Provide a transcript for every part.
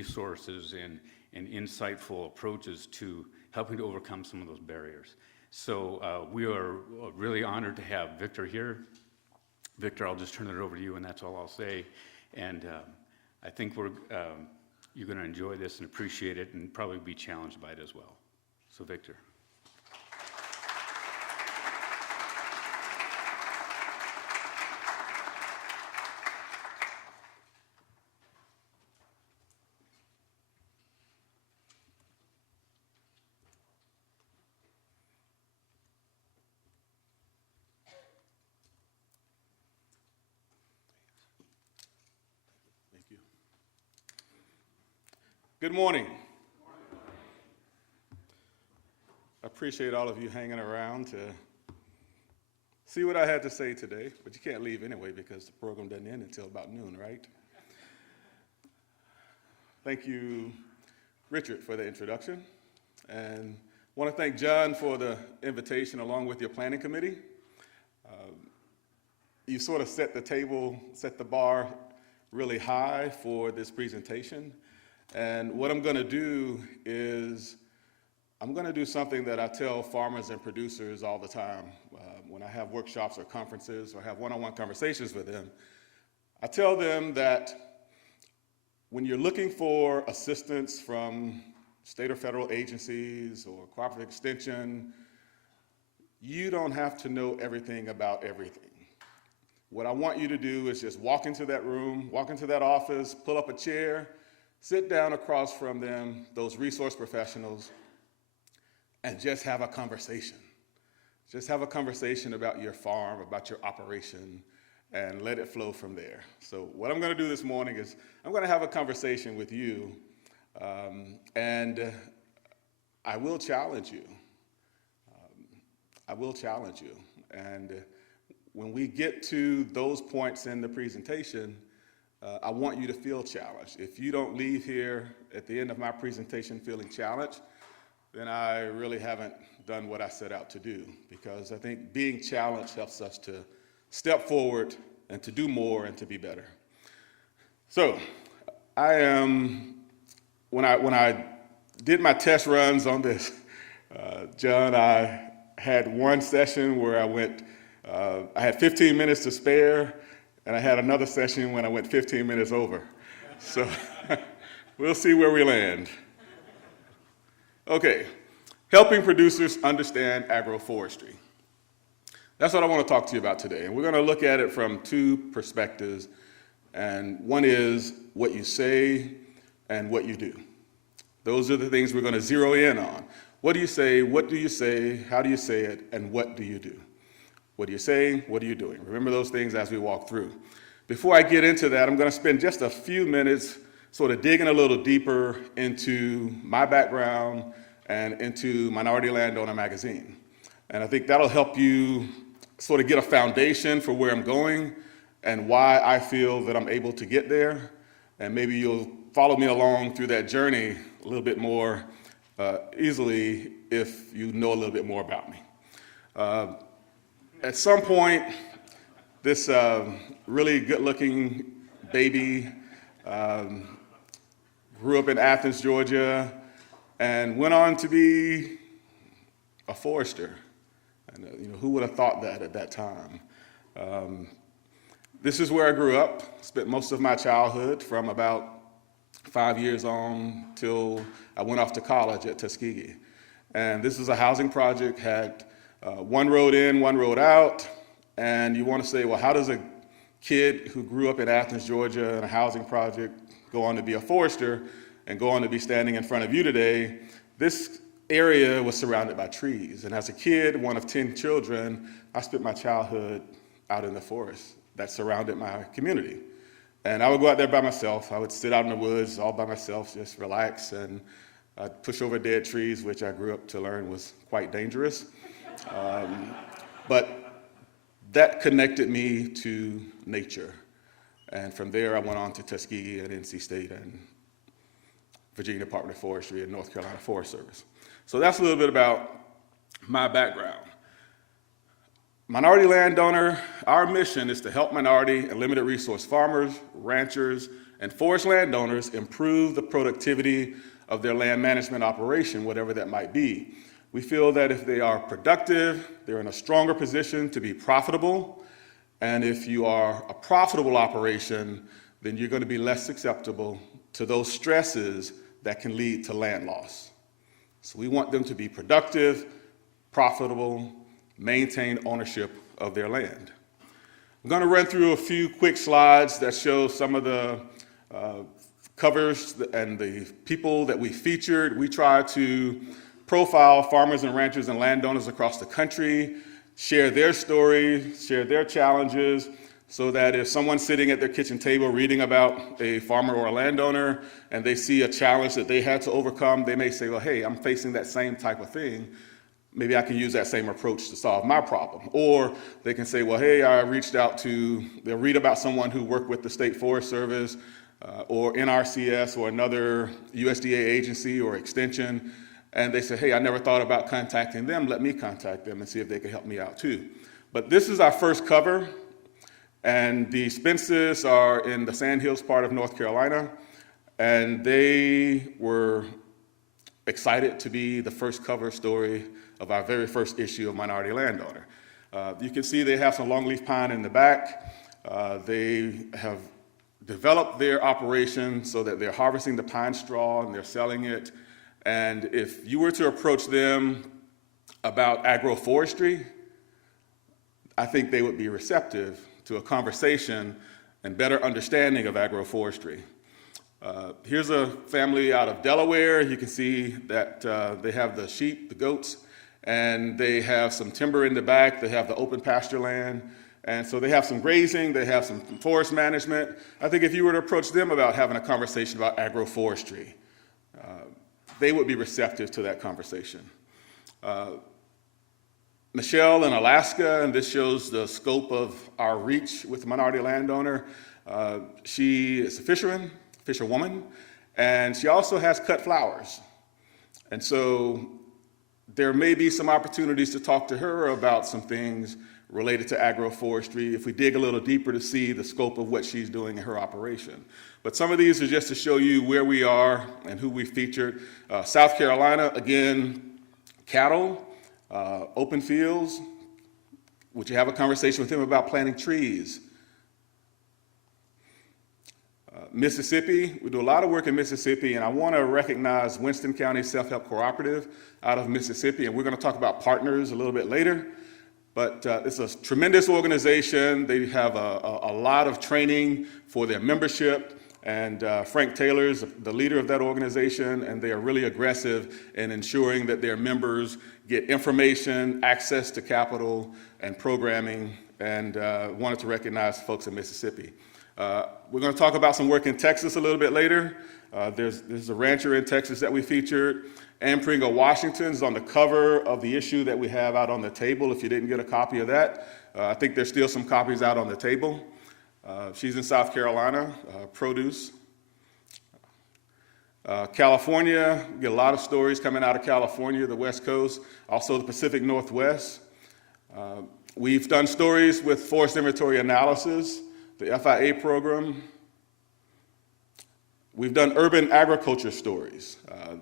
resources and insightful approaches to helping to overcome some of those barriers. So we are really honored to have Victor here. Victor, I'll just turn it over to you, and that's all I'll say. And I think you're going to enjoy this and appreciate it and probably be challenged by it as well. So Victor. Good morning. I appreciate all of you hanging around to see what I had to say today, but you can't leave anyway because the program doesn't end until about noon, right? Thank you, Richard, for the introduction, and I want to thank John for the invitation along with your planning committee. You sort of set the table, set the bar really high for this presentation. And what I'm going to do is I'm going to do something that I tell farmers and producers all the time when I have workshops or conferences or have one-on-one conversations with them. I tell them that when you're looking for assistance from state or federal agencies or cooperative extension, you don't have to know everything about everything. What I want you to do is just walk into that room, walk into that office, pull up a chair, sit down across from them, those resource professionals, and just have a conversation. Just have a conversation about your farm, about your operation, and let it flow from there. So what I'm going to do this morning is I'm going to have a conversation with you, and I will challenge you. I will challenge you. And when we get to those points in the presentation, I want you to feel challenged. If you don't leave here at the end of my presentation feeling challenged, then I really haven't done what I set out to do, because I think being challenged helps us to step forward and to do more and to be better. So when I did my test runs on this, John, I had one session where I had 15 minutes to spare, and I had another session when I went 15 minutes over. So we'll see where we land. Okay, helping producers understand agroforestry. That's what I want to talk to you about today. And we're going to look at it from two perspectives. And one is what you say and what you do. Those are the things we're going to zero in on. What do you say? What do you say? How do you say it? And what do you do? What are you saying? What are you doing? Remember those things as we walk through. Before I get into that, I'm going to spend just a few minutes sort of digging a little deeper into my background and into Minority Landowner magazine. And I think that'll help you sort of get a foundation for where I'm going and why I feel that I'm able to get there. And maybe you'll follow me along through that journey a little bit more easily if you know a little bit more about me. At some point, this really good-looking baby grew up in Athens, Georgia, and went on to be a forester. And who would have thought that at that time? This is where I grew up. Spent most of my childhood from about 5 years on till I went off to college at Tuskegee. And this was a housing project, had one road in, one road out, and you want to say, well, how does a kid who grew up in Athens, Georgia, in a housing project go on to be a forester and go on to be standing in front of you today? This area was surrounded by trees, and as a kid, one of 10 children, I spent my childhood out in the forest that surrounded my community. And I would go out there by myself. I would sit out in the woods all by myself, just relax, and I'd push over dead trees, which I grew up to learn was quite dangerous. But that connected me to nature. And from there, I went on to Tuskegee and NC State and Virginia Department of Forestry and North Carolina Forest Service. So that's a little bit about my background. Minority Landowner, our mission is to help minority and limited resource farmers, ranchers, and forest landowners improve the productivity of their land management operation, whatever that might be. We feel that if they are productive, they're in a stronger position to be profitable, and if you are a profitable operation, then you're going to be less susceptible to those stresses that can lead to land loss. So we want them to be productive, profitable, maintain ownership of their land. I'm going to run through a few quick slides that show some of the covers and the people that we featured. We try to profile farmers and ranchers and landowners across the country, share their stories, share their challenges, so that if someone's sitting at their kitchen table reading about a farmer or a landowner and they see a challenge that they had to overcome, they may say, well, hey, I'm facing that same type of thing. Maybe I can use that same approach to solve my problem. Or they can say, well, hey, I reached out to, they'll read about someone who worked with the State Forest Service or NRCS or another USDA agency or extension, and they say, hey, I never thought about contacting them. Let me contact them and see if they can help me out too. But this is our first cover, and the Spences are in the Sandhills part of North Carolina, and they were excited to be the first cover story of our very first issue of Minority Landowner. You can see they have some longleaf pine in the back. They have developed their operation so that they're harvesting the pine straw and they're selling it. And if you were to approach them about agroforestry, I think they would be receptive to a conversation and better understanding of agroforestry. Here's a family out of Delaware. You can see that they have the sheep, the goats, and they have some timber in the back. They have the open pasture land. And so they have some grazing, they have some forest management. I think if you were to approach them about having a conversation about agroforestry, they would be receptive to that conversation. Michelle in Alaska, and this shows the scope of our reach with the Minority Landowner. She is a fisherwoman, and she also has cut flowers. And so there may be some opportunities to talk to her about some things related to agroforestry if we dig a little deeper to see the scope of what she's doing in her operation. But some of these are just to show you where we are and who we featured. South Carolina, again, cattle, open fields. Would you have a conversation with them about planting trees? Mississippi, we do a lot of work in Mississippi, and I want to recognize Winston County Self-Help Cooperative out of Mississippi, and we're going to talk about partners a little bit later. But it's a tremendous organization. They have a lot of training for their membership, and Frank Taylor is the leader of that organization, and they are really aggressive in ensuring that their members get information, access to capital, and programming, and wanted to recognize folks in Mississippi. We're going to talk about some work in Texas a little bit later. There's a rancher in Texas that we featured. Ann Pringle Washington is on the cover of the issue that we have out on the table. If you didn't get a copy of that, I think there's still some copies out on the table. She's in South Carolina, produce. California, we get a lot of stories coming out of California, the West Coast, also the Pacific Northwest. We've done stories with forest inventory analysis, the FIA program. We've done urban agriculture stories.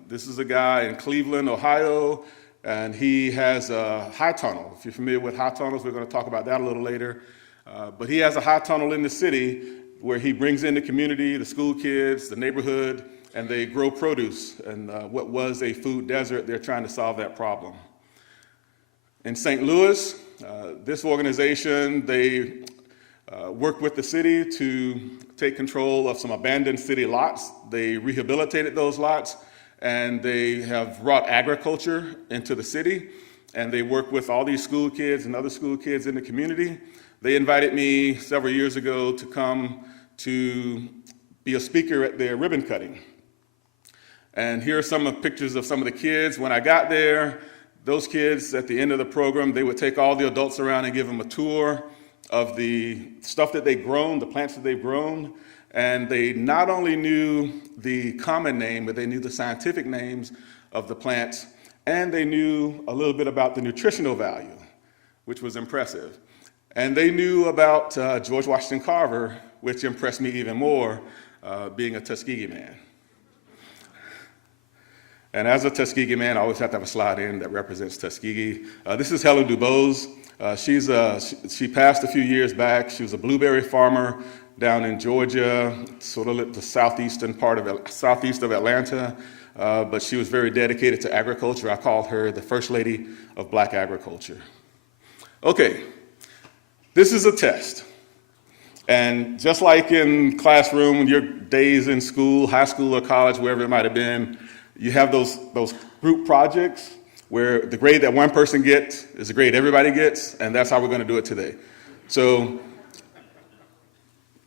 This is a guy in Cleveland, Ohio, and he has a high tunnel. If you're familiar with high tunnels, we're going to talk about that a little later. But he has a high tunnel in the city where he brings in the community, the school kids, the neighborhood, and they grow produce. And what was a food desert, they're trying to solve that problem. In St. Louis, this organization, they worked with the city to take control of some abandoned city lots. They rehabilitated those lots, and they have brought agriculture into the city, and they work with all these school kids and other school kids in the community. They invited me several years ago to come to be a speaker at their ribbon cutting. And here are some of the pictures of some of the kids. When I got there, those kids at the end of the program, they would take all the adults around and give them a tour of the stuff that they've grown, the plants that they've grown, and they not only knew the common name, but they knew the scientific names of the plants, and they knew a little bit about the nutritional value, which was impressive. And they knew about George Washington Carver, which impressed me even more. being a Tuskegee man. And as a Tuskegee man, I always have to have a slide in that represents Tuskegee. This is Helen Dubose. She passed a few years back. She was a blueberry farmer down in Georgia, sort of the southeast of Atlanta. But she was very dedicated to agriculture. I called her the First Lady of Black Agriculture. Okay, this is a test. And just like in classroom, your days in school, high school or college, wherever it might have been, you have those group projects where the grade that one person gets is the grade everybody gets, and that's how we're going to do it today. So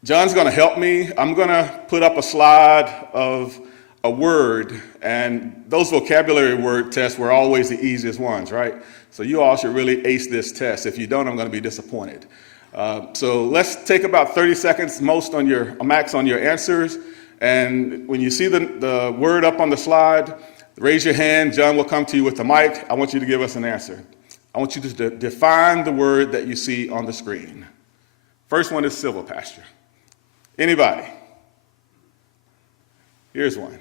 John's going to help me. I'm going to put up a slide of a word, and those vocabulary word tests were always the easiest ones, right? So you all should really ace this test. If you don't, I'm going to be disappointed. So let's take about 30 seconds max on your answers. And when you see the word up on the slide, raise your hand. John will come to you with the mic. I want you to give us an answer. I want you to define the word that you see on the screen. First one is silvopasture. Anybody? Here's one.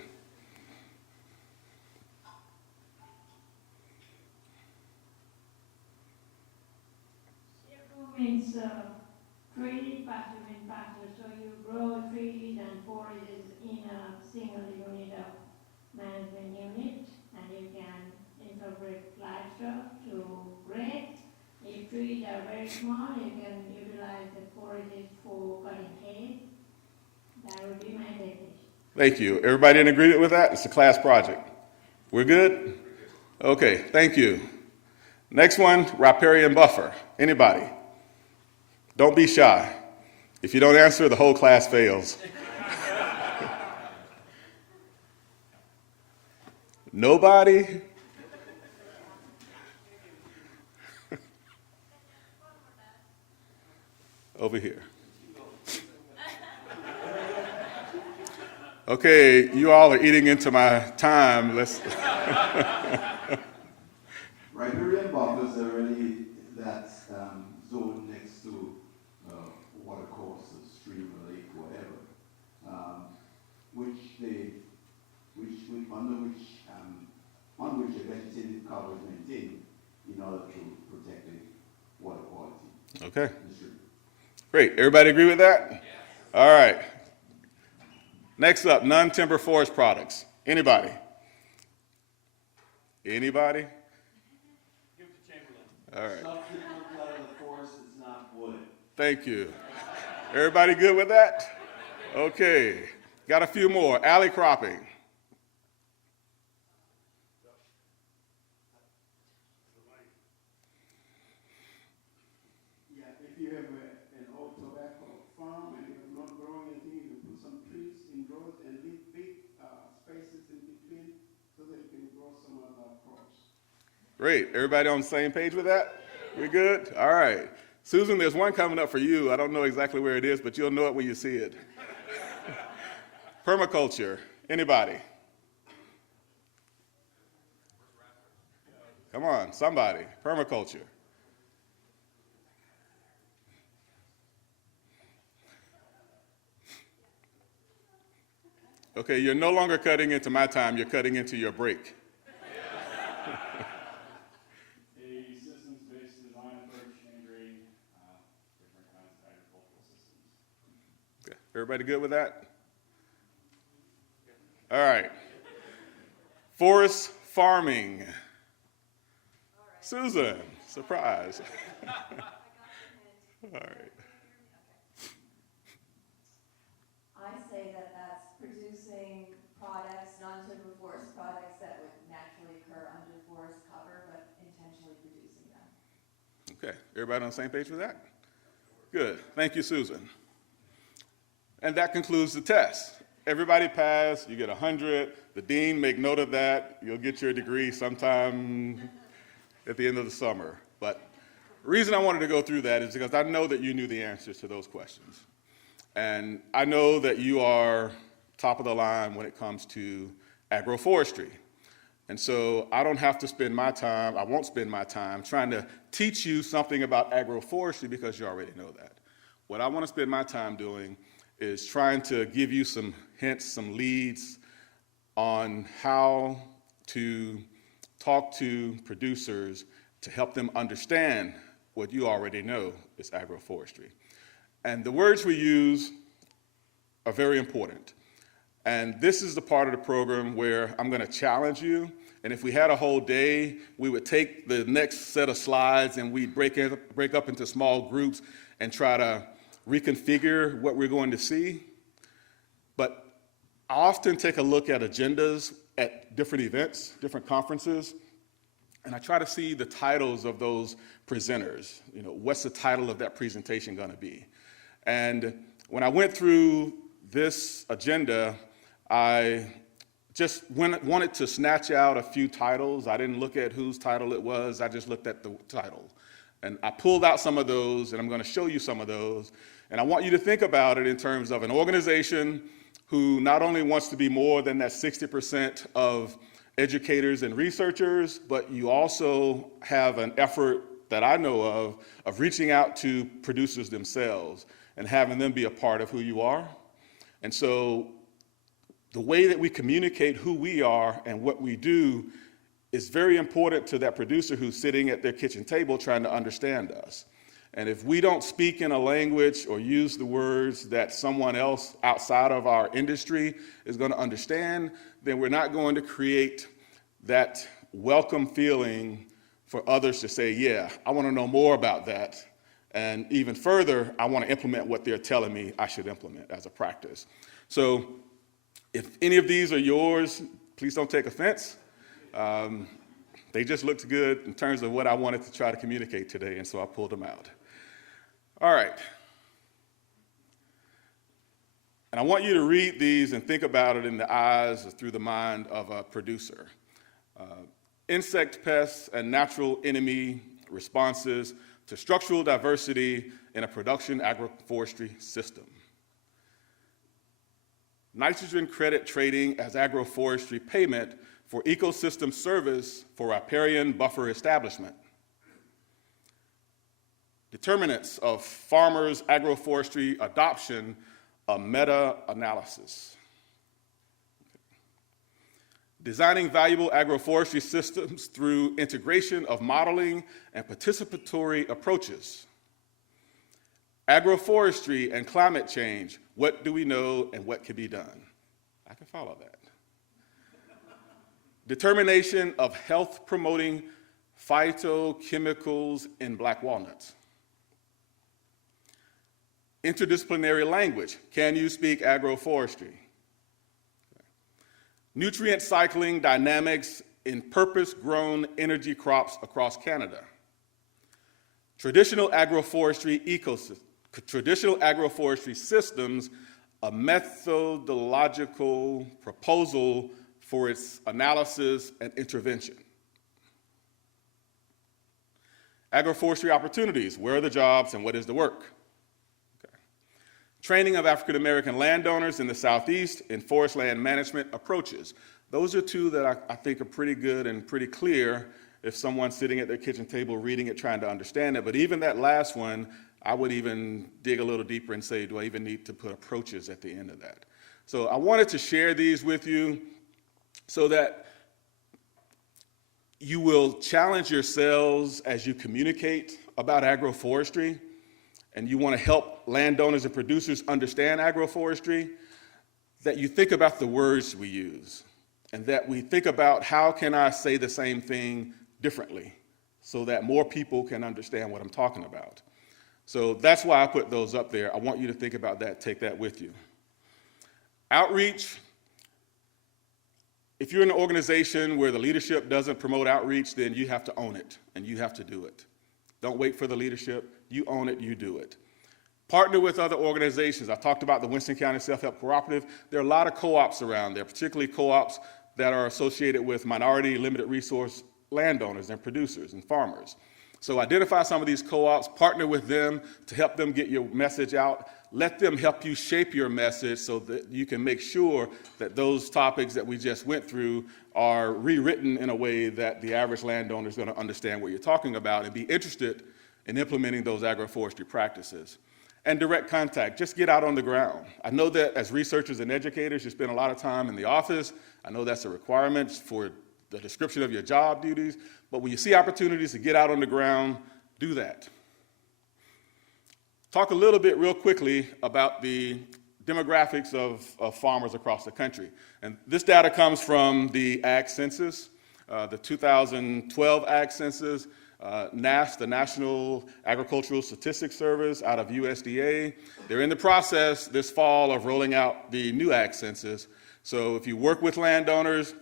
Means tree, pasture means pasture, so you grow trees and forages in a single unit of management unit, and you can incorporate livestock to graze. If trees are very small, you can utilize the forages for cutting hay. That would be my definition. Thank you. Everybody in agreement with that? It's a class project. We're good? Okay, thank you. Next one, Riparian Buffer. Anybody? Don't be shy. If you don't answer, the whole class fails. Nobody? Over here. Okay, you all are eating into my time. Riparian buffers are really that zone next to water course, a stream, a lake, whatever, on which a vegetative cover is maintained in order to protect the water quality. Okay. Great. Everybody agree with that? Yes. All right. Next up, non-timber forest products. Anybody? Anybody? Give it to Chamberlain. All right. Stuff that comes out of the forest is not wood. Thank you. Everybody good with that? Okay. Got a few more. Alley cropping. Yeah, if you have an old tobacco farm and you're not growing anything, you can put some trees in rows and leave big spaces in between so that you can grow some other crops. Great. Everybody on the same page with that? We good? All right. Susan, there's one coming up for you. I don't know exactly where it is, but you'll know it when you see it. Permaculture. Anybody? Come on, somebody. Permaculture. Okay, you're no longer cutting into my time, you're cutting into your break. A systems-based design approach integrating different kinds of agricultural systems. Okay. Everybody good with that? All right. Forest farming. Susan, surprise. All right. I say that that's producing products, non-timber forest products that would naturally occur under forest cover, but intentionally producing them. Okay, everybody on the same page with that? Good, thank you, Susan. And that concludes the test. Everybody passed, you get 100. The dean, make note of that. You'll get your degree sometime at the end of the summer. But the reason I wanted to go through that is because I know that you knew the answers to those questions. And I know that you are top of the line when it comes to agroforestry. And so I don't have to spend my time, I won't spend my time trying to teach you something about agroforestry because you already know that. What I want to spend my time doing is trying to give you some hints, some leads on how to talk to producers to help them understand what you already know is agroforestry. And the words we use are very important. And this is the part of the program where I'm going to challenge you. And if we had a whole day, we would take the next set of slides and we'd break up into small groups and try to reconfigure what we're going to see. But I often take a look at agendas at different events, different conferences, and I try to see the titles of those presenters. You know, what's the title of that presentation going to be? And when I went through this agenda, I just wanted to snatch out a few titles. I didn't look at whose title it was. I just looked at the title. And I pulled out some of those, and I'm going to show you some of those. And I want you to think about it in terms of an organization who not only wants to be more than that 60% of educators and researchers, but you also have an effort that I know of reaching out to producers themselves and having them be a part of who you are. And so the way that we communicate who we are and what we do is very important to that producer who's sitting at their kitchen table trying to understand us. And if we don't speak in a language or use the words that someone else outside of our industry is going to understand, then we're not going to create that welcome feeling for others to say, yeah, I want to know more about that. And even further, I want to implement what they're telling me I should implement as a practice. So if any of these are yours, please don't take offense. They just looked good in terms of what I wanted to try to communicate today, and so I pulled them out. All right. And I want you to read these and think about it in the eyes or through the mind of a producer. Insect pests and natural enemy responses to structural diversity in a production agroforestry system. Nitrogen credit trading as agroforestry payment for ecosystem service for riparian buffer establishment. Determinants of farmers' agroforestry adoption, a meta-analysis. Designing valuable agroforestry systems through integration of modeling and participatory approaches. Agroforestry and climate change, what do we know and what can be done? I can follow that. Determination of health-promoting phytochemicals in black walnuts. Interdisciplinary language, can you speak agroforestry? Nutrient cycling dynamics in purpose-grown energy crops across Canada. Traditional agroforestry systems, a methodological proposal for its analysis and intervention. Agroforestry opportunities, where are the jobs and what is the work? Okay. Training of African American landowners in the Southeast in forest land management approaches. Those are two that I think are pretty good and pretty clear if someone's sitting at their kitchen table reading it, trying to understand it. But even that last one, I would even dig a little deeper and say, do I even need to put approaches at the end of that? So I wanted to share these with you so that you will challenge yourselves as you communicate about agroforestry, and you want to help landowners and producers understand agroforestry, that you think about the words we use, and that we think about how can I say the same thing differently so that more people can understand what I'm talking about. So that's why I put those up there. I want you to think about that, take that with you. Outreach. If you're in an organization where the leadership doesn't promote outreach, then you have to own it, and you have to do it. Don't wait for the leadership. You own it, you do it. Partner with other organizations. I talked about the Winston County Self-Help Cooperative. There are a lot of co-ops around there, particularly co-ops that are associated with minority limited resource landowners and producers and farmers. So identify some of these co-ops, partner with them to help them get your message out. Let them help you shape your message so that you can make sure that those topics that we just went through are rewritten in a way that the average landowner is going to understand what you're talking about and be interested in implementing those agroforestry practices. and direct contact. Just get out on the ground. I know that as researchers and educators, you spend a lot of time in the office. I know that's a requirement for the description of your job duties, but when you see opportunities to get out on the ground, do that. Talk a little bit real quickly about the demographics of farmers across the country. And this data comes from the Ag Census, the 2012 Ag Census, NASS, the National Agricultural Statistics Service out of USDA. They're in the process this fall of rolling out the new Ag Census. So if you work with landowners,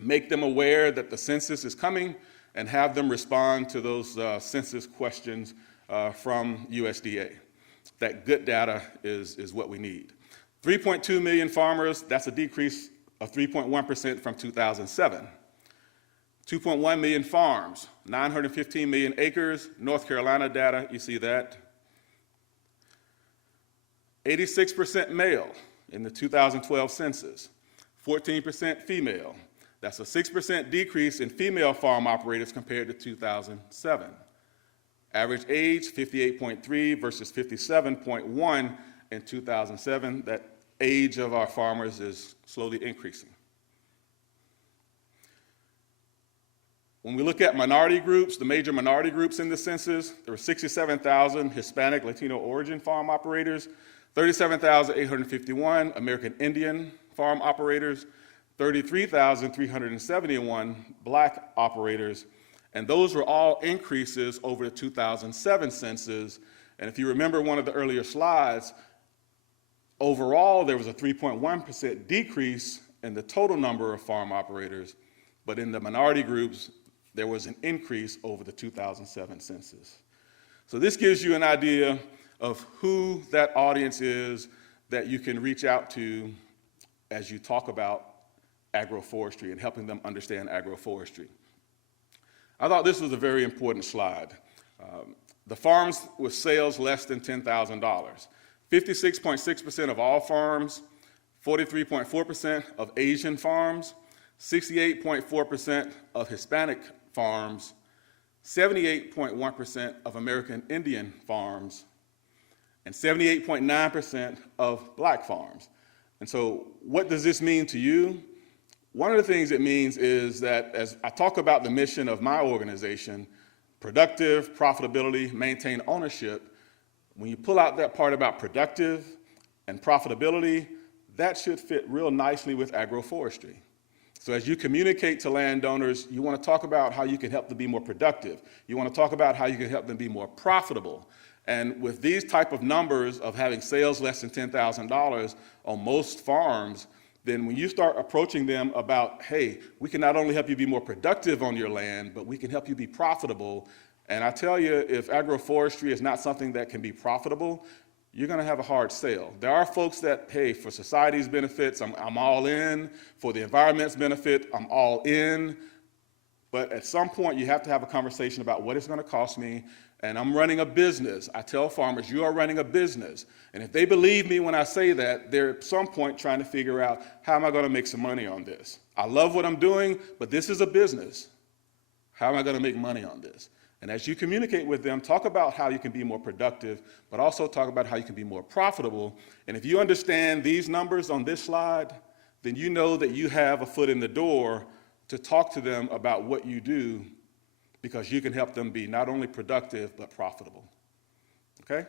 make them aware that the census is coming and have them respond to those census questions from USDA. That good data is what we need. 3.2 million farmers, that's a decrease of 3.1% from 2007. 2.1 million farms, 915 million acres, North Carolina data, you see that. 86% male in the 2012 census, 14% female. That's a 6% decrease in female farm operators compared to 2007. Average age, 58.3 versus 57.1 in 2007. That age of our farmers is slowly increasing. When we look at minority groups, the major minority groups in the census, there were 67,000 Hispanic, Latino origin farm operators, 37,851 American Indian farm operators, 33,371 Black operators, and those were all increases over the 2007 census. And if you remember one of the earlier slides, overall there was a 3.1% decrease in the total number of farm operators, but in the minority groups, there was an increase over the 2007 census. So this gives you an idea of who that audience is that you can reach out to as you talk about agroforestry and helping them understand agroforestry. I thought this was a very important slide. The farms with sales less than $10,000. 56.6% of all farms, 43.4% of Asian farms, 68.4% of Hispanic farms, 78.1% of American Indian farms, and 78.9% of Black farms. And so what does this mean to you? One of the things it means is that as I talk about the mission of my organization, productive, profitability, maintain ownership, when you pull out that part about productive and profitability, that should fit real nicely with agroforestry. So as you communicate to landowners, you want to talk about how you can help them be more productive. You want to talk about how you can help them be more profitable. And with these type of numbers of having sales less than $10,000 on most farms, then when you start approaching them about, hey, we can not only help you be more productive on your land, but we can help you be profitable. And I tell you, if agroforestry is not something that can be profitable, you're going to have a hard sale. There are folks that, hey, for society's benefits, I'm all in. For the environment's benefit, I'm all in. But at some point, you have to have a conversation about what it's going to cost me. And I'm running a business. I tell farmers, you are running a business. And if they believe me when I say that, they're at some point trying to figure out, how am I going to make some money on this? I love what I'm doing, but this is a business. How am I going to make money on this? And as you communicate with them, talk about how you can be more productive, but also talk about how you can be more profitable. And if you understand these numbers on this slide, then you know that you have a foot in the door to talk to them about what you do, because you can help them be not only productive, but profitable. Okay?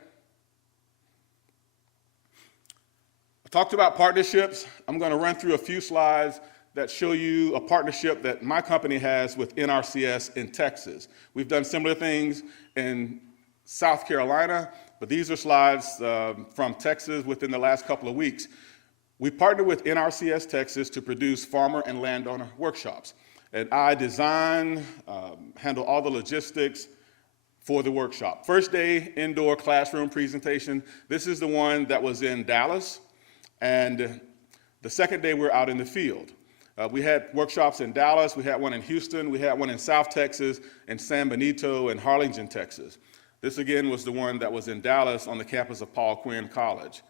I talked about partnerships. I'm going to run through a few slides that show you a partnership that my company has with NRCS in Texas. We've done similar things in South Carolina, but these are slides from Texas within the last couple of weeks. We partnered with NRCS Texas to produce farmer and landowner workshops. And I design, handle all the logistics for the workshop. First day, indoor classroom presentation. This is the one that was in Dallas. And the second day, we're out in the field. We had workshops in Dallas, we had one in Houston, we had one in South Texas, and San Benito and Harlingen, Texas. This again was the one that was in Dallas on the campus of Paul Quinn College.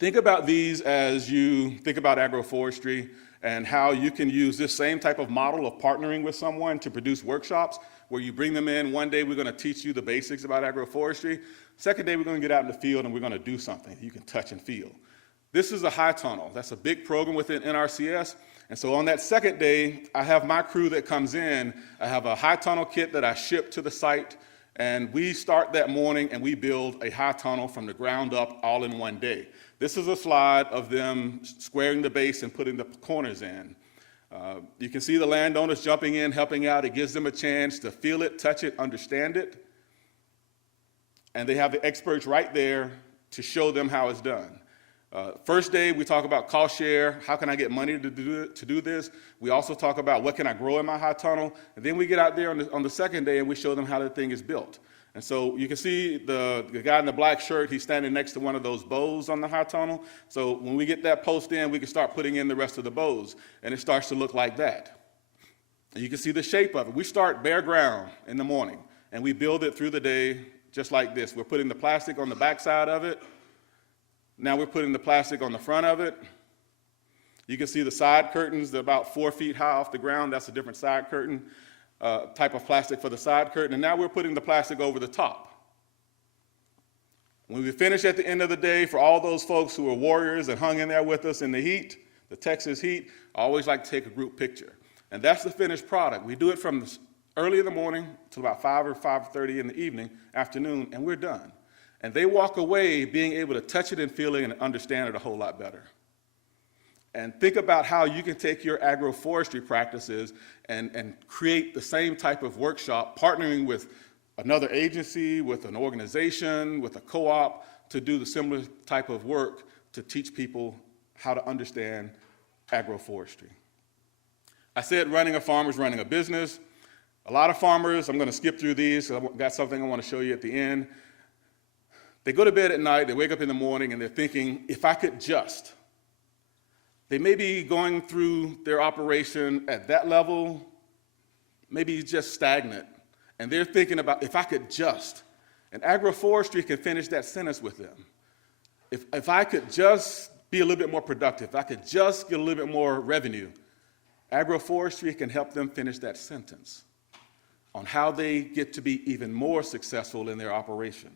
Think about these as you think about agroforestry and how you can use this same type of model of partnering with someone to produce workshops, where you bring them in. One day we're going to teach you the basics about agroforestry. Second day we're going to get out in the field and we're going to do something you can touch and feel. This is a high tunnel. That's a big program within NRCS. And so on that second day, I have my crew that comes in. I have a high tunnel kit that I ship to the site, and we start that morning and we build a high tunnel from the ground up all in one day. This is a slide of them squaring the base and putting the corners in. You can see the landowners jumping in, helping out. It gives them a chance to feel it, touch it, understand it. And they have the experts right there to show them how it's done. First day, we talk about cost share. How can I get money to do this? We also talk about what can I grow in my high tunnel. And then we get out there on the second day and we show them how the thing is built. And so you can see the guy in the black shirt, he's standing next to one of those bows on the high tunnel. So when we get that post in, we can start putting in the rest of the bows. And it starts to look like that. And you can see the shape of it. We start bare ground in the morning and we build it through the day just like this. We're putting the plastic on the back side of it. Now we're putting the plastic on the front of it. You can see the side curtains. They're about 4 feet high off the ground. That's a different side curtain type of plastic for the side curtain. And now we're putting the plastic over the top. When we finish at the end of the day, for all those folks who are warriors and hung in there with us in the heat, the Texas heat, I always like to take a group picture. And that's the finished product. We do it from early in the morning till about 5 or 5:30 in the evening, afternoon, and we're done. And they walk away being able to touch it and feel it and understand it a whole lot better. And think about how you can take your agroforestry practices and create the same type of workshop, partnering with another agency, with an organization, with a co-op, to do the similar type of work to teach people how to understand agroforestry. I said running a farm is running a business. A lot of farmers, I'm going to skip through these, I've got something I want to show you at the end. They go to bed at night, they wake up in the morning, and they're thinking, if I could just. They may be going through their operation at that level, maybe just stagnant, and they're thinking about, if I could just. And agroforestry can finish that sentence with them. If I could just be a little bit more productive, if I could just get a little bit more revenue, agroforestry can help them finish that sentence on how they get to be even more successful in their operation.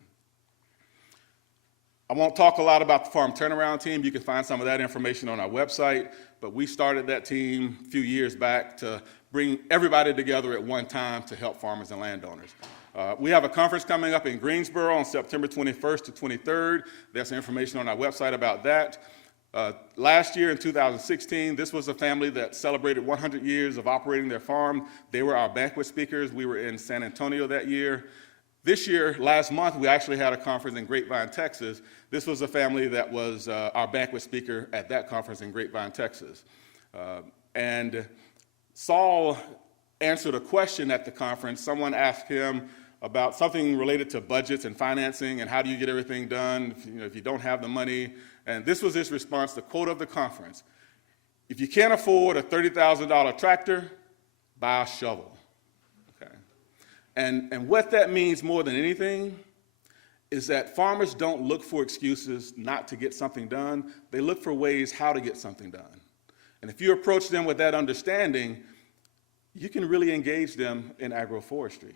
I won't talk a lot about the farm turnaround team. You can find some of that information on our website, but we started that team a few years back to bring everybody together at one time to help farmers and landowners. We have a conference coming up in Greensboro on September 21st to 23rd. There's some information on our website about that. Last year in 2016, this was a family that celebrated 100 years of operating their farm. They were our banquet speakers. We were in San Antonio that year. This year, last month, we actually had a conference in Grapevine, Texas. This was a family that was our banquet speaker at that conference in Grapevine, Texas. And Saul answered a question at the conference. Someone asked him about something related to budgets and financing and how do you get everything done if you don't have the money. And this was his response, the quote of the conference: if you can't afford a $30,000 tractor, buy a shovel. And what that means more than anything is that farmers don't look for excuses not to get something done. They look for ways how to get something done. And if you approach them with that understanding, you can really engage them in agroforestry.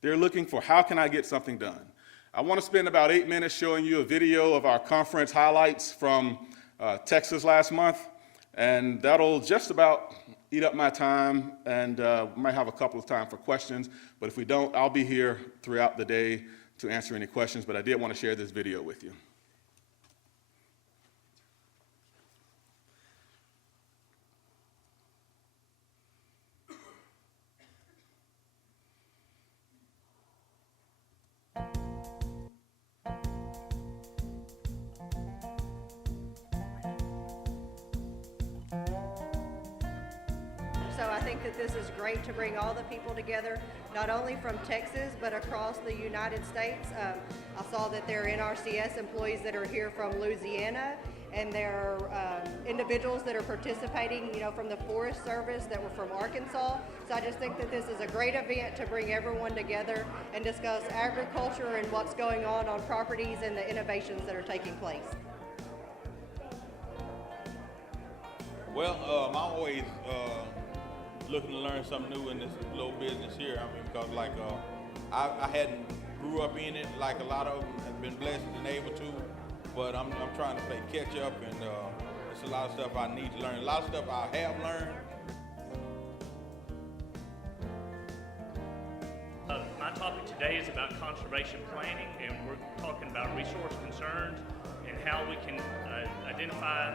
They're looking for, how can I get something done? I want to spend about 8 minutes showing you a video of our conference highlights from Texas last month, and that'll just about eat up my time, and might have a couple of time for questions, but if we don't, I'll be here throughout the day to answer any questions, but I did want to share this video with you. So I think that this is great to bring all the people together, not only from Texas, but across the United States. I saw that there are NRCS employees that are here from Louisiana, and there are individuals that are participating, from the Forest Service that were from Arkansas. So I just think that this is a great event to bring everyone together and discuss agriculture and what's going on properties and the innovations that are taking place. Well, I'm always looking to learn something new in this little business here. I mean, because like I hadn't grew up in it like a lot of them have been blessed and able to, but I'm trying to play catch up, and it's a lot of stuff I need to learn. A lot of stuff I have learned. My topic today is about conservation planning, and we're talking about resource concerns and how we can identify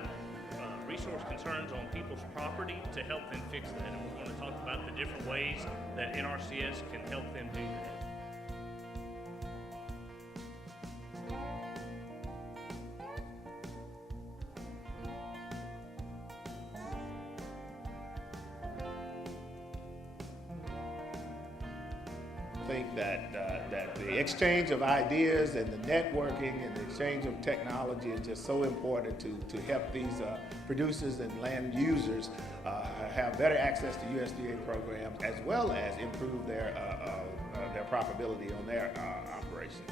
resource concerns on people's property to help them fix that. And we're going to talk about the different ways that NRCS can help them do that. I think that the exchange of ideas and the networking and the exchange of technology is just so important to help these producers and land users have better access to USDA programs, as well as improve their profitability on their operations.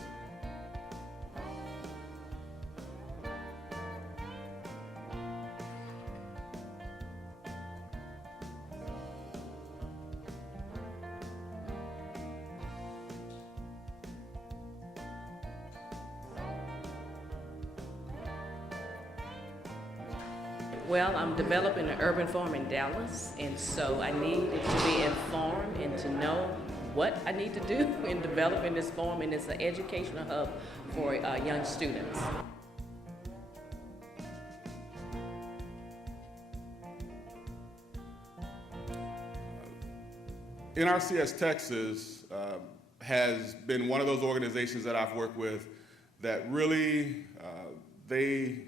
Well, I'm developing an urban farm in Dallas, and so I needed to be informed and to know what I need to do in developing this farm, and it's an educational hub for young students. NRCS Texas has been one of those organizations that I've worked with that really, they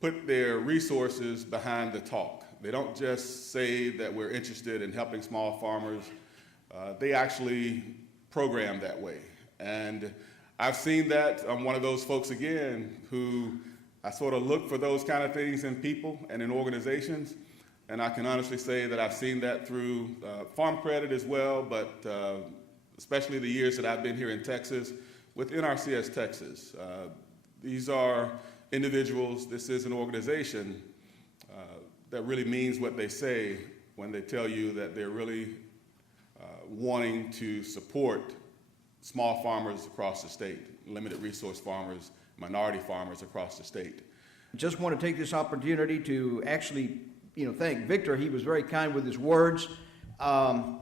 put their resources behind the talk. They don't just say that we're interested in helping small farmers. They actually program that way. And I've seen that. I'm one of those folks, again, who I sort of look for those kind of things in people and in organizations. And I can honestly say that I've seen that through Farm Credit as well, but especially the years that I've been here in Texas with NRCS Texas. These are individuals, this is an organization that really means what they say when they tell you that they're really wanting to support small farmers across the state, limited resource farmers, minority farmers across the state. Just want to take this opportunity to actually, thank Victor. He was very kind with his words. Actually,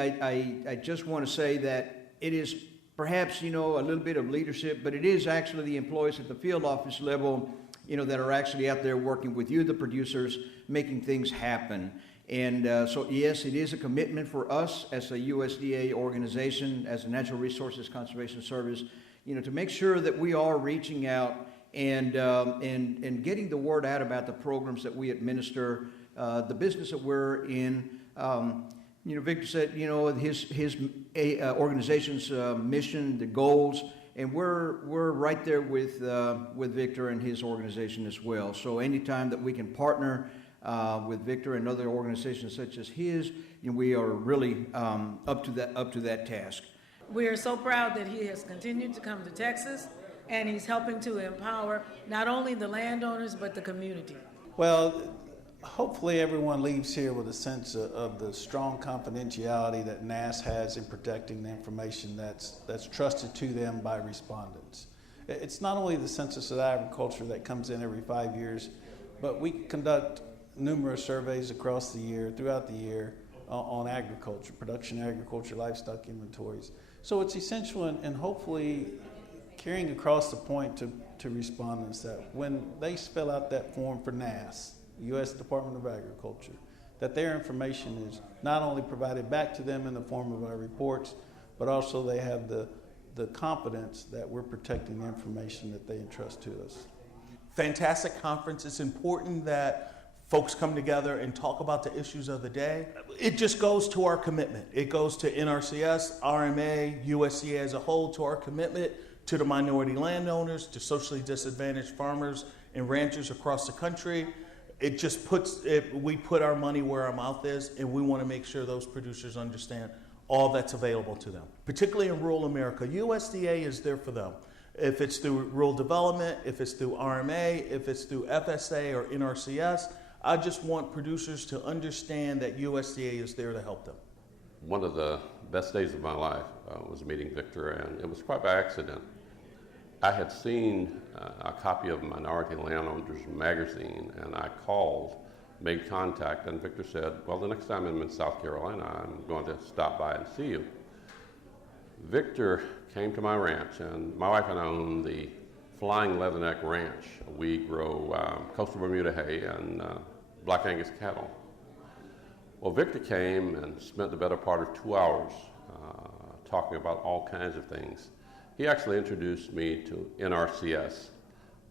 I just want to say that it is perhaps, a little bit of leadership, but it is actually the employees at the field office level, that are actually out there working with you, the producers, making things happen. And so, yes, it is a commitment for us as a USDA organization, as a Natural Resources Conservation Service, to make sure that we are reaching out and getting the word out about the programs that we administer, the business that we're in. Victor said, his organization's mission, the goals, and we're right there with Victor and his organization as well. So anytime that we can partner with Victor and other organizations such as his, we are really up to that task. We are so proud that he has continued to come to Texas, and he's helping to empower not only the landowners but the community. Well, hopefully everyone leaves here with a sense of the strong confidentiality that NASS has in protecting the information that's trusted to them by respondents. It's not only the Census of Agriculture that comes in every 5 years, but we conduct numerous surveys across the year, throughout the year, on agriculture, production agriculture, livestock inventories. So it's essential and hopefully carrying across the point to respondents that when they fill out that form for NASS, U.S. Department of Agriculture, that their information is not only provided back to them in the form of our reports, but also they have the confidence that we're protecting the information that they entrust to us. Fantastic conference. It's important that folks come together and talk about the issues of the day. It just goes to our commitment. It goes to NRCS, RMA, USDA as a whole, to our commitment to the minority landowners, to socially disadvantaged farmers and ranchers across the country. It just we put our money where our mouth is, and we want to make sure those producers understand all that's available to them, particularly in rural America. USDA is there for them. If it's through rural development, if it's through RMA, if it's through FSA or NRCS, I just want producers to understand that USDA is there to help them. One of the best days of my life was meeting Victor, and it was quite by accident. I had seen a copy of Minority Landowners magazine, and I called, made contact, and Victor said, well, the next time I'm in South Carolina, I'm going to stop by and see you. Victor came to my ranch, and my wife and I own the Flying Leatherneck Ranch. We grow coastal Bermuda hay and Black Angus cattle. Well, Victor came and spent the better part of 2 hours talking about all kinds of things. He actually introduced me to NRCS.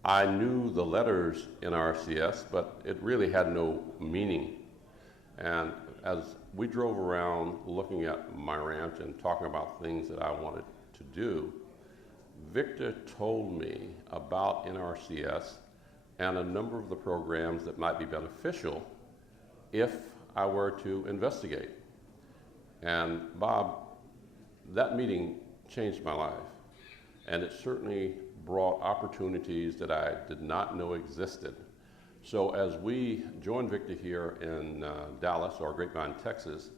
I knew the letters NRCS, but it really had no meaning. And as we drove around looking at my ranch and talking about things that I wanted to do, Victor told me about NRCS and a number of the programs that might be beneficial if I were to investigate. And Bob, that meeting changed my life. And it certainly brought opportunities that I did not know existed. So as we joined Victor here in Dallas, or Grapevine, Texas,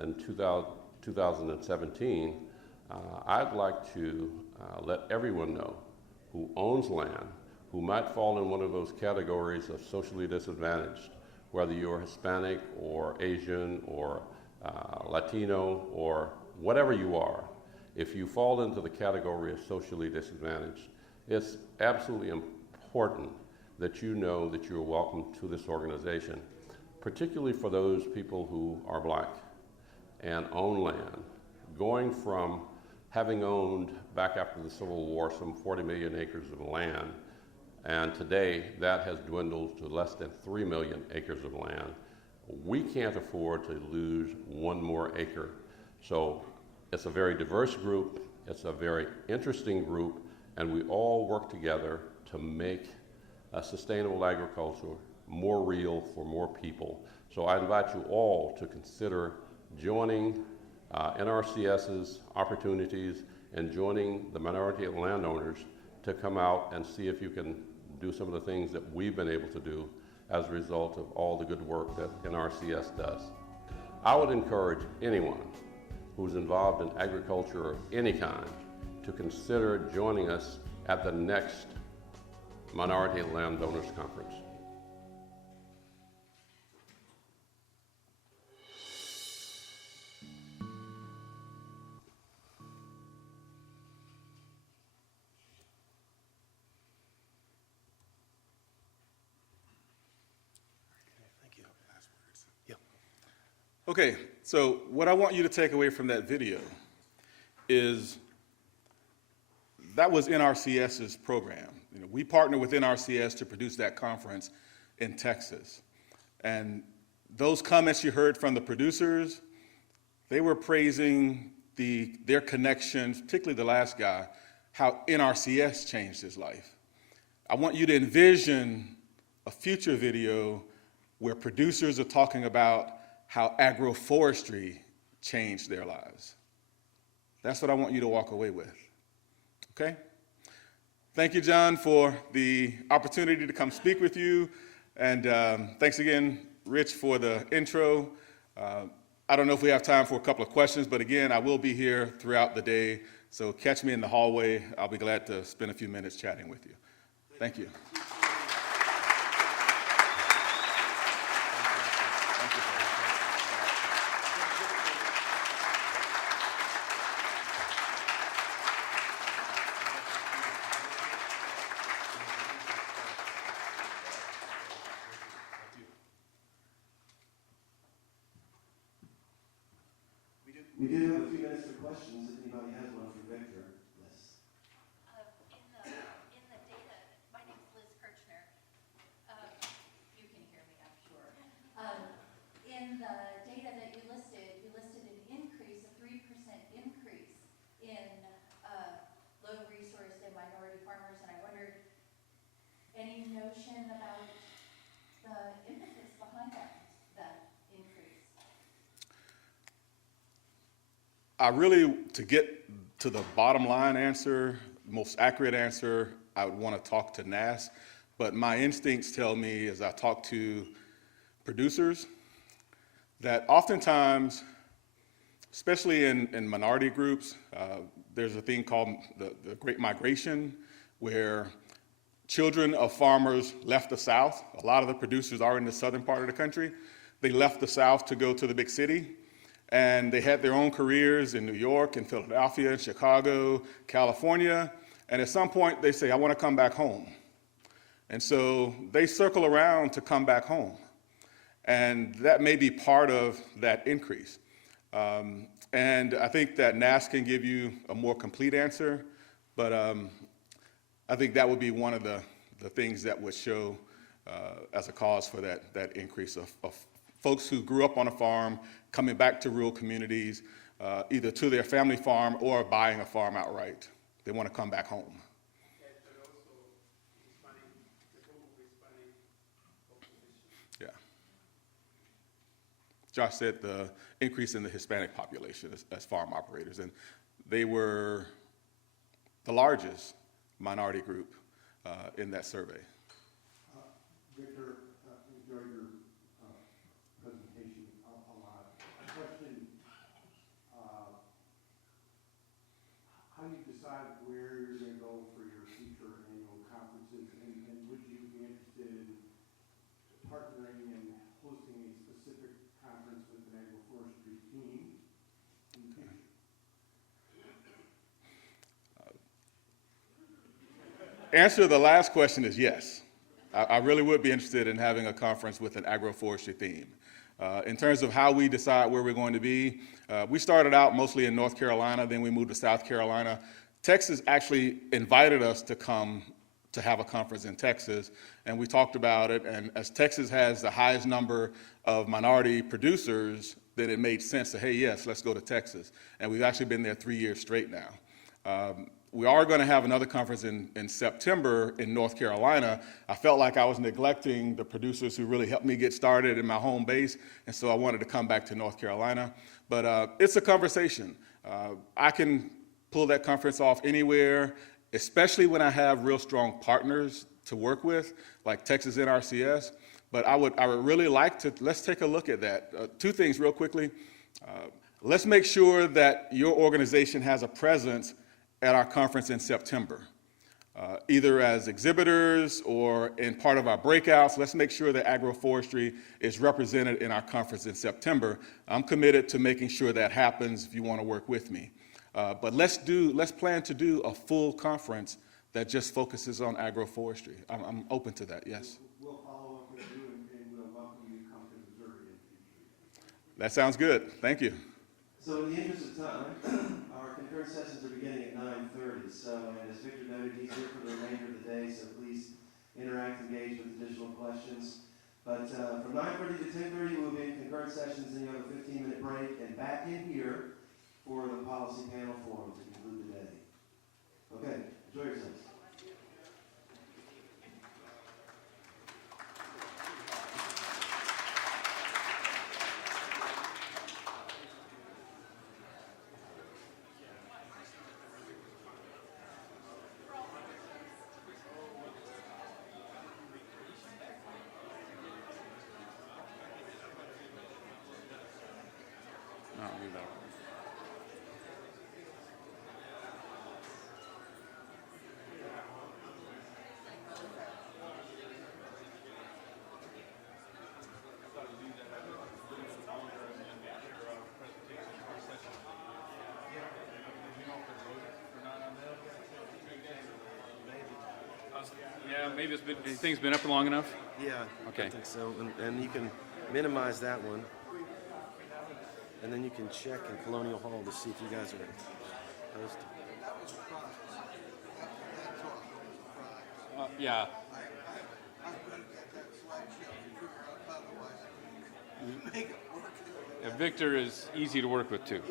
in 2017, I'd like to let everyone know who owns land, who might fall in one of those categories of socially disadvantaged, whether you're Hispanic or Asian or Latino or whatever you are. If you fall into the category of socially disadvantaged, it's absolutely important that you know that you're welcome to this organization, particularly for those people who are black and own land. Going from having owned, back after the Civil War, some 40 million acres of land, and today that has dwindled to less than 3 million acres of land. We can't afford to lose one more acre. So it's a very diverse group, it's a very interesting group, and we all work together to make sustainable agriculture more real for more people. So I invite you all to consider joining NRCS's opportunities and joining the minority landowners to come out and see if you can do some of the things that we've been able to do as a result of all the good work that NRCS does. I would encourage anyone who's involved in agriculture of any kind to consider joining us at the next Minority Landowners Conference. Okay, so what I want you to take away from that video is that was NRCS's program. You know, we partnered with NRCS to produce that conference in Texas. And those comments you heard from the producers, they were praising their connections, particularly the last guy, how NRCS changed his life. I want you to envision a future video where producers are talking about how agroforestry changed their lives. That's what I want you to walk away with, okay? Thank you, John, for the opportunity to come speak with you. And thanks again, Rich, for the intro. I don't know if we have time for a couple of questions, but again, I will be here throughout the day. So catch me in the hallway. I'll be glad to spend a few minutes chatting with you. Thank you. We do have a few minutes for questions if anybody has one for Victor. Yes. In the data, my name is Liz Kirchner. You can hear me, I'm sure. In the data that you listed an increase, a 3% increase in low resource and minority farmers, and I wondered, any notion about the impetus behind that increase? To get to the bottom line answer, most accurate answer, I would want to talk to NASS. But my instincts tell me as I talk to producers that oftentimes, especially in minority groups, there's a thing called the Great Migration, where children of farmers left the South. A lot of the producers are in the southern part of the country. They left the South to go to the big city, and they had their own careers in New York and Philadelphia and Chicago, California, and at some point they say, I want to come back home. And so they circle around to come back home. And that may be part of that increase. And I think that NASS can give you a more complete answer, but I think that would be one of the things that would show as a cause for that increase of folks who grew up on a farm coming back to rural communities, either to their family farm or buying a farm outright. They want to come back home. Yeah. Josh said the increase in the Hispanic population as farm operators, and they were the largest minority group in that survey. Victor, enjoyed your presentation a lot. Question, how do you decide where you're going to go for your future annual conferences, and would you be interested in partnering and hosting a specific conference with an agroforestry team in the future? Answer to the last question is yes. I really would be interested in having a conference with an agroforestry theme. In terms of how we decide where we're going to be, we started out mostly in North Carolina, then we moved to South Carolina. Texas actually invited us to come to have a conference in Texas, and we talked about it, and as Texas has the highest number of minority producers, then it made sense to, hey, yes, let's go to Texas. And we've actually been there 3 years straight now. We are going to have another conference in September in North Carolina. I felt like I was neglecting the producers who really helped me get started in my home base, and so I wanted to come back to North Carolina. But it's a conversation. I can pull that conference off anywhere, especially when I have real strong partners to work with, like Texas NRCS. But I would really like to, let's take a look at that. Two things real quickly. Let's make sure that your organization has a presence at our conference in September, either as exhibitors or in part of our breakouts. Let's make sure that agroforestry is represented in our conference in September. I'm committed to making sure that happens if you want to work with me. But let's plan to do a full conference that just focuses on agroforestry. I'm open to that, yes. We'll follow up with you and we'll welcome you to come to Missouri in the future. That sounds good. Thank you. So in the interest of time, our concurrent sessions are beginning at 9:30. So, and as Victor noted, he's here for the remainder of the day, so please interact, engage with additional questions. But from 9:30 to 10:30, we'll be in concurrent sessions, then you have a 15-minute break, and back in here for the policy panel forum to conclude the day. Okay, enjoy yourselves. Yeah, maybe things been up long enough? Yeah, Okay. I think so. And you can minimize that one. And then you can check in Colonial Hall to see if you guys are posted. Yeah. Victor is easy to work with too.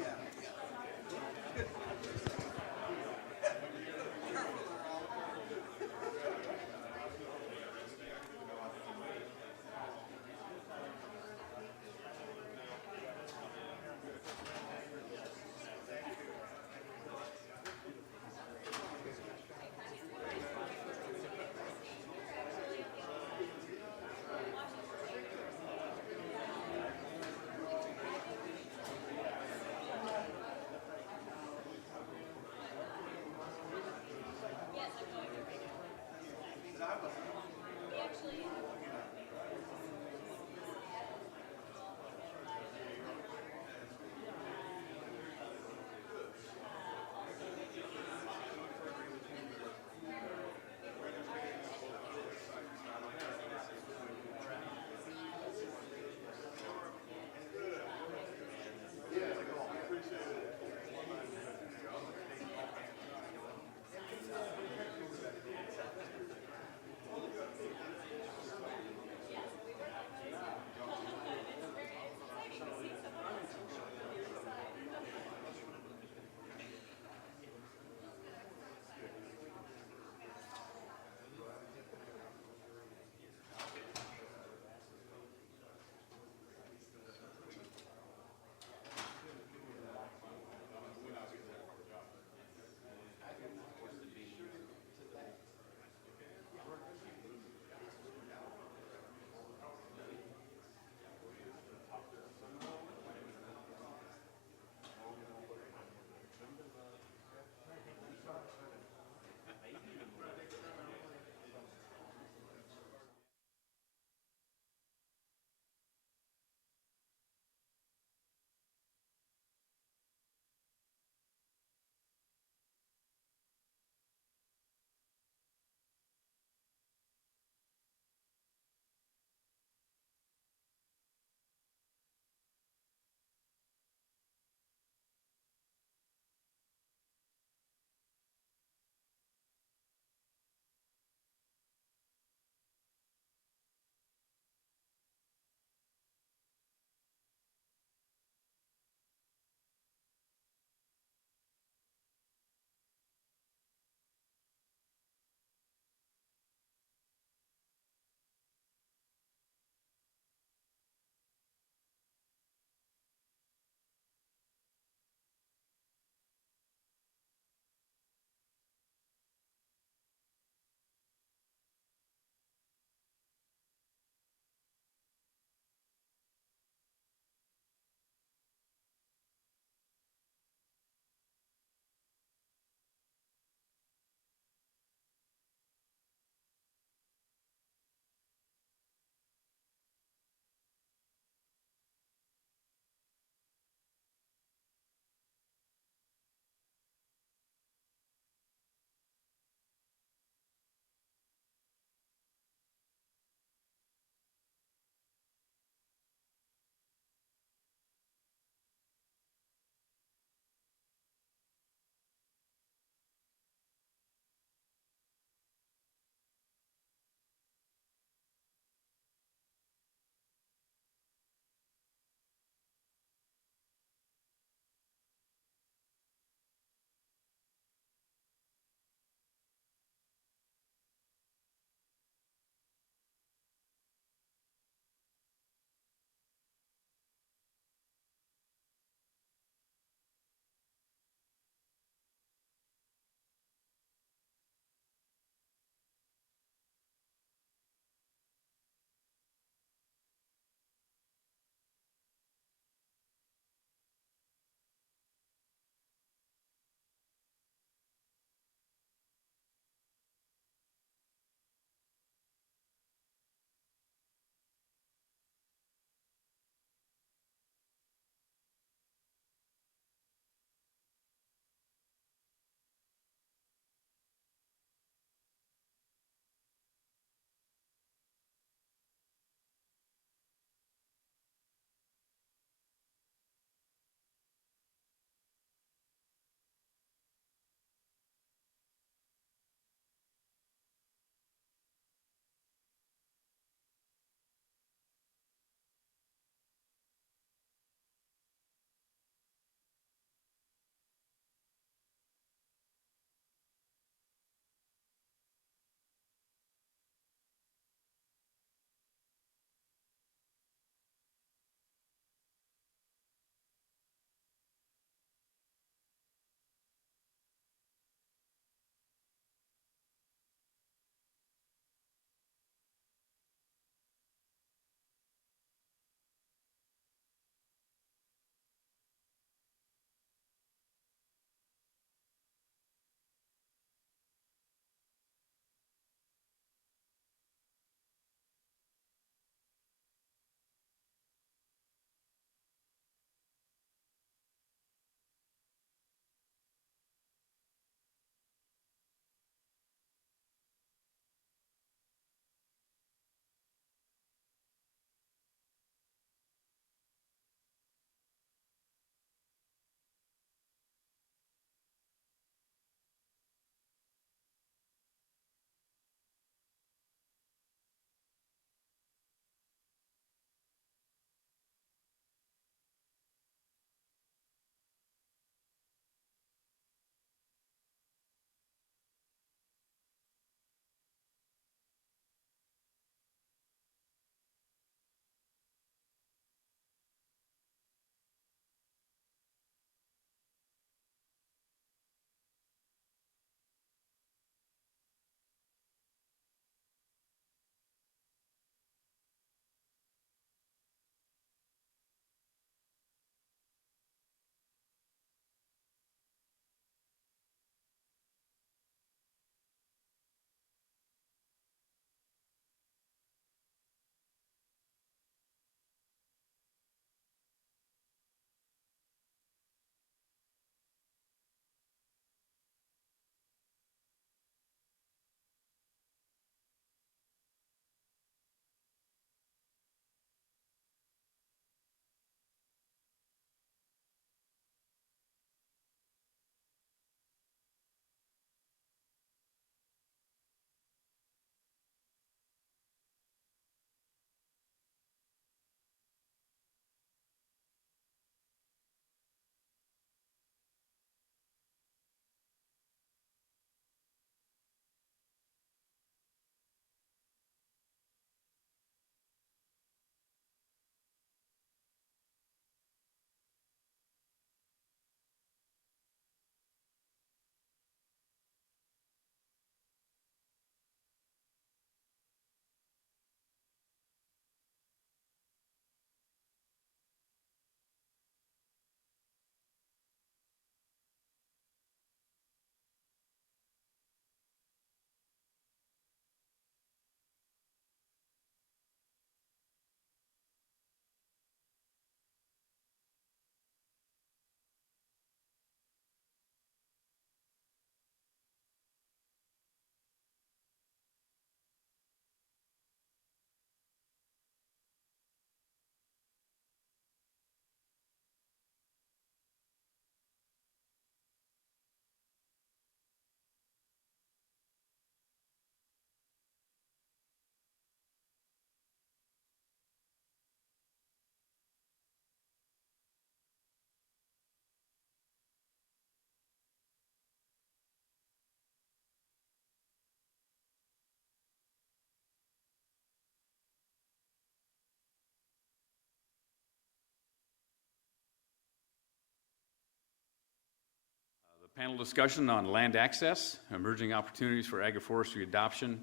Panel discussion on land access, emerging opportunities for agroforestry adoption,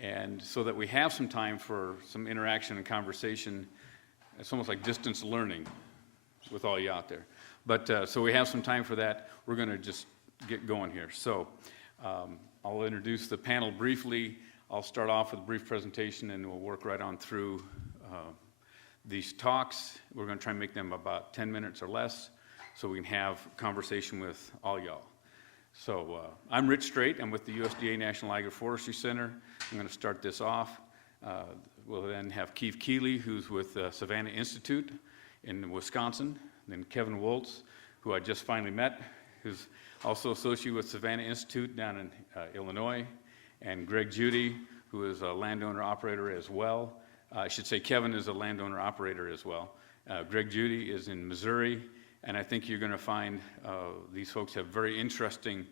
and so that we have some time for some interaction and conversation. It's almost like distance learning with all you out there. But so we have some time for that. We're going to just get going here. So I'll introduce the panel briefly. I'll start off with a brief presentation, and we'll work right on through these talks. We're going to try and make them about 10 minutes or less so we can have conversation with all y'all. So I'm Rich Straight. I'm with the USDA National Agroforestry Center. I'm going to start this off. We'll then have Keith Keeley, who's with Savannah Institute in Wisconsin. Then Kevin Woltz, who I just finally met, who's also associate with Savannah Institute down in Illinois. And Greg Judy, who is a landowner operator as well. I should say Kevin is a landowner operator as well. Greg Judy is in Missouri. And I think you're going to find these folks have very interesting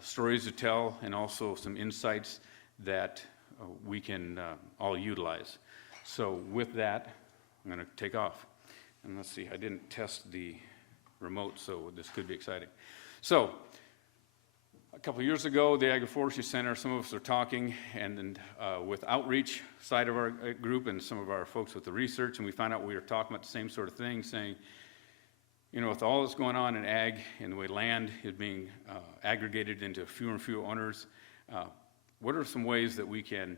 stories to tell and also some insights that we can all utilize. So with that, I'm going to take off. And let's see, I didn't test the remote, so this could be exciting. So a couple of years ago, the Agroforestry Center, some of us are talking, and then with outreach side of our group and some of our folks with the research, and we found out we were talking about the same sort of thing, saying, you know, with all that's going on in ag and the way land is being aggregated into fewer and fewer owners, what are some ways that we can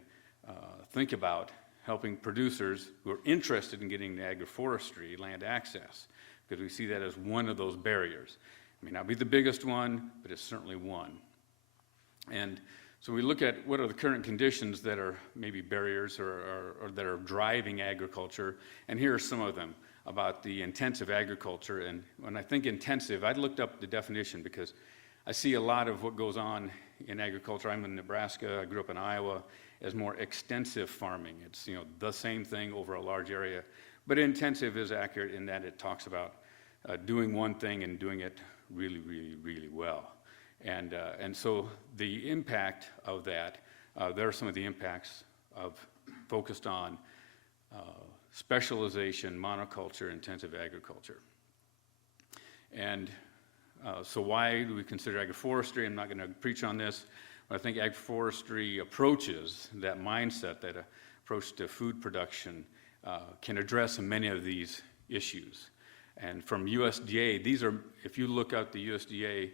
think about helping producers who are interested in getting the agroforestry land access? Because we see that as one of those barriers. It may not be the biggest one, but it's certainly one. And so we look at what are the current conditions that are maybe barriers or that are driving agriculture, and here are some of them about the intensive agriculture. And when I think intensive, I looked up the definition because I see a lot of what goes on in agriculture. I'm in Nebraska, I grew up in Iowa, as more extensive farming. It's, you know, the same thing over a large area. But intensive is accurate in that it talks about doing one thing and doing it really, really, really well. And so the impact of that, there are some of the impacts of focused on specialization, monoculture, intensive agriculture. And so why do we consider agroforestry? I'm not going to preach on this, but I think agroforestry approaches, that mindset, that approach to food production can address many of these issues. And from USDA, these are, if you look at the USDA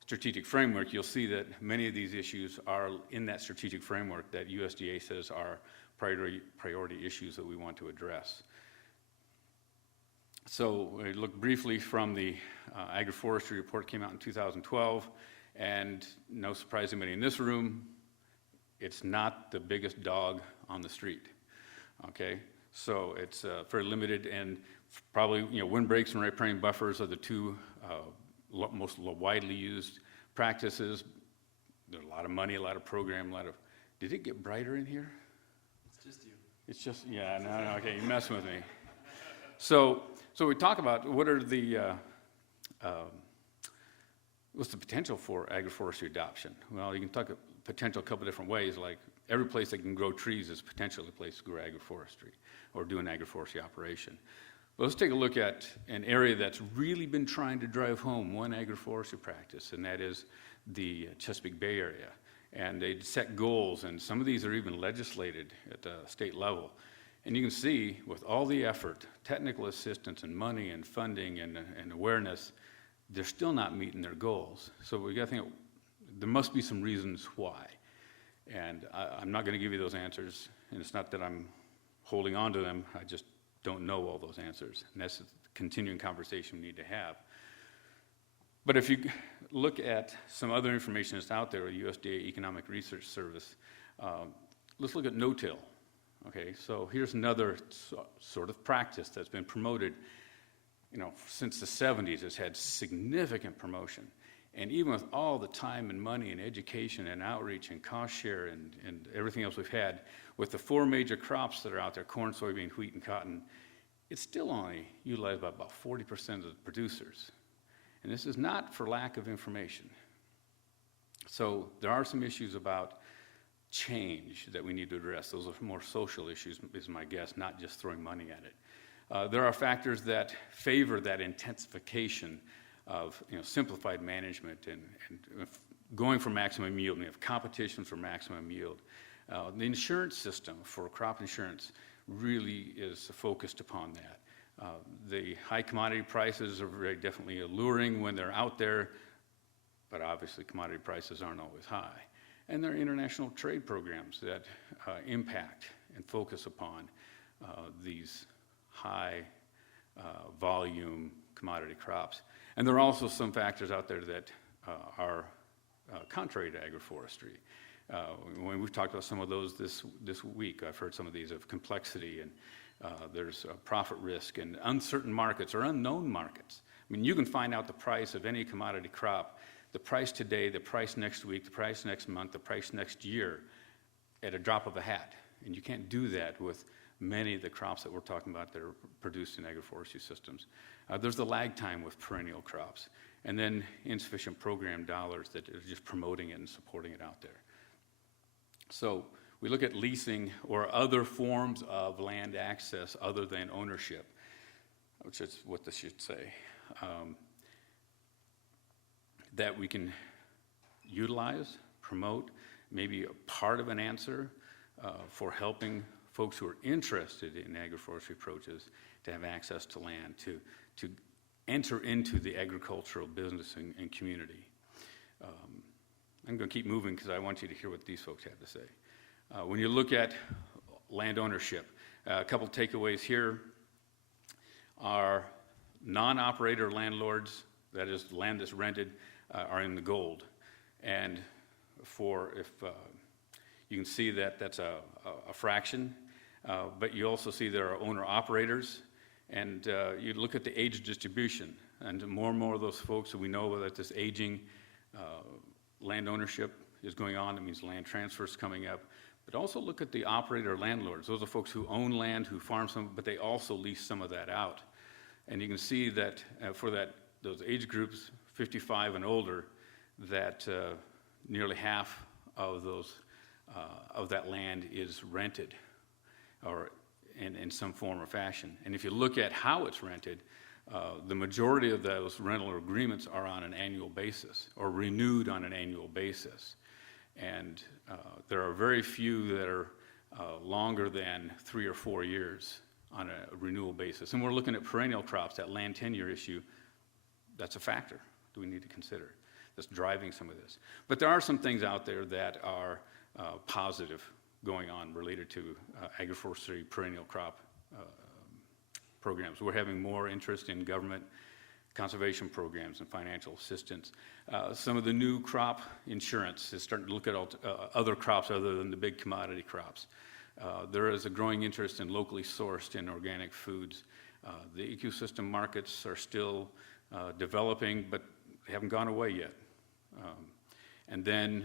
strategic framework, you'll see that many of these issues are in that strategic framework that USDA says are priority issues that we want to address. So we look briefly from the agroforestry report came out in 2012, and no surprise to anybody in this room, it's not the biggest dog on the street, okay? So it's very limited, and probably, you know, windbreaks and riparian buffers are the two most widely used practices. There's a lot of money, a lot of program, a lot of, did it get brighter in here? It's just, yeah, no, okay, you're messing with me. So we talk about what are the, what's the potential for agroforestry adoption? Well, you can talk potential a couple different ways, like every place that can grow trees is potentially a place to grow agroforestry or do an agroforestry operation. But let's take a look at an area that's really been trying to drive home one agroforestry practice, and that is the Chesapeake Bay Area. And they set goals, and some of these are even legislated at the state level. And you can see with all the effort, technical assistance and money and funding and awareness, they're still not meeting their goals. So we got to think there must be some reasons why. And I'm not going to give you those answers, and it's not that I'm holding on to them, I just don't know all those answers. And that's the continuing conversation we need to have. But if you look at some other information that's out there, USDA Economic Research Service, let's look at no-till. Okay, so here's another sort of practice that's been promoted, you know, since the 70s. It's had significant promotion. And even with all the time and money and education and outreach and cost share and everything else we've had, with the four major crops that are out there, corn, soybean, wheat, and cotton, it's still only utilized by about 40% of the producers. And this is not for lack of information. So there are some issues about change that we need to address. Those are more social issues, is my guess, not just throwing money at it. There are factors that favor that intensification of simplified management and going for maximum yield. We have competition for maximum yield. The insurance system for crop insurance really is focused upon that. The high commodity prices are very definitely alluring when they're out there, but obviously commodity prices aren't always high. And there are international trade programs that impact and focus upon these high volume commodity crops. And there are also some factors out there that are contrary to agroforestry. When we've talked about some of those this week, I've heard some of these of complexity, and there's profit risk and uncertain markets or unknown markets. I mean, you can find out the price of any commodity crop, the price today, the price next week, the price next month, the price next year at a drop of a hat. And you can't do that with many of the crops that we're talking about that are produced in agroforestry systems. There's the lag time with perennial crops, and then insufficient program dollars that are just promoting it and supporting it out there. So we look at leasing or other forms of land access other than ownership, which is what this should say, that we can utilize, promote, maybe a part of an answer for helping folks who are interested in agroforestry approaches to have access to land, to enter into the agricultural business and community. I'm going to keep moving because I want you to hear what these folks have to say. When you look at land ownership, a couple takeaways here are non-operator landlords, that is land that's rented, are in the gold. And you can see that that's a fraction, but you also see there are owner-operators, and you look at the age distribution, and more of those folks who we know that this aging land ownership is going on. That means land transfers coming up. But also look at the operator landlords. Those are folks who own land, who farm some, but they also lease some of that out. And you can see that for those age groups, 55 and older, that nearly half of that land is rented or in some form or fashion. And if you look at how it's rented, the majority of those rental agreements are on an annual basis or renewed on an annual basis. And there are very few that are longer than 3 or 4 years on a renewal basis. And we're looking at perennial crops, that land tenure issue. That's a factor that we need to consider that's driving some of this. But there are some things out there that are positive going on related to agroforestry perennial crop programs. We're having more interest in government conservation programs and financial assistance. Some of the new crop insurance is starting to look at other crops other than the big commodity crops. There is a growing interest in locally sourced and organic foods. The ecosystem markets are still developing, but they haven't gone away yet. And then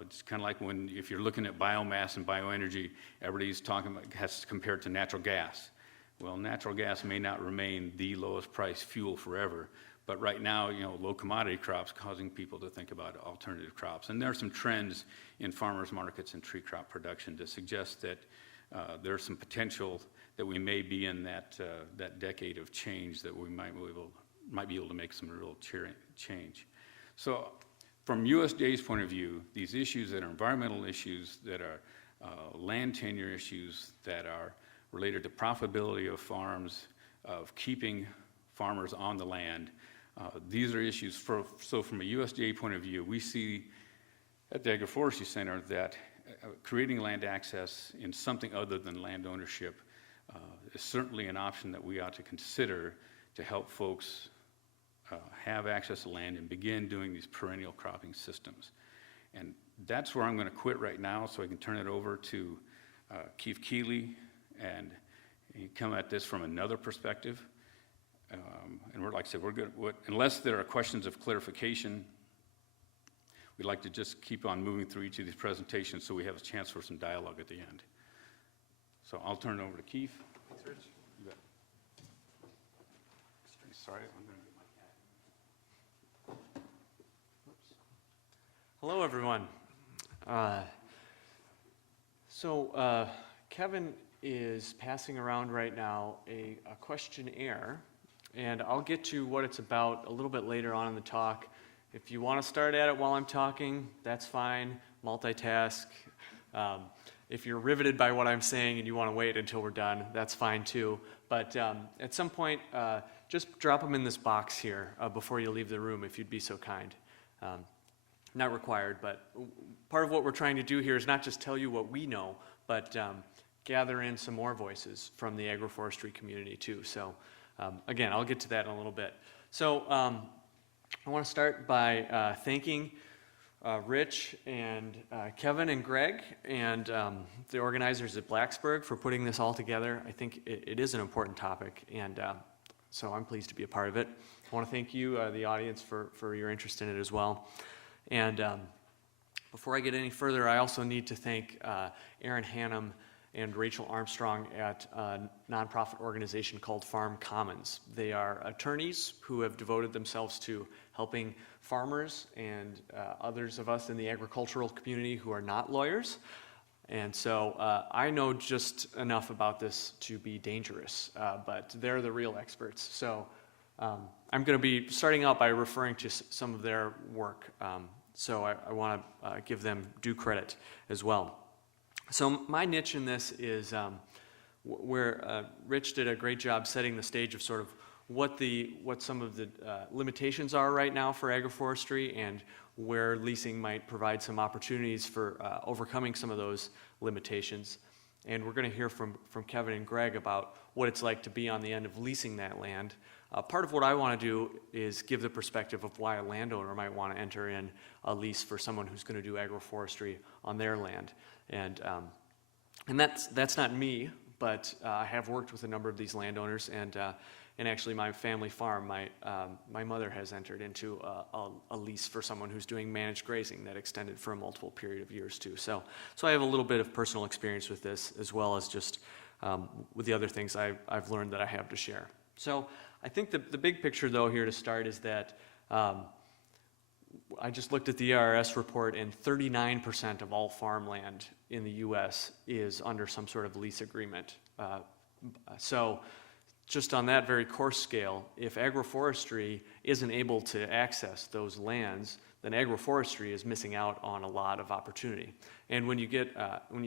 it's kind of like if you're looking at biomass and bioenergy, everybody's talking about has compared to natural gas. Well, natural gas may not remain the lowest price fuel forever, but right now, low commodity crops causing people to think about alternative crops. And there are some trends in farmers markets and tree crop production to suggest that there's some potential that we may be in that decade of change, that we might be able to make some real change. So from USDA's point of view, these issues that are environmental issues, that are land tenure issues, that are related to profitability of farms, of keeping farmers on the land. These are issues so from a USDA point of view, we see at the Agroforestry Center that creating land access in something other than land ownership is certainly an option that we ought to consider to help folks have access to land and begin doing these perennial cropping systems. And that's where I'm going to quit right now so I can turn it over to Keith Keeley, and he come at this from another perspective. And like I said, we're good. Unless there are questions of clarification, we'd like to just keep on moving through each of these presentations so we have a chance for some dialogue at the end. So I'll turn it over to Keith. Thanks, Rich. You bet. Sorry, I'm going to get my cat. Oops. Hello, everyone. Kevin is passing around right now a questionnaire And I'll get to what it's about a little bit later on in the talk. If you want to start at it while I'm talking, that's fine. Multitask. If you're riveted by what I'm saying and you want to wait until we're done, that's fine too. But at some point, just drop them in this box here before you leave the room, if you'd be so kind. Not required, but part of what we're trying to do here is not just tell you what we know, but gather in some more voices from the agroforestry community too. So again, I'll get to that in a little bit. So I want to start by thanking Rich and Kevin and Greg and the organizers at Blacksburg for putting this all together. I think it is an important topic, and so I'm pleased to be a part of it. I want to thank you, the audience, for your interest in it as well. And before I get any further, I also need to thank Aaron Hannum and Rachel Armstrong at a nonprofit organization called Farm Commons. They are attorneys who have devoted themselves to helping farmers and others of us in the agricultural community who are not lawyers. And so I know just enough about this to be dangerous, but they're the real experts. So I'm going to be starting out by referring to some of their work. So I want to give them due credit as well. So my niche in this is where Rich did a great job setting the stage of sort of what some of the limitations are right now for agroforestry and where leasing might provide some opportunities for overcoming some of those limitations. And we're going to hear from Kevin and Greg about what it's like to be on the end of leasing that land. Part of what I want to do is give the perspective of why a landowner might want to enter in a lease for someone who's going to do agroforestry on their land. And that's not me, but I have worked with a number of these landowners, and actually my family farm, my mother has entered into a lease for someone who's doing managed grazing that extended for a multiple period of years too. So I have a little bit of personal experience with this, as well as just with the other things I've learned that I have to share. So I think the big picture though here to start is that I just looked at the ERS report, and 39% of all farmland in the U.S. is under some sort of lease agreement. So just on that very coarse scale, if agroforestry isn't able to access those lands, then agroforestry is missing out on a lot of opportunity. And when you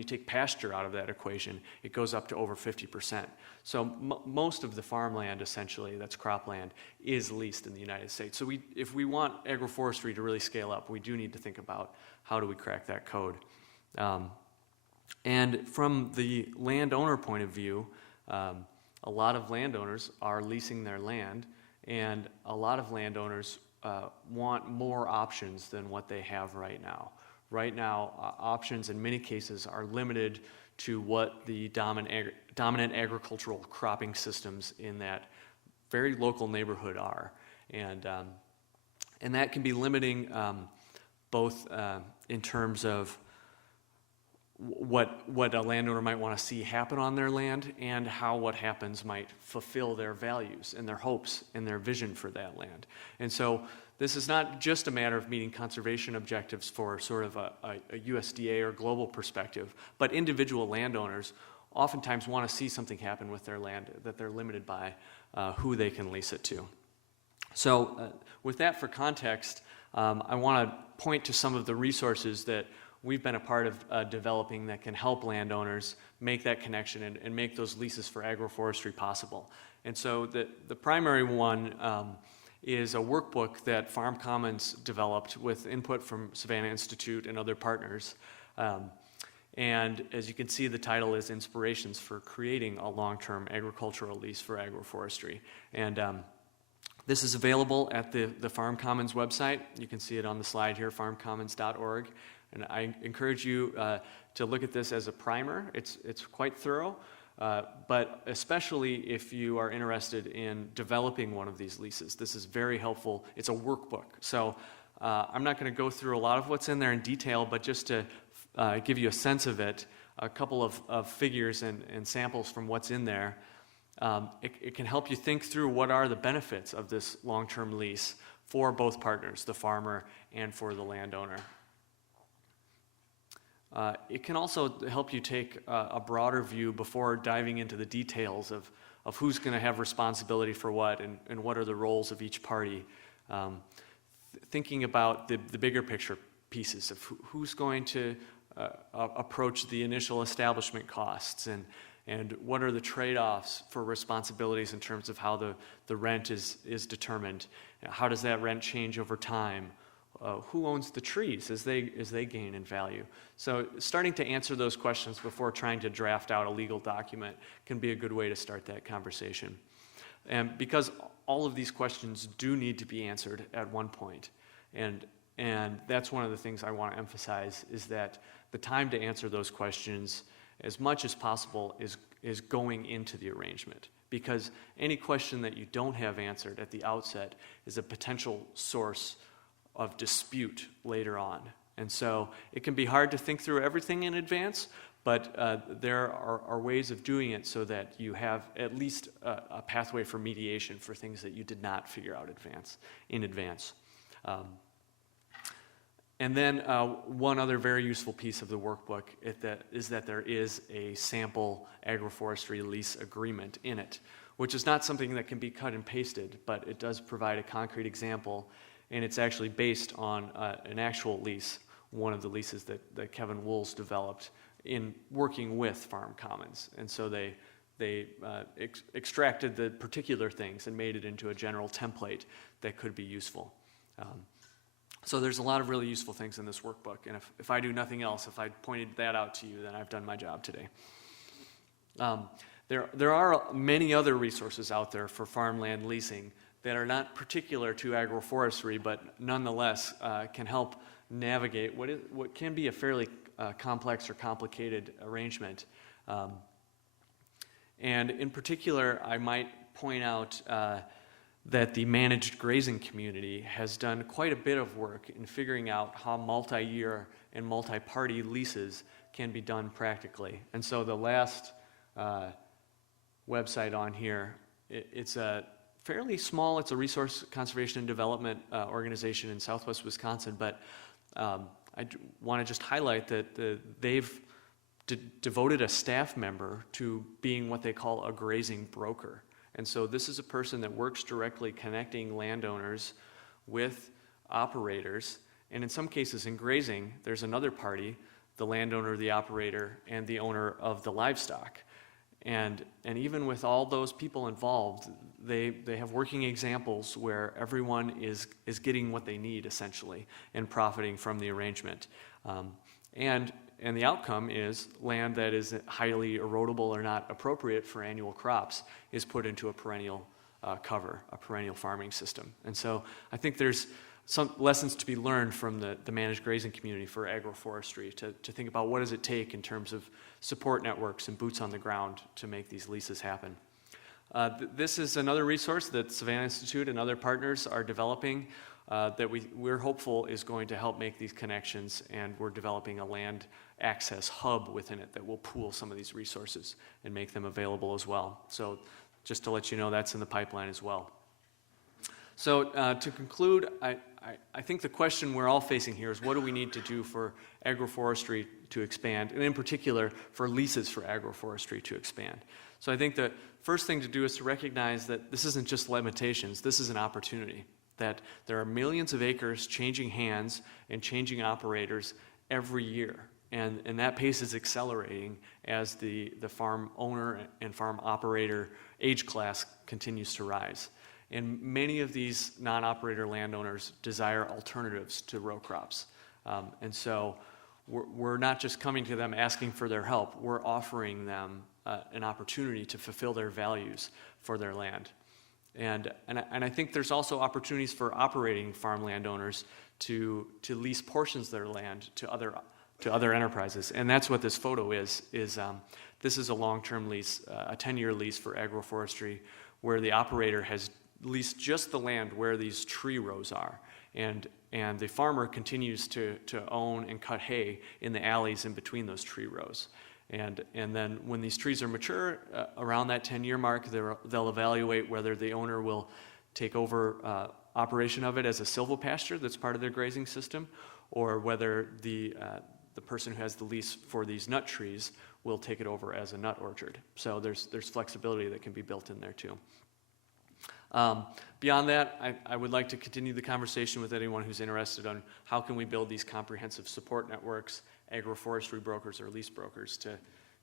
take pasture out of that equation, it goes up to over 50%. So most of the farmland, essentially, that's cropland, is leased in the United States. So if we want agroforestry to really scale up, we do need to think about how do we crack that code. And from the landowner point of view, a lot of landowners are leasing their land, and a lot of landowners want more options than what they have right now. Right now, options in many cases are limited to what the dominant agricultural cropping systems in that very local neighborhood are. And that can be limiting both in terms of what a landowner might want to see happen on their land, and how what happens might fulfill their values and their hopes and their vision for that land. And so this is not just a matter of meeting conservation objectives for sort of a USDA or global perspective, but individual landowners oftentimes want to see something happen with their land that they're limited by who they can lease it to. So with that for context, I want to point to some of the resources that we've been a part of developing that can help landowners make that connection and make those leases for agroforestry possible. And so the primary one is a workbook that Farm Commons developed with input from Savannah Institute and other partners. And as you can see, the title is Inspirations for Creating a Long-Term Agricultural Lease for Agroforestry. And this is available at the Farm Commons website. You can see it on the slide here, farmcommons.org. And I encourage you to look at this as a primer. It's quite thorough, but especially if you are interested in developing one of these leases, this is very helpful. It's a workbook. So I'm not going to go through a lot of what's in there in detail, but just to give you a sense of it, a couple of figures and samples from what's in there. It can help you think through what are the benefits of this long-term lease for both partners, the farmer and for the landowner. It can also help you take a broader view before diving into the details who's going to have responsibility for what and what are the roles of each party. Thinking about the bigger picture pieces of who's going to approach the initial establishment costs and what are the trade-offs for responsibilities in terms of how the rent is determined. How does that rent change over time? Who owns the trees as they gain in value? So starting to answer those questions before trying to draft out a legal document can be a good way to start that conversation. And because all of these questions do need to be answered at one point, and that's one of the things I want to emphasize, is that the time to answer those questions as much as possible is going into the arrangement, because any question that you don't have answered at the outset is a potential source of dispute later on. And so it can be hard to think through everything in advance, but there are ways of doing it so that you have at least a pathway for mediation for things that you did not figure out in advance. And then one other very useful piece of the workbook is that there is a sample agroforestry lease agreement in it, which is not something that can be cut and pasted, but it does provide a concrete example, and it's actually based on an actual lease, one of the leases that Kevin Wool's developed in working with Farm Commons. And so they extracted the particular things and made it into a general template that could be useful. So there's a lot of really useful things in this workbook, and if I do nothing else, if I pointed that out to you, then I've done my job today. There are many other resources out there for farmland leasing that are not particular to agroforestry, but nonetheless can help navigate what can be a fairly complex or complicated arrangement. And in particular, I might point out that the managed grazing community has done quite a bit of work in figuring out how multi-year and multi-party leases can be done practically. And so the last website on here, it's a fairly small, it's a resource conservation and development organization in southwest Wisconsin, but I want to just highlight that they've devoted a staff member to being what they call a grazing broker. And so this is a person that works directly connecting landowners with operators, and in some cases in grazing, there's another party, the landowner, the operator, and the owner of the livestock. And even with all those people involved, they have working examples where everyone is getting what they need, essentially, and profiting from the arrangement. And the outcome is land that is highly erodible or not appropriate for annual crops is put into a perennial cover, a perennial farming system. And so I think there's some lessons to be learned from the managed grazing community for agroforestry to think about what does it take in terms of support networks and boots on the ground to make these leases happen. This is another resource that Savannah Institute and other partners are developing that we're hopeful is going to help make these connections, and we're developing a land access hub within it that will pool some of these resources and make them available as well. So just to let you know, that's in the pipeline as well. So to conclude, I think the question we're all facing here is what do we need to do for agroforestry to expand, and in particular for leases for agroforestry to expand. So I think the first thing to do is to recognize that this isn't just limitations, this is an opportunity, that there are millions of acres changing hands and changing operators every year. And that pace is accelerating as the farm owner and farm operator age class continues to rise. And many of these non-operator landowners desire alternatives to row crops. And so we're not just coming to them asking for their help, we're offering them an opportunity to fulfill their values for their land. And I think there's also opportunities for operating farm landowners to lease portions of their land to other enterprises. And that's what this photo is this is a long-term lease, a 10-year lease for agroforestry, where the operator has leased just the land where these tree rows are. And the farmer continues to own and cut hay in the alleys in between those tree rows. And then when these trees are mature, around that 10-year mark, they'll evaluate whether the owner will take over operation of it as a silvopasture that's part of their grazing system, or whether the person who has the lease for these nut trees we'll take it over as a nut orchard. So there's flexibility that can be built in there too. Beyond that, I would like to continue the conversation with anyone who's interested on how can we build these comprehensive support networks, agroforestry brokers or lease brokers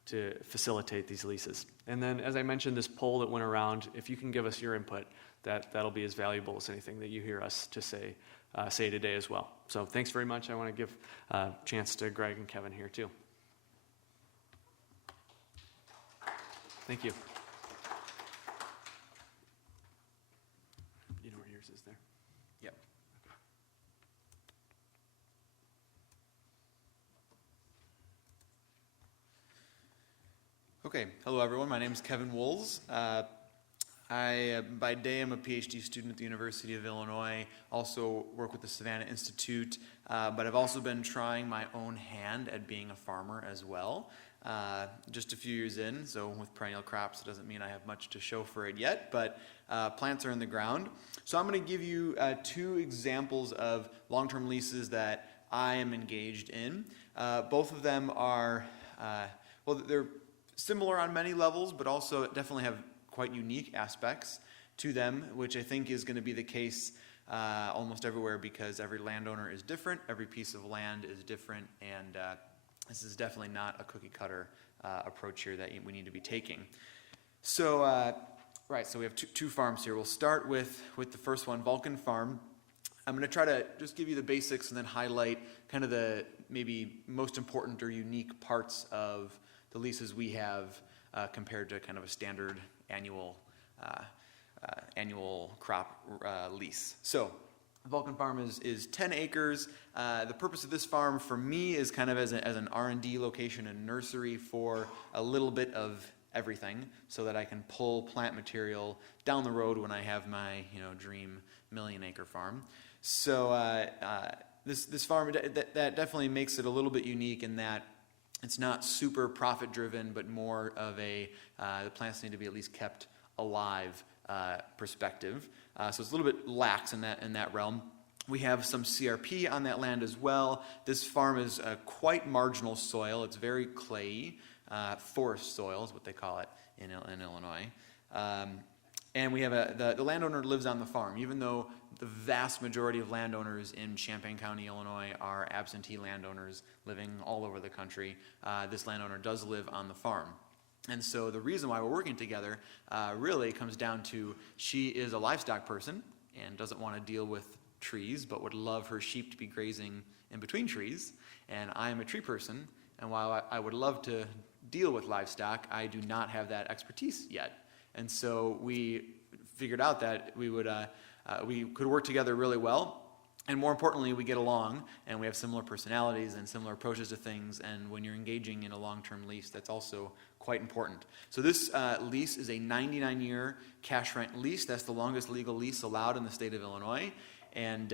to facilitate these leases. And then, as I mentioned, this poll that went around, if you can give us your input, that'll be as valuable as anything that you hear us to say today as well. So thanks very much. I want to give a chance to Greg and Kevin here too. Thank you. You know where yours is there? Yep. Okay, hello everyone. My name is Kevin Wools. I, by day, am a PhD student at the University of Illinois. Also work with the Savannah Institute, but I've also been trying my own hand at being a farmer as well. Just a few years in, so with perennial crops, it doesn't mean I have much to show for it yet, but plants are in the ground. So I'm going to give you 2 examples of long-term leases that I am engaged in. Both of them are, well, they're similar on many levels, but also definitely have quite unique aspects to them, which I think is going to be the case almost everywhere because every landowner is different, every piece of land is different, and this is definitely not a cookie cutter approach here that we need to be taking. So, right, so we have two farms here. We'll start with the first one, Balkan Farm. I'm going to try to just give you the basics and then highlight kind of the maybe most important or unique parts of the leases we have compared to kind of a standard annual crop lease. So Balkan Farm is 10 acres. The purpose of this farm for me is kind of as an R&D location and nursery for a little bit of everything so that I can pull plant material down the road when I have my dream million-acre farm. So this farm, that definitely makes it a little bit unique in that it's not super profit-driven, but more of the plants need to be at least kept alive perspective. So it's a little bit lax in that realm. We have some CRP on that land as well. This farm is quite marginal soil. It's very clayey. Forest soil is what they call it in Illinois. And we have the landowner lives on the farm, even though the vast majority of landowners in Champaign County, Illinois are absentee landowners living all over the country. This landowner does live on the farm. And so the reason why we're working together really comes down to she is a livestock person and doesn't want to deal with trees, but would love her sheep to be grazing in between trees. And I am a tree person, and while I would love to deal with livestock, I do not have that expertise yet. And so we figured out that we could work together really well. And more importantly, we get along, and we have similar personalities and similar approaches to things. And when you're engaging in a long-term lease, that's also quite important. So this lease is a 99-year cash rent lease. That's the longest legal lease allowed in the state of Illinois. And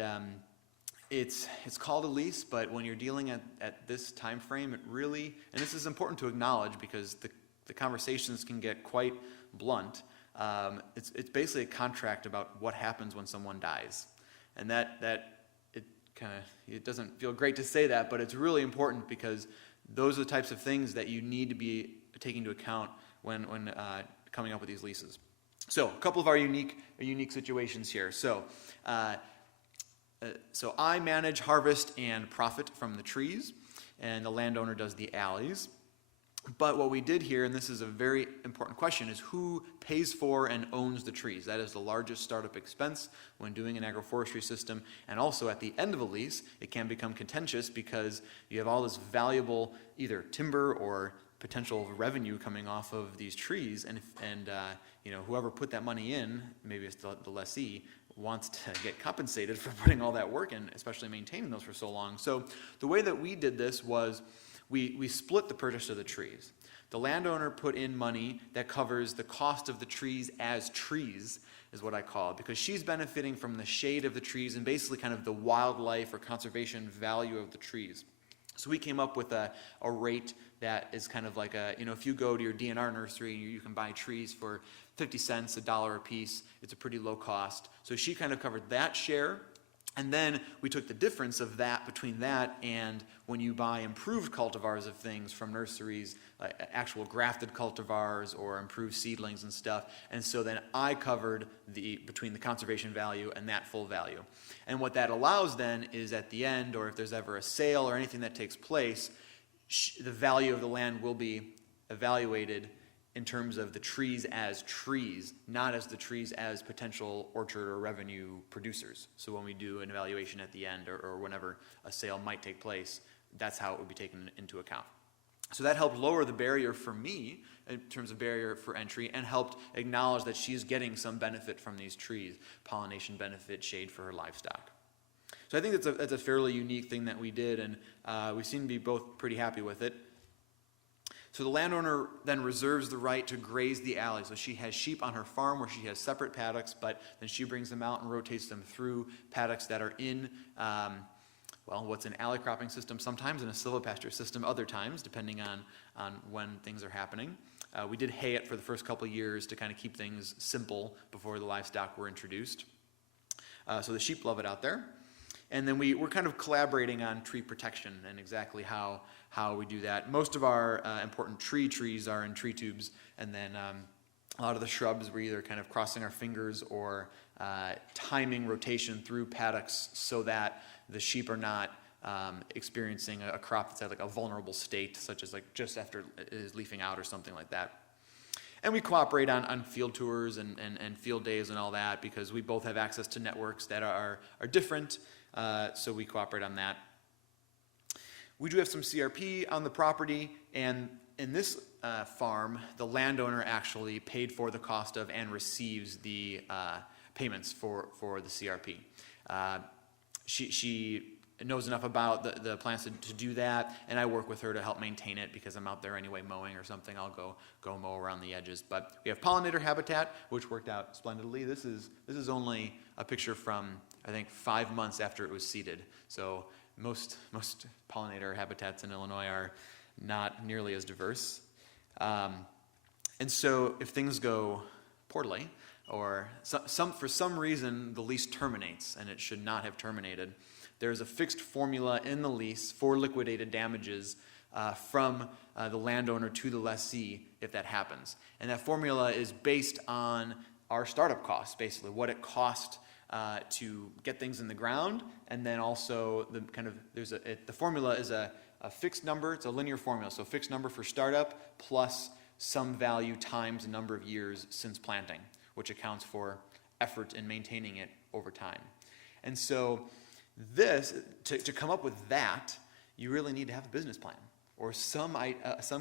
it's called a lease, but when you're dealing at this time frame, it really, and this is important to acknowledge because the conversations can get quite blunt. It's basically a contract about what happens when someone dies. And it doesn't feel great to say that, but it's really important because those are the types of things that you need to be taking into account when coming up with these leases. So a couple of our unique situations here. So I manage harvest and profit from the trees, and the landowner does the alleys. But what we did here, and this is a very important question, is who pays for and owns the trees? That is the largest startup expense when doing an agroforestry system. And also at the end of a lease, it can become contentious because you have all this valuable either timber or potential revenue coming off of these trees. And whoever put that money in, maybe it's the lessee, wants to get compensated for putting all that work in, especially maintaining those for so long. So the way that we did this was we split the purchase of the trees. The landowner put in money that covers the cost of the trees as trees, is what I call it, because she's benefiting from the shade of the trees and basically kind of the wildlife or conservation value of the trees. So we came up with a rate that is kind of like if you go to your DNR nursery, you can buy trees for 50 cents, $1 a piece. It's a pretty low cost. So she kind of covered that share. And then we took the difference of that between that and when you buy improved cultivars of things from nurseries, like actual grafted cultivars or improved seedlings and stuff. And so then I covered between the conservation value and that full value. And what that allows then is at the end, or if there's ever a sale or anything that takes place, the value of the land will be evaluated in terms of the trees as trees, not as the trees as potential orchard or revenue producers. So when we do an evaluation at the end or whenever a sale might take place, that's how it would be taken into account. So that helped lower the barrier for me in terms of barrier for entry and helped acknowledge that she's getting some benefit from these trees, pollination benefit, shade for her livestock. So I think that's a fairly unique thing that we did, and we seem to be both pretty happy with it. So the landowner then reserves the right to graze the alley. So she has sheep on her farm where she has separate paddocks, but then she brings them out and rotates them through paddocks that are in, what's an alley cropping system, sometimes in a silvopasture system, other times, depending on when things are happening. We did hay it for the first couple of years to kind of keep things simple before the livestock were introduced. So the sheep love it out there. And then we're kind of collaborating on tree protection and exactly how we do that. Most of our important trees are in tree tubes, and then a lot of the shrubs we're either kind of crossing our fingers or timing rotation through paddocks so that the sheep are not experiencing a crop that's at like a vulnerable state, such as like just after it is leafing out or something like that. And we cooperate on field tours and field days and all that because we both have access to networks that are different, so we cooperate on that. We do have some CRP on the property, and in this farm, the landowner actually paid for the cost of and receives the payments for the CRP. She knows enough about the plants to do that, and I work with her to help maintain it because I'm out there anyway mowing or something. I'll go mow around the edges. But we have pollinator habitat, which worked out splendidly. This is only a picture from, I think, 5 months after it was seeded. So most pollinator habitats in Illinois are not nearly as diverse. And so if things go poorly, or for some reason the lease terminates, and it should not have terminated, there's a fixed formula in the lease for liquidated damages from the landowner to the lessee if that happens. And that formula is based on our startup costs, basically, what it cost to get things in the ground, and then also the formula is a fixed number. It's a linear formula, so a fixed number for startup plus some value times a number of years since planting, which accounts for effort in maintaining it over time. And so to come up with that, you really need to have a business plan or some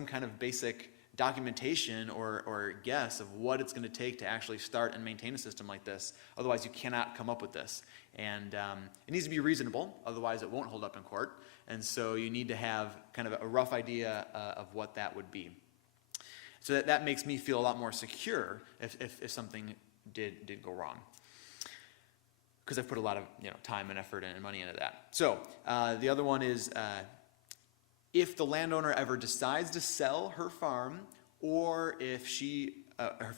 kind of basic documentation or guess of what it's going to take to actually start and maintain a system like this. Otherwise, you cannot come up with this. And it needs to be reasonable, otherwise it won't hold up in court. And so you need to have kind of a rough idea of what that would be. So that makes me feel a lot more secure if something did go wrong, because I've put a lot of time and effort and money into that. So the other one is if the landowner ever decides to sell her farm, or if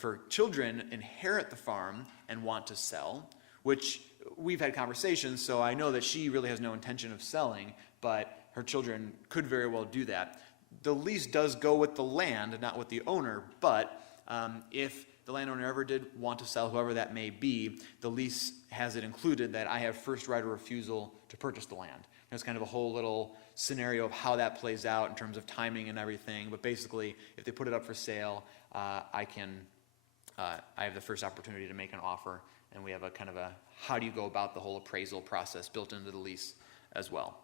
her children inherit the farm and want to sell, which we've had conversations, so I know that she really has no intention of selling, but her children could very well do that. The lease does go with the land, not with the owner, but if the landowner ever did want to sell, whoever that may be, the lease has it included that I have first right of refusal to purchase the land. There's kind of a whole little scenario of how that plays out in terms of timing and everything, but basically, if they put it up for sale, I have the first opportunity to make an offer, and we have a kind of a how do you go about the whole appraisal process built into the lease as well.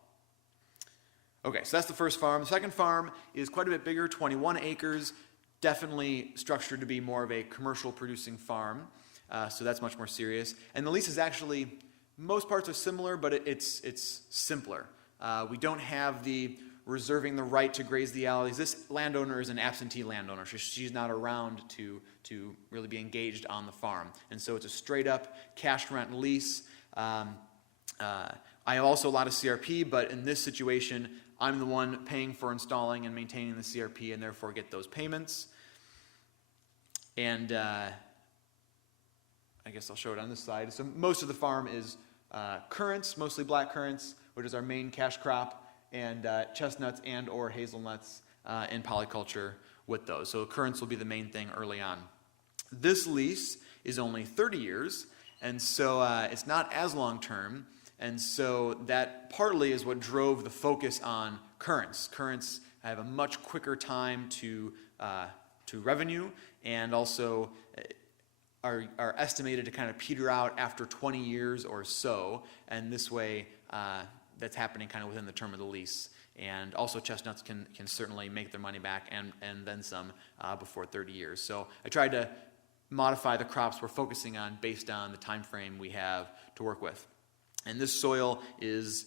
Okay, so that's the first farm. The second farm is quite a bit bigger, 21 acres, definitely structured to be more of a commercial producing farm, so that's much more serious. And the lease is actually, most parts are similar, but it's simpler. We don't have the reserving the right to graze the alleys. This landowner is an absentee landowner. She's not around to really be engaged on the farm. And so it's a straight up cash rent lease. I have also a lot of CRP, but in this situation, I'm the one paying for installing and maintaining the CRP and therefore get those payments. And I guess I'll show it on this side. So most of the farm is currants, mostly black currants, which is our main cash crop, and chestnuts and or hazelnuts in polyculture with those. So currants will be the main thing early on. This lease is only 30 years, and so it's not as long term, and so that partly is what drove the focus on currants. Currants have a much quicker time to revenue, and also are estimated to kind of peter out after 20 years or so, and this way that's happening kind of within the term of the lease. And also chestnuts can certainly make their money back and then some before 30 years. So I tried to modify the crops we're focusing on based on the time frame we have to work with. And this soil is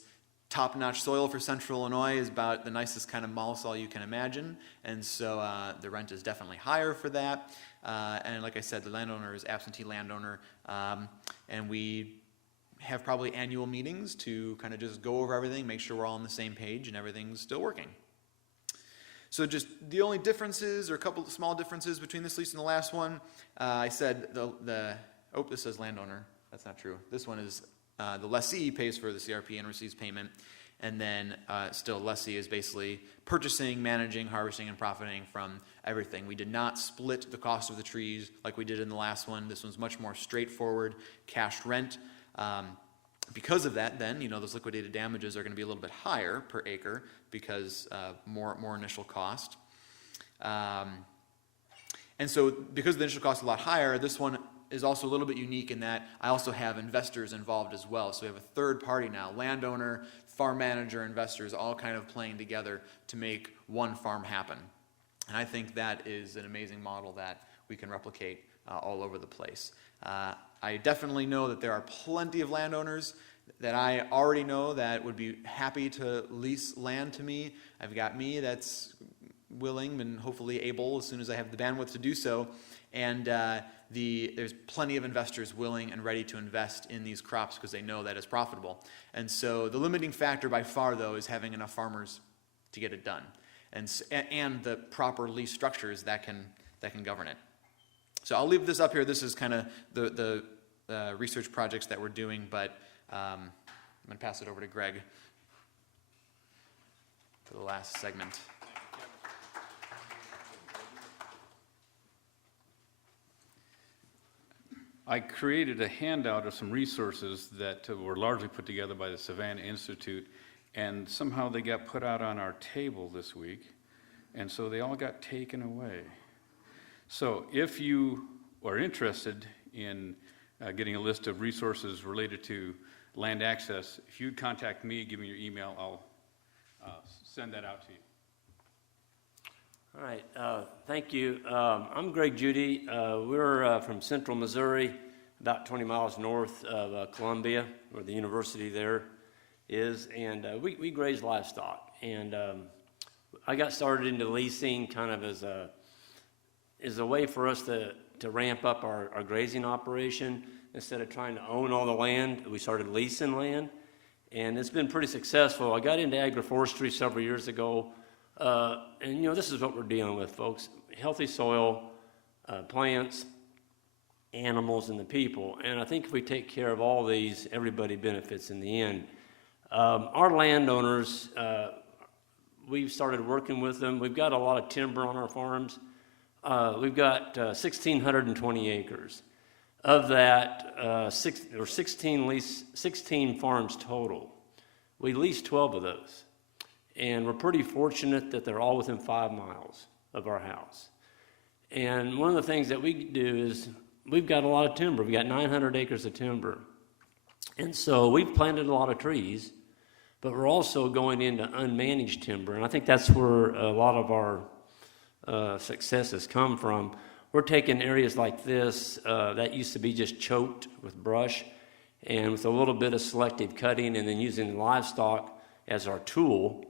top-notch soil for Central Illinois, is about the nicest kind of mollisol you can imagine, and so the rent is definitely higher for that. And like I said, the landowner is absentee landowner, and we have probably annual meetings to kind of just go over everything, make sure we're all on the same page and everything's still working. So just the only differences, or a couple of small differences between this lease and the last one, I said this says landowner. That's not true. This one is the lessee pays for the CRP and receives payment, and then still lessee is basically purchasing, managing, harvesting, and profiting from everything. We did not split the cost of the trees like we did in the last one. This one's much more straightforward, cash rent. Because of that, then, those liquidated damages are going to be a little bit higher per acre because more initial cost. And so because the initial cost is a lot higher, this one is also a little bit unique in that I also have investors involved as well. So we have a third party now, landowner, farm manager, investors, all kind of playing together to make one farm happen. And I think that is an amazing model that we can replicate all over the place. I definitely know that there are plenty of landowners that I already know that would be happy to lease land to me. I've got me that's willing and hopefully able as soon as I have the bandwidth to do so. And there's plenty of investors willing and ready to invest in these crops because they know that it's profitable. And so the limiting factor by far, though, is having enough farmers to get it done, and the proper lease structures that can govern it. So I'll leave this up here. This is kind of the research projects that we're doing, but I'm going to pass it over to Greg for the last segment. I created a handout of some resources that were largely put together by the Savannah Institute, and somehow they got put out on our table this week, and so they all got taken away. So if you are interested in getting a list of resources related to land access, if you'd contact me, give me your email, I'll send that out to you. All right, thank you. I'm Greg Judy. We're from Central Missouri, about 20 miles north of Columbia, where the university there is, and we graze livestock. And I got started into leasing kind of as a way for us to ramp up our grazing operation. Instead of trying to own all the land, we started leasing land, and it's been pretty successful. I got into agroforestry several years ago. And this is what we're dealing with, folks. Healthy soil, plants, animals, and the people. And I think if we take care of all these, everybody benefits in the end. Our landowners, we've started working with them. We've got a lot of timber on our farms. We've got 1,620 acres. Of that, 16 farms total. We lease 12 of those. And we're pretty fortunate that they're all within 5 miles of our house. And one of the things that we do is we've got a lot of timber. We've got 900 acres of timber. And so we've planted a lot of trees, but we're also going into unmanaged timber. And I think that's where a lot of our successes come from. We're taking areas like this that used to be just choked with brush, and with a little bit of selective cutting and then using livestock as our tool,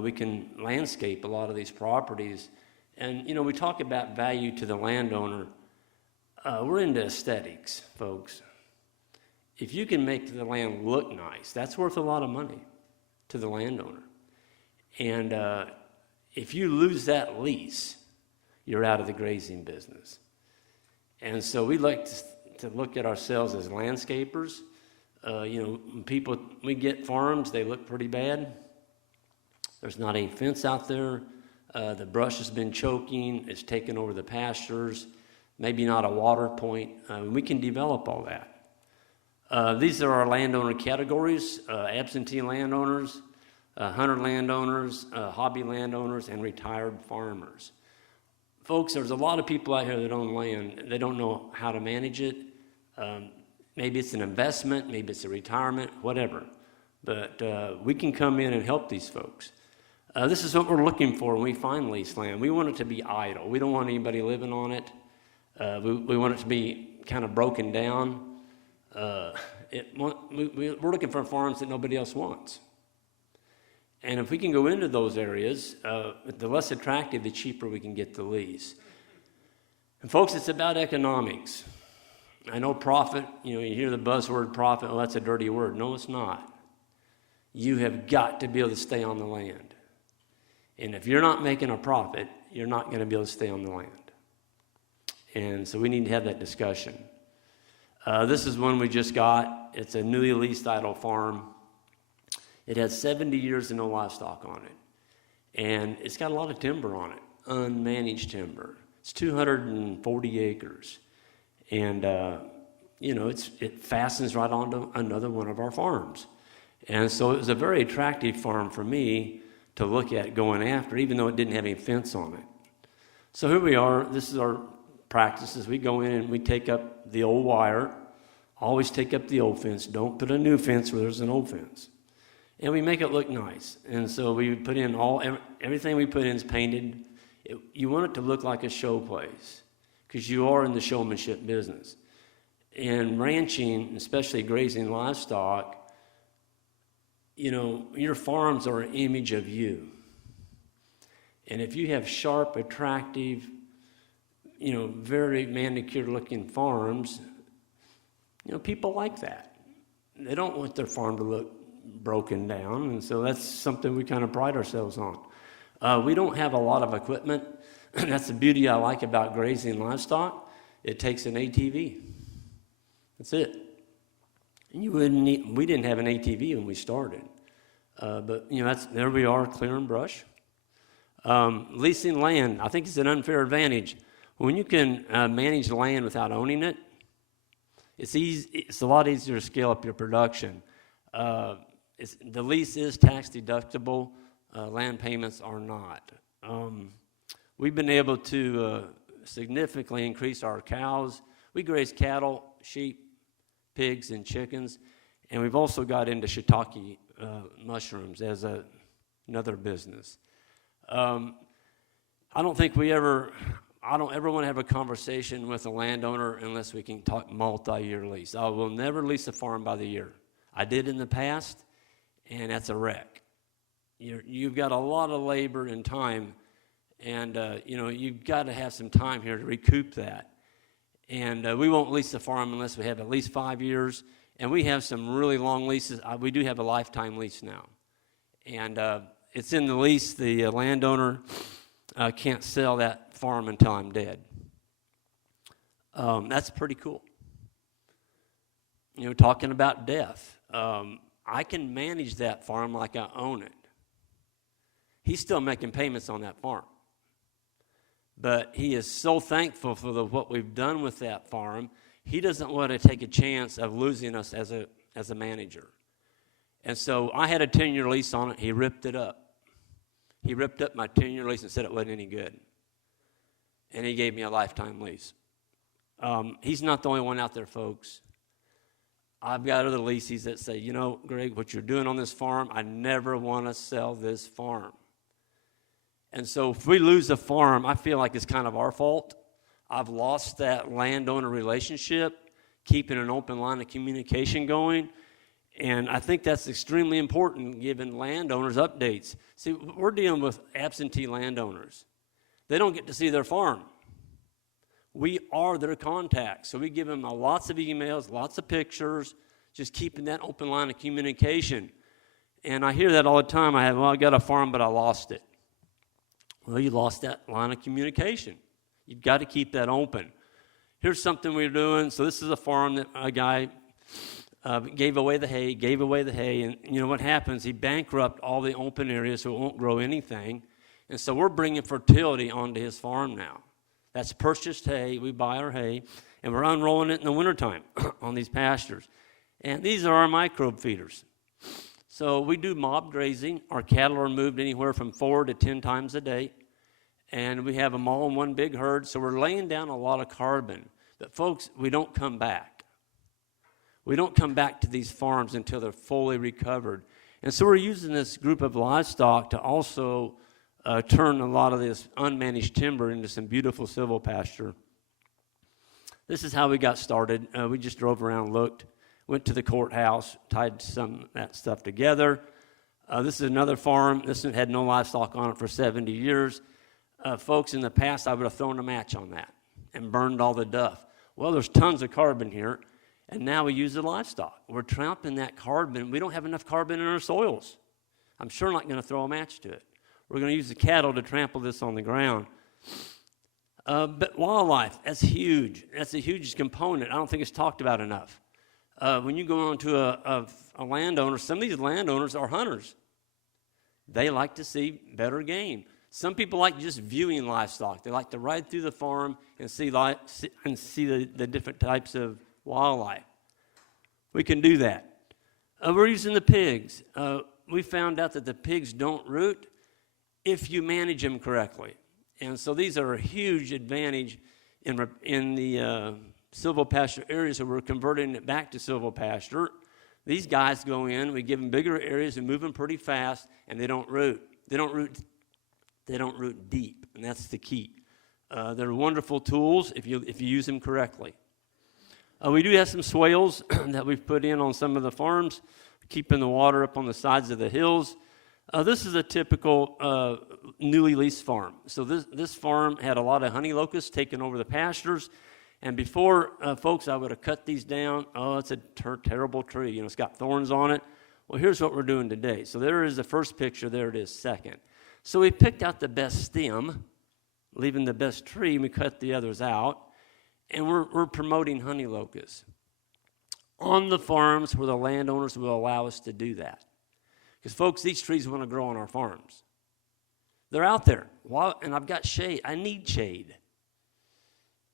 we can landscape a lot of these properties. And, we talk about value to the landowner. We're into aesthetics, folks. If you can make the land look nice, that's worth a lot of money to the landowner. And if you lose that lease, you're out of the grazing business. And so we like to look at ourselves as landscapers. People, we get farms, they look pretty bad. There's not any fence out there. The brush has been choking. It's taken over the pastures. Maybe not a water point. We can develop all that. These are our landowner categories: absentee landowners, hunter landowners, hobby landowners, and retired farmers. Folks, there's a lot of people out here that own land. They don't know how to manage it. Maybe it's an investment, maybe it's a retirement, whatever. But we can come in and help these folks. This is what we're looking for when we find lease land. We want it to be idle. We don't want anybody living on it. We want it to be kind of broken down. We're looking for farms that nobody else wants. And if we can go into those areas, the less attractive, the cheaper we can get the lease. And folks, it's about economics. I know profit, you hear the buzzword profit, well, that's a dirty word. No, it's not. You have got to be able to stay on the land. And if you're not making a profit, you're not going to be able to stay on the land. And so we need to have that discussion. This is one we just got. It's a newly leased idle farm. It has 70 years and no livestock on it. And it's got a lot of timber on it, unmanaged timber. It's 240 acres. And, it fastens right onto another one of our farms. And so it was a very attractive farm for me to look at going after, even though it didn't have any fence on it. So here we are. This is our practices. We go in and we take up the old wire. Always take up the old fence. Don't put a new fence where there's an old fence. And we make it look nice. And so we put in everything we put in is painted. You want it to look like a show place, because you are in the showmanship business. And ranching, especially grazing livestock, your farms are an image of you. And if you have sharp, attractive, very manicured-looking farms, people like that. They don't want their farm to look broken down, and so that's something we kind of pride ourselves on. We don't have a lot of equipment. That's the beauty I like about grazing livestock. It takes an ATV. That's it. And we didn't have an ATV when we started. But there we are, clearing brush. Leasing land, I think it's an unfair advantage. When you can manage land without owning it, it's easy. It's a lot easier to scale up your production. The lease is tax deductible. Land payments are not. We've been able to significantly increase our cows. We graze cattle, sheep, pigs, and chickens, and we've also got into shiitake mushrooms as another business. I don't ever want to have a conversation with a landowner unless we can talk multi-year lease. I will never lease a farm by the year. I did in the past, and that's a wreck. You've got a lot of labor and time, and you've got to have some time here to recoup that. And we won't lease the farm unless we have at least 5 years, and we have some really long leases. We do have a lifetime lease now, and it's in the lease. The landowner can't sell that farm until I'm dead. That's pretty cool. Talking about death, I can manage that farm like I own it. He's still making payments on that farm. But he is so thankful for what we've done with that farm, he doesn't want to take a chance of losing us as a manager. And so I had a 10-year lease on it. He ripped it up. He ripped up my 10-year lease and said it wasn't any good. And he gave me a lifetime lease. He's not the only one out there, folks. I've got other leases that say, Greg, what you're doing on this farm, I never want to sell this farm. And so if we lose a farm, I feel like it's kind of our fault. I've lost that landowner relationship, keeping an open line of communication going. And I think that's extremely important, giving landowners updates. See, we're dealing with absentee landowners. They don't get to see their farm. We are their contact. So we give them lots of emails, lots of pictures, just keeping that open line of communication. And I hear that all the time. I got a farm, but I lost it. Well, you lost that line of communication. You've got to keep that open. Here's something we're doing. So this is a farm that a guy gave away the hay, and you know what happens? He bankrupted all the open areas so it won't grow anything. And so we're bringing fertility onto his farm now. That's purchased hay. We buy our hay, and we're unrolling it in the wintertime on these pastures. And these are our microbe feeders. So we do mob grazing. Our cattle are moved anywhere from 4 to 10 times a day, and we have them all in one big herd. So we're laying down a lot of carbon. But folks, we don't come back. We don't come back to these farms until they're fully recovered. And so we're using this group of livestock to also turn a lot of this unmanaged timber into some beautiful silvopasture. This is how we got started. We just drove around, looked, went to the courthouse, tied some of that stuff together. This is another farm. This one had no livestock on it for 70 years. Folks, in the past, I would have thrown a match on that and burned all the duff. Well, there's tons of carbon here. And now we use the livestock. We're tramping that carbon. We don't have enough carbon in our soils. I'm sure not going to throw a match to it. We're going to use the cattle to trample this on the ground. But wildlife, that's huge. That's a huge component. I don't think it's talked about enough. When you go on to a landowner, some of these landowners are hunters. They like to see better game. Some people like just viewing livestock. They like to ride through the farm and see the different types of wildlife. We can do that. We're using the pigs. We found out that the pigs don't root if you manage them correctly. And so these are a huge advantage in the silvopasture areas, so we're converting it back to silvopasture. These guys go in, we give them bigger areas and move them pretty fast, and they don't root. They don't root deep, and that's the key. They're wonderful tools if you use them correctly. We do have some swales that we've put in on some of the farms, keeping the water up on the sides of the hills. This is a typical newly leased farm. So this farm had a lot of honey locusts taking over the pastures. And before, folks, I would have cut these down. Oh, it's a terrible tree. You know, it's got thorns on it. Well, here's what we're doing today. So there is the first picture. There it is, second. So we picked out the best stem, leaving the best tree, and we cut the others out. And we're promoting honey locusts on the farms where the landowners will allow us to do that. Because, folks, these trees want to grow on our farms. They're out there. And I've got shade. I need shade.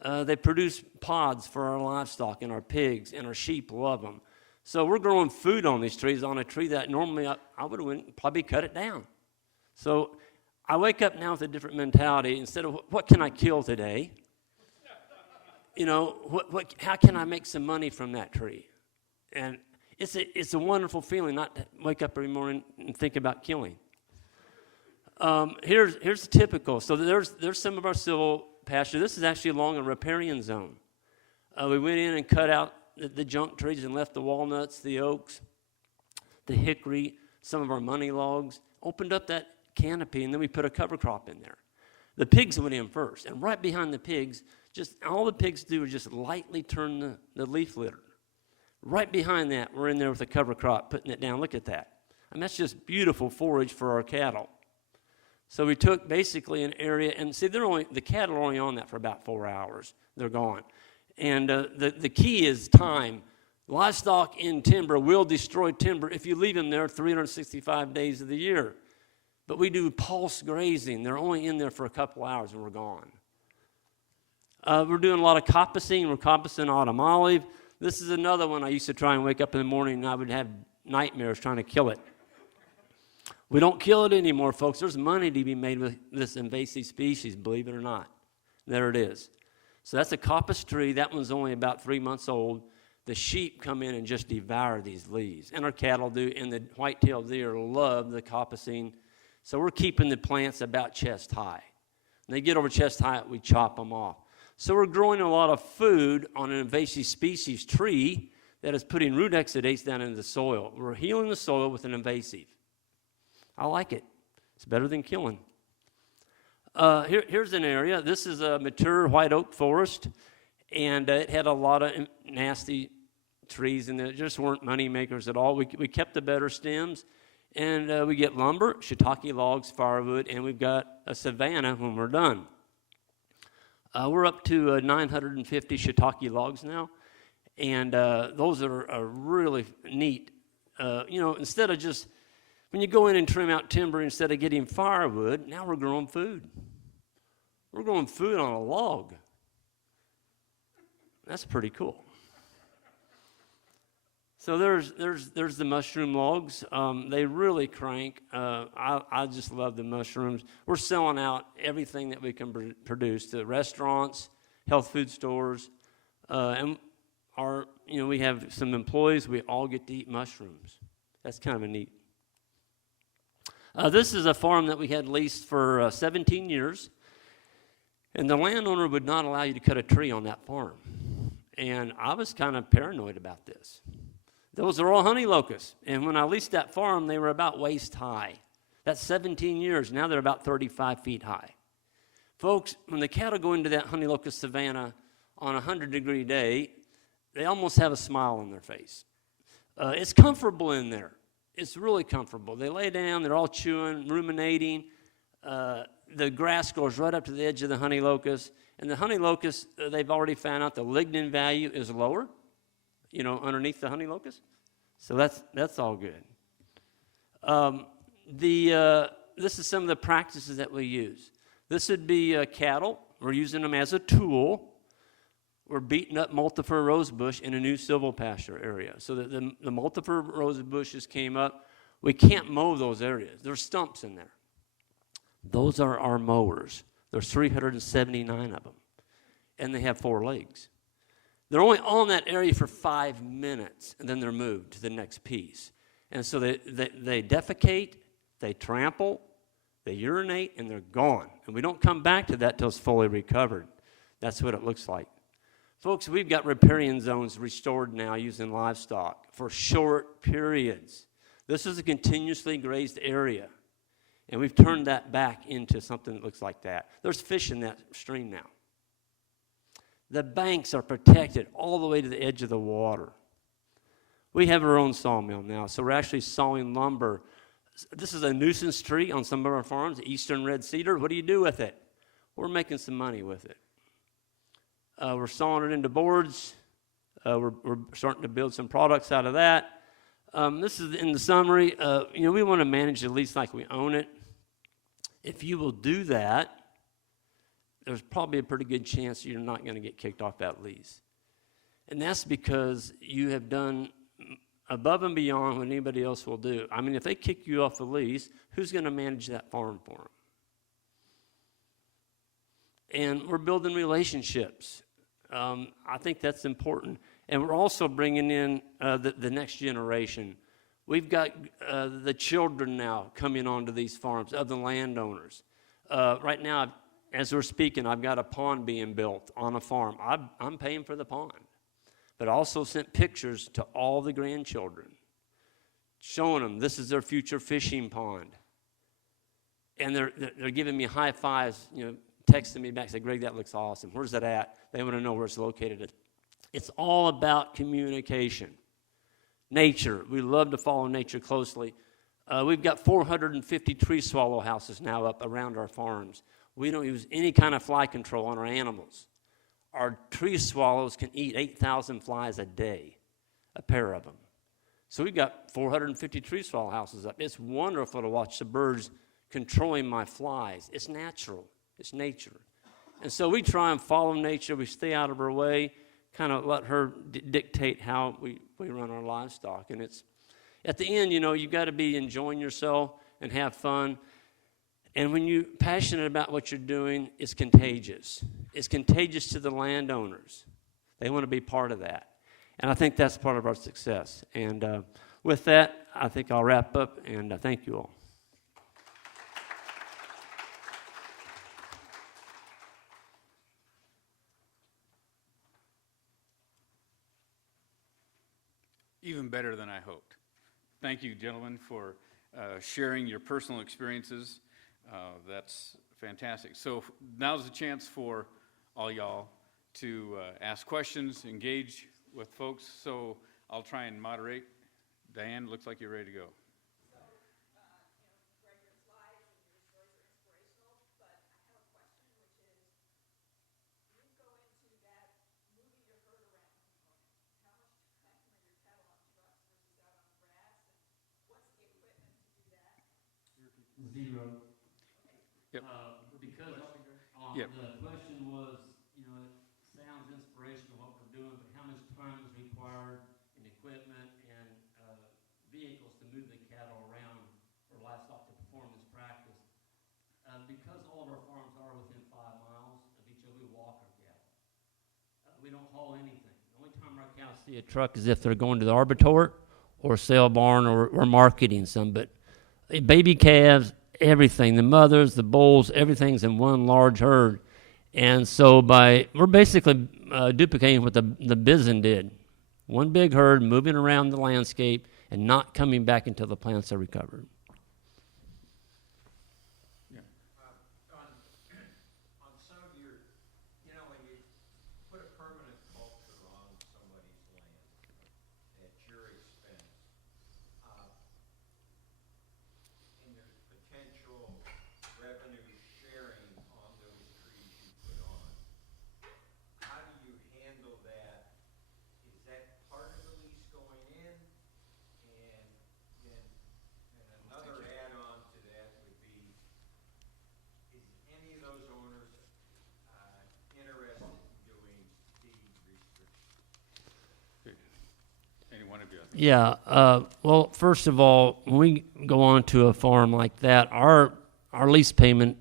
They produce pods for our livestock and our pigs, and our sheep love them. So we're growing food on these trees, on a tree that normally I would have probably cut it down. So I wake up now with a different mentality. Instead of what can I kill today? You know, how can I make some money from that tree? And it's a wonderful feeling not to wake up every morning and think about killing. Here's the typical. So there's some of our silvopasture. This is actually along a riparian zone. We went in and cut out the junk trees and left the walnuts, the oaks, the hickory, some of our money logs, opened up that canopy, and then we put a cover crop in there. The pigs went in first, and right behind the pigs, all the pigs do is just lightly turn the leaf litter. Right behind that, we're in there with a cover crop, putting it down. Look at that. And that's just beautiful forage for our cattle. So we took basically an area, and see, the cattle are only on that for about 4 hours. They're gone. And the key is time. Livestock in timber will destroy timber if you leave them there 365 days of the year. But we do pulse grazing. They're only in there for a couple hours, and we're gone. We're doing a lot of coppicing. We're coppicing autumn olive. This is another one I used to try and wake up in the morning, and I would have nightmares trying to kill it. We don't kill it anymore, folks. There's money to be made with this invasive species, believe it or not. There it is. So that's a coppice tree. That one's only about 3 months old. The sheep come in and just devour these leaves. And our cattle do, and the white-tailed deer love the coppicing. So we're keeping the plants about chest high. When they get over chest high, we chop them off. So we're growing a lot of food on an invasive species tree that is putting root exudates down into the soil. We're healing the soil with an invasive. I like it. It's better than killing. Here's an area. This is a mature white oak forest, and it had a lot of nasty trees, and it just weren't money makers at all. We kept the better stems, and we get lumber, shiitake logs, firewood, and we've got a savanna when we're done. We're up to 950 shiitake logs now, And those are really neat. Instead of just, when you go in and trim out timber, instead of getting firewood, now we're growing food. We're growing food on a log. That's pretty cool. So there's the mushroom logs. They really crank. I just love the mushrooms. We're selling out everything that we can produce to restaurants, health food stores, and we have some employees. We all get to eat mushrooms. That's kind of a neat. This is a farm that we had leased for 17 years, and the landowner would not allow you to cut a tree on that farm. And I was kind of paranoid about this. Those are all honey locusts. And when I leased that farm, they were about waist high. That's 17 years. Now they're about 35 feet high. Folks, when the cattle go into that honey locust savanna on a 100-degree day, they almost have a smile on their face. It's comfortable in there. It's really comfortable. They lay down. They're all chewing, ruminating. The grass goes right up to the edge of the honey locust. And the honey locust, they've already found out the lignin value is lower, underneath the honey locust. So that's all good. This is some of the practices that we use. This would be cattle. We're using them as a tool. We're beating up multifer rosebush in a new silvopasture area. So that the multifer rosebushes came up. We can't mow those areas. There's stumps in there. Those are our mowers. There's 379 of them. And they have 4 legs. They're only on that area for 5 minutes, and then they're moved to the next piece. And so they defecate, they trample, they urinate, and they're gone. And we don't come back to that till it's fully recovered. That's what it looks like. Folks, we've got riparian zones restored now using livestock for short periods. This is a continuously grazed area, and we've turned that back into something that looks like that. There's fish in that stream now. The banks are protected all the way to the edge of the water. We have our own sawmill now, so we're actually sawing lumber. This is a nuisance tree on some of our farms, eastern red cedar. What do you do with it? We're making some money with it. We're sawing it into boards. We're starting to build some products out of that. This is in the summary. We want to manage the lease like we own it. If you will do that, there's probably a pretty good chance you're not going to get kicked off that lease. And that's because you have done above and beyond what anybody else will do. I mean, if they kick you off the lease, who's going to manage that farm for them? And we're building relationships. I think that's important. And we're also bringing in the next generation. We've got the children now coming onto these farms of the landowners. Right now, as we're speaking, I've got a pond being built on a farm. I'm paying for the pond. But I also sent pictures to all the grandchildren, showing them this is their future fishing pond. And they're giving me high fives, texting me back, say, Greg, that looks awesome. Where's that at? They want to know where it's located. It's all about communication. Nature. We love to follow nature closely. We've got 450 tree swallow houses now up around our farms. We don't use any kind of fly control on our animals. Our tree swallows can eat 8,000 flies a day, a pair of them. So we've got 450 tree swallow houses up. It's wonderful to watch the birds controlling my flies. It's natural. It's nature. And so we try and follow nature. We stay out of her way, kind of let her dictate how we run our livestock. And it's at the end, you've got to be enjoying yourself and have fun. And when you're passionate about what you're doing, it's contagious. It's contagious to the landowners. They want to be part of that. And I think that's part of our success. And with that, I think I'll wrap up, and thank you all. Even better than I hoped. Thank you, gentlemen, for sharing your personal experiences. That's fantastic. So now's the chance for all y'all to ask questions, engage with folks. So I'll try and moderate. Diane, looks like you're ready to go. How zero. Yep. Because Yep. the question was, you know, it sounds inspirational what we're doing, but how much time is required in equipment and vehicles to move the cattle around or livestock to perform this practice? Because all of our farms are within 5 miles of each other, we walk our cattle. We don't haul anything. The only time our cows see a truck is if they're going to the arbitort or sale barn or marketing some, but baby calves, everything, the mothers, the bulls, everything's in one large herd. And so we're basically duplicating what the bison did. One big herd moving around the landscape and not coming back until the plants are recovered. On some of your, you know, when you put a permanent culture on somebody's land at your expense, and there's potential revenue sharing on those trees you put on, how do you handle that? Is that part of the lease going in? And then, and another add-on to that would be, is any of those owners interested in doing deed restrictions? Any one of you? Yeah. Well, first of all, when we go on to a farm like that, our lease payment,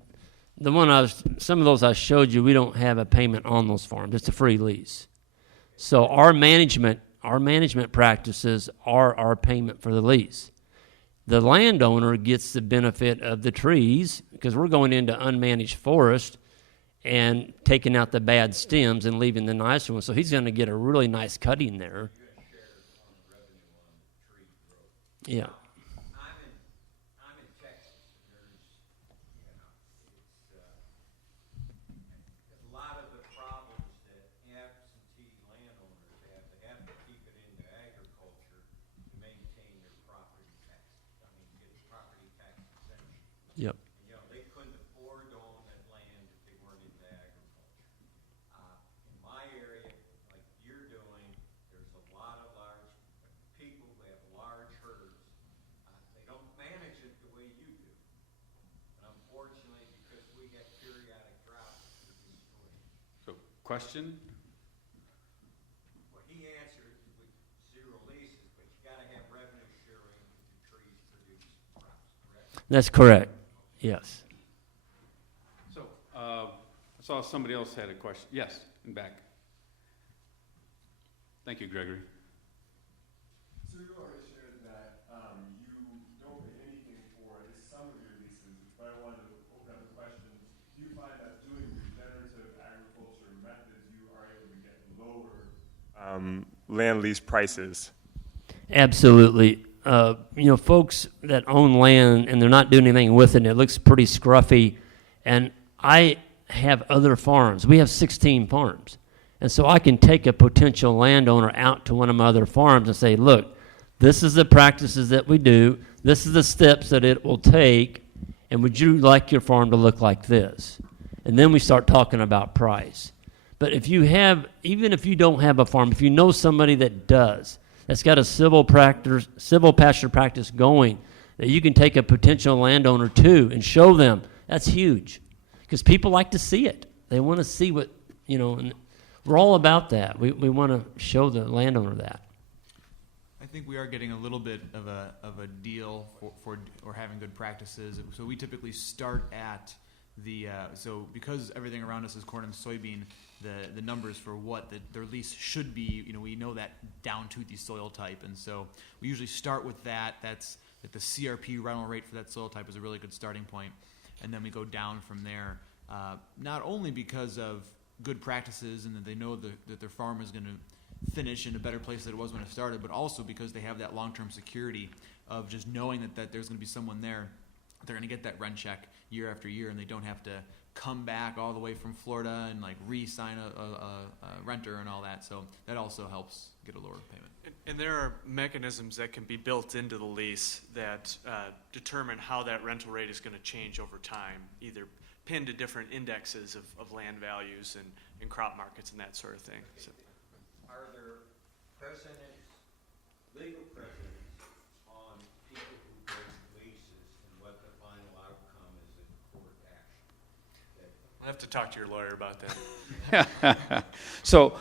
some of those I showed you, we don't have a payment on those farms. It's a free lease. So our management practices are our payment for the lease. The landowner gets the benefit of the trees because we're going into unmanaged forest and taking out the bad stems and leaving the nicer ones. So he's going to get a really nice cutting there. Yeah. I'm in Texas, and there's, you know, it's a lot of the problems that absentee landowners have. They have to keep it into agriculture to maintain their property tax. I mean, get property tax exemption. Yep. You know, they couldn't afford to own that land if they weren't into agriculture. In my area, like you're doing, there's a lot of large people who have large herds. They don't manage it the way you do. And unfortunately, because we get periodic droughts, we destroy it. So, question? Well, he answered with zero leases, but you gotta have revenue sharing if the trees produce crops, correct? That's correct. Yes. So, I saw somebody else had a question. Yes, in back. Thank you, Gregory. So you already shared that you don't pay anything for at least some of your leases, but I wanted to open up the question. Do you find that doing regenerative agriculture methods, you are able to get lower land lease prices? Absolutely. You know, folks that own land and they're not doing anything with it, and it looks pretty scruffy. And I have other farms. We have 16 farms. And so I can take a potential landowner out to one of my other farms and say, look, this is the practices that we do. This is the steps that it will take. And would you like your farm to look like this? And then we start talking about price. But if you have, even if you don't have a farm, if you know somebody that does, that's got a civil pasture practice going, that you can take a potential landowner to and show them, that's huge. Because people like to see it. They want to see what, you know, and we're all about that. We want to show the landowner that. I think we are getting a little bit of a deal for or having good practices. So we typically start at the so because everything around us is corn and soybean, the numbers for what their lease should be, you know, we know that down to the soil type, and so we usually start with that. That's that the CRP rental rate for that soil type is a really good starting point, and then we go down from there. Not only because of good practices and that they know that their farm is going to finish in a better place than it was when it started, but also because they have that long-term security of just knowing that there's going to be someone there. They're going to get that rent check year after year, and they don't have to come back all the way from Florida and like re-sign a renter and all that. So that also helps get a lower payment. And there are mechanisms that can be built into the lease that determine how that rental rate is going to change over time, either pinned to different indexes of land values and crop markets and that sort of thing. So. Are there precedents, legal precedents on people who break leases and what the final outcome have to talk to your lawyer about that. So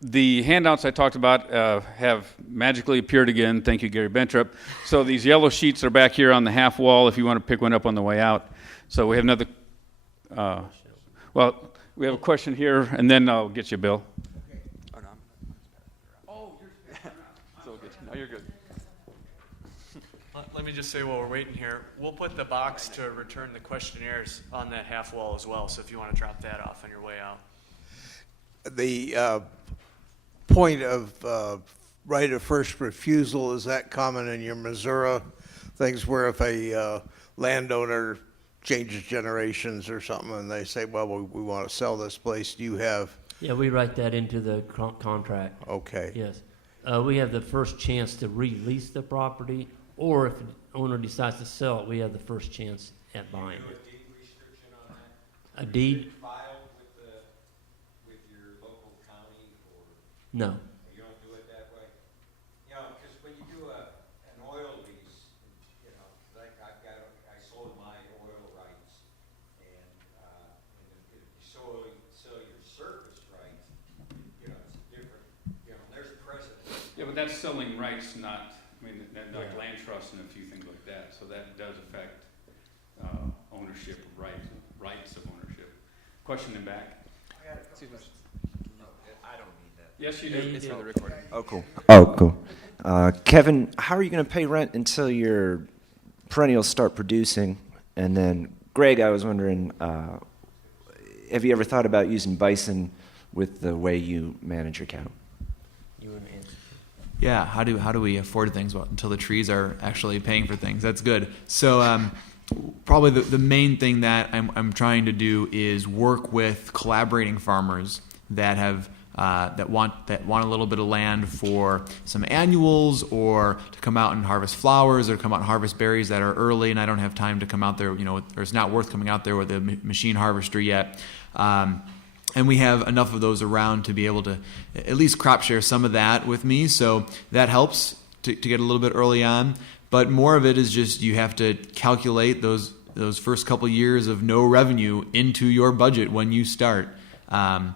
the handouts I talked about have magically appeared again. Thank you, Gary Bentrup. So these yellow sheets are back here on the half wall if you want to pick one up on the way out. So we have another, well, we have a question here, and then I'll get you, Bill. No, you're good. Let me just say while we're waiting here, we'll put the box to return the questionnaires on that half wall as well, so if you want to drop that off on your way out. The point of right of first refusal, is that common in your Missouri things where if a landowner changes generations or something and they say, well, we want to sell this place, do you have? Yeah, we write that into the contract. Okay. Yes. We have the first chance to release the property, or if the owner decides to sell it, we have the first chance at buying it. A deed? Filed with your local county or? No. You don't do it that way? You know, because when you do an oil lease, you know, like I sold my oil rights, and if you sell your surface rights, you know, it's different. You know, there's precedent. Yeah, but that's selling rights, not, I mean, like land trust and a few things like that. So that does affect ownership, rights of ownership. Question in back. Excuse me. I don't need that. Yes, you do. It's for the recording. Oh, cool. Oh, cool. Kevin, how are you going to pay rent until your perennials start producing? And then, Greg, I was wondering, have you ever thought about using bison with the way you manage your cattle? Yeah, how do we afford things until the trees are actually paying for things? That's good. So probably the main thing that I'm trying to do is work with collaborating farmers that have that want a little bit of land for some annuals, or to come out and harvest flowers, or come out and harvest berries that are early and I don't have time to come out there, you know, or it's not worth coming out there with a machine harvester yet. And we have enough of those around to be able to at least crop share some of that with me. So that helps to get a little bit early on. But more of it is just you have to calculate those first couple years of no revenue into your budget when you start. Now,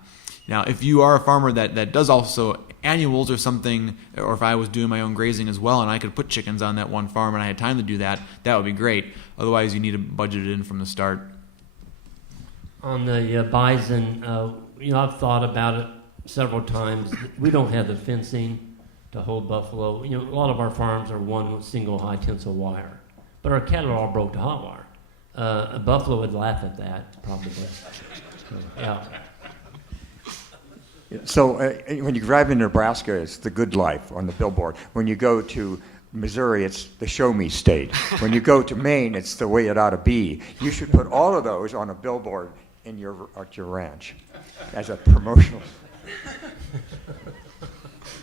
if you are a farmer that does also annuals or something, or if I was doing my own grazing as well and I could put chickens on that one farm and I had time to do that, that would be great. Otherwise, you need to budget it in from the start. On the bison, you know, I've thought about it several times. We don't have the fencing to hold buffalo. You know, a lot of our farms are one single high tensile wire, but our cattle are all broke to hot wire. A buffalo would laugh at that, probably. Yeah. So when you drive in Nebraska, it's the good life on the billboard. When you go to Missouri, it's the show me state. When you go to Maine, it's the way it ought to be. You should put all of those on a billboard at your ranch as a promotional.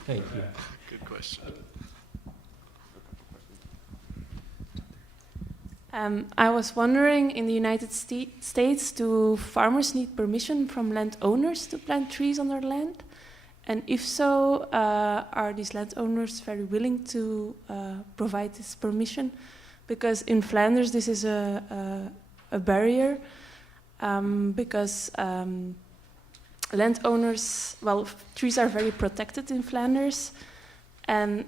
Thank you. Good question. I was wondering, in the United States, do farmers need permission from landowners to plant trees on their land? And if so, are these landowners very willing to provide this permission? Because in Flanders, this is a barrier, because landowners, well, trees are very protected in Flanders, and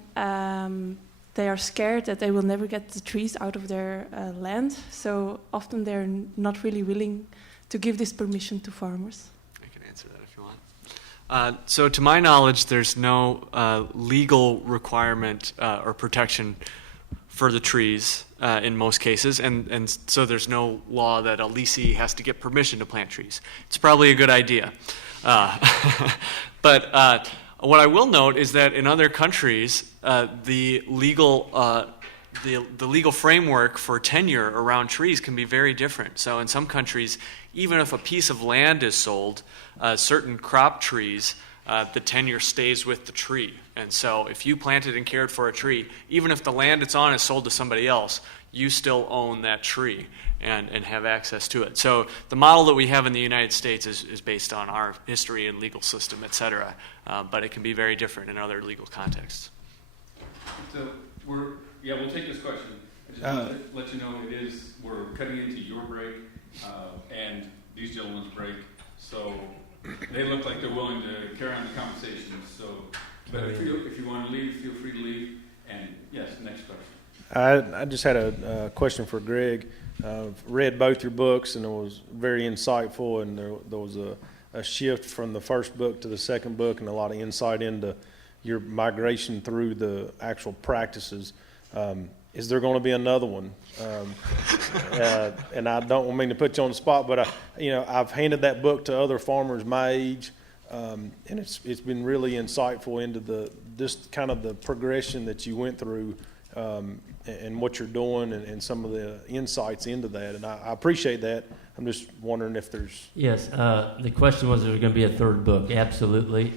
they are scared that they will never get the trees out of their land. So often they're not really willing to give this permission to farmers. I can answer that if you want. So to my knowledge, there's no legal requirement or protection for the trees in most cases, and so there's no law that a leasee has to get permission to plant trees. It's probably a good idea. But what I will note is that in other countries, the legal framework for tenure around trees can be very different. So in some countries, even if a piece of land is sold, certain crop trees, the tenure stays with the tree. And so if you planted and cared for a tree, even if the land it's on is sold to somebody else, you still own that tree and have access to it. So the model that we have in the United States is based on our history and legal system, et cetera, but it can be very different in other legal contexts. So we'll take this question. I just want to let you know we're cutting into your break, and these gentlemen's break. So they look like they're willing to carry on the conversation. So, but if you want to leave, feel free to leave. And yes, next question. I just had a question for Greg. I've read both your books, and it was very insightful, and there was a shift from the first book to the second book, and a lot of insight into your migration through the actual practices. Is there going to be another one? And I don't mean to put you on the spot, but I've handed that book to other farmers my age, and it's been really insightful into just kind of the progression that you went through, and what you're doing, and some of the insights into that. And I appreciate that. I'm just wondering if there's... Yes, the question was, is there going to be a third book? Absolutely.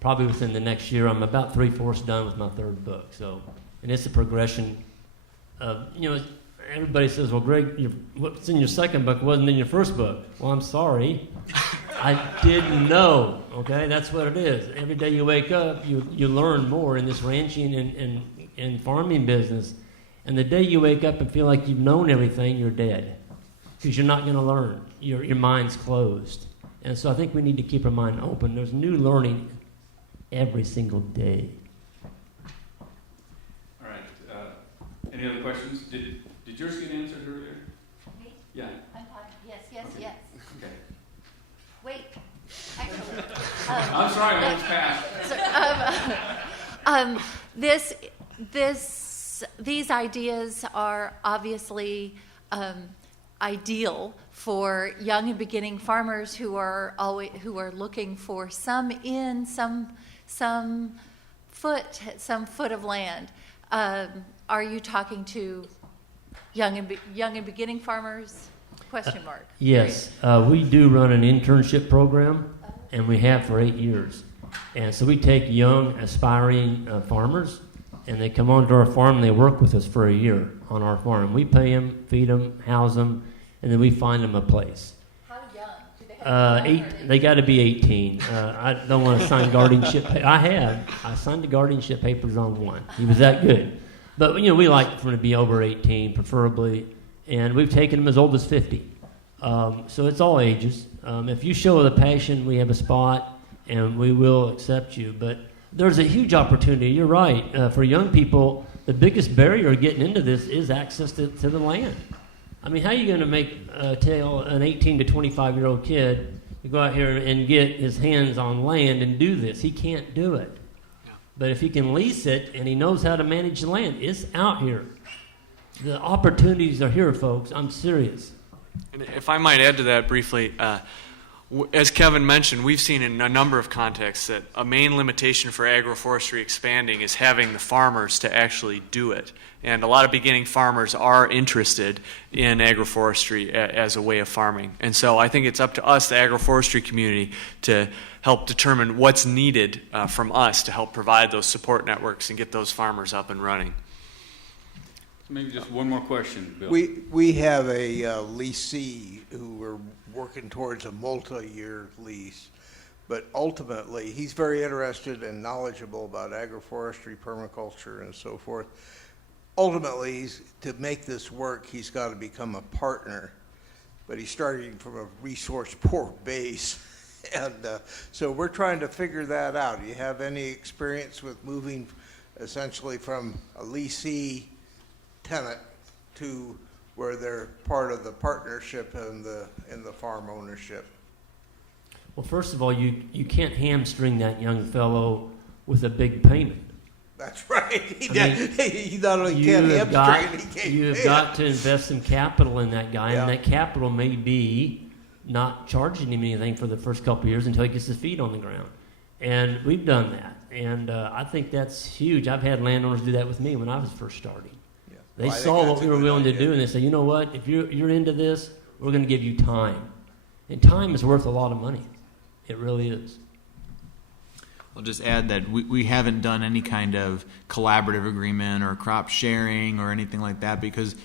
Probably within the next year. I'm about 3/4 done with my third book. So, and it's a progression of, everybody says, well, Greg, what's in your second book wasn't in your first book. Well, I'm sorry. I didn't know, okay? That's what it is. Every day you wake up, you learn more in this ranching and farming business. And the day you wake up and feel like you've known everything, you're dead. Because you're not going to learn. Your mind's closed. And so I think we need to keep our mind open. There's new learning every single day. All right. Any other questions? Did yours get answered earlier? Me? Yeah. I'm fine. Yes. Okay. Wait, actually. I'm sorry, I was passed. These ideas are obviously ideal for young and beginning farmers who are looking for some foot of land. Are you talking to young and beginning farmers? Question mark. Yes, we do run an internship program, and we have for 8 years. And so we take young, aspiring farmers, and they come onto our farm, and they work with us for a year on our farm. We pay them, feed them, house them, and then we find them a place. How young? Do they have They got to be 18. I don't want to sign guardianship. I signed the guardianship papers on one. He was that good. But we like for them to be over 18, preferably, and we've taken them as old as 50. So it's all ages. If you show the passion, we have a spot, and we will accept you. But there's a huge opportunity. You're right. For young people, the biggest barrier getting into this is access to the land. I mean, how are you going to tell an 18 to 25-year-old kid to go out here and get his hands on land and do this? He can't do it. Yeah. But if he can lease it and he knows how to manage the land, it's out here. The opportunities are here, folks. I'm serious. And if I might add to that briefly, as Kevin mentioned, we've seen in a number of contexts that a main limitation for agroforestry expanding is having the farmers to actually do it. And a lot of beginning farmers are interested in agroforestry as a way of farming. And so I think it's up to us, the agroforestry community, to help determine what's needed from us to help provide those support networks and get those farmers up and running. Maybe just one more question, Bill. We have a leasee who are working towards a multi-year lease, but ultimately he's very interested and knowledgeable about agroforestry, permaculture, and so forth. Ultimately, to make this work, he's got to become a partner, but he's starting from a resource-poor base. And so we're trying to figure that out. Do you have any experience with moving essentially from a leasee tenant to where they're part of the partnership and the farm ownership? Well, first of all, you can't hamstring that young fellow with a big payment. That's right. He not only can't hamstring it, he can't. You have got to invest some capital in that guy, and that capital may be not charging him anything for the first couple of years until he gets his feet on the ground. And we've done that, and I think that's huge. I've had landowners do that with me when I was first starting. They saw what we were willing to do, and they said, you know what, if you're into this, we're going to give you time. And time is worth a lot of money. It really is. I'll just add that we haven't done any kind of collaborative agreement or crop sharing or anything like that because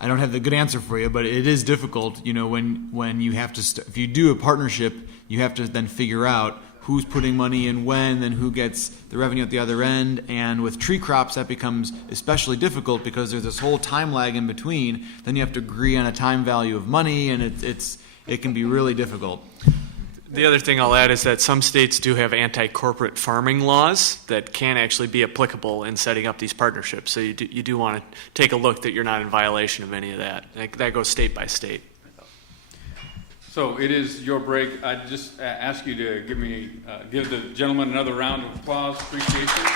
I don't have the good answer for you, but it is difficult, when you have to, if you do a partnership, you have to then figure out who's putting money in when, then who gets the revenue at the other end. And with tree crops, that becomes especially difficult because there's this whole time lag in between. Then you have to agree on a time value of money, and it can be really difficult. The other thing I'll add is that some states do have anti-corporate farming laws that can actually be applicable in setting up these partnerships. So you do want to take a look that you're not in violation of any of that. That goes state by state. So it is your break. I just ask you to give the gentleman another round of applause. Appreciation.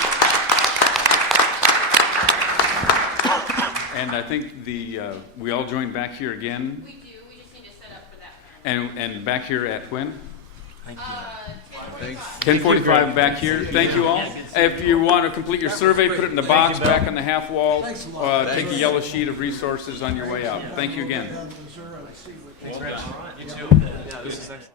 And I think we all join back here again. We do. We just need to set up for that. And back here at when? Thank you. 10:45 back here. Thank you all. If you want to complete your survey, put it in the box back on the half wall. Take a yellow sheet of resources on your way out. Thank you again. Thanks, Rich. You too. Yeah, this is excellent.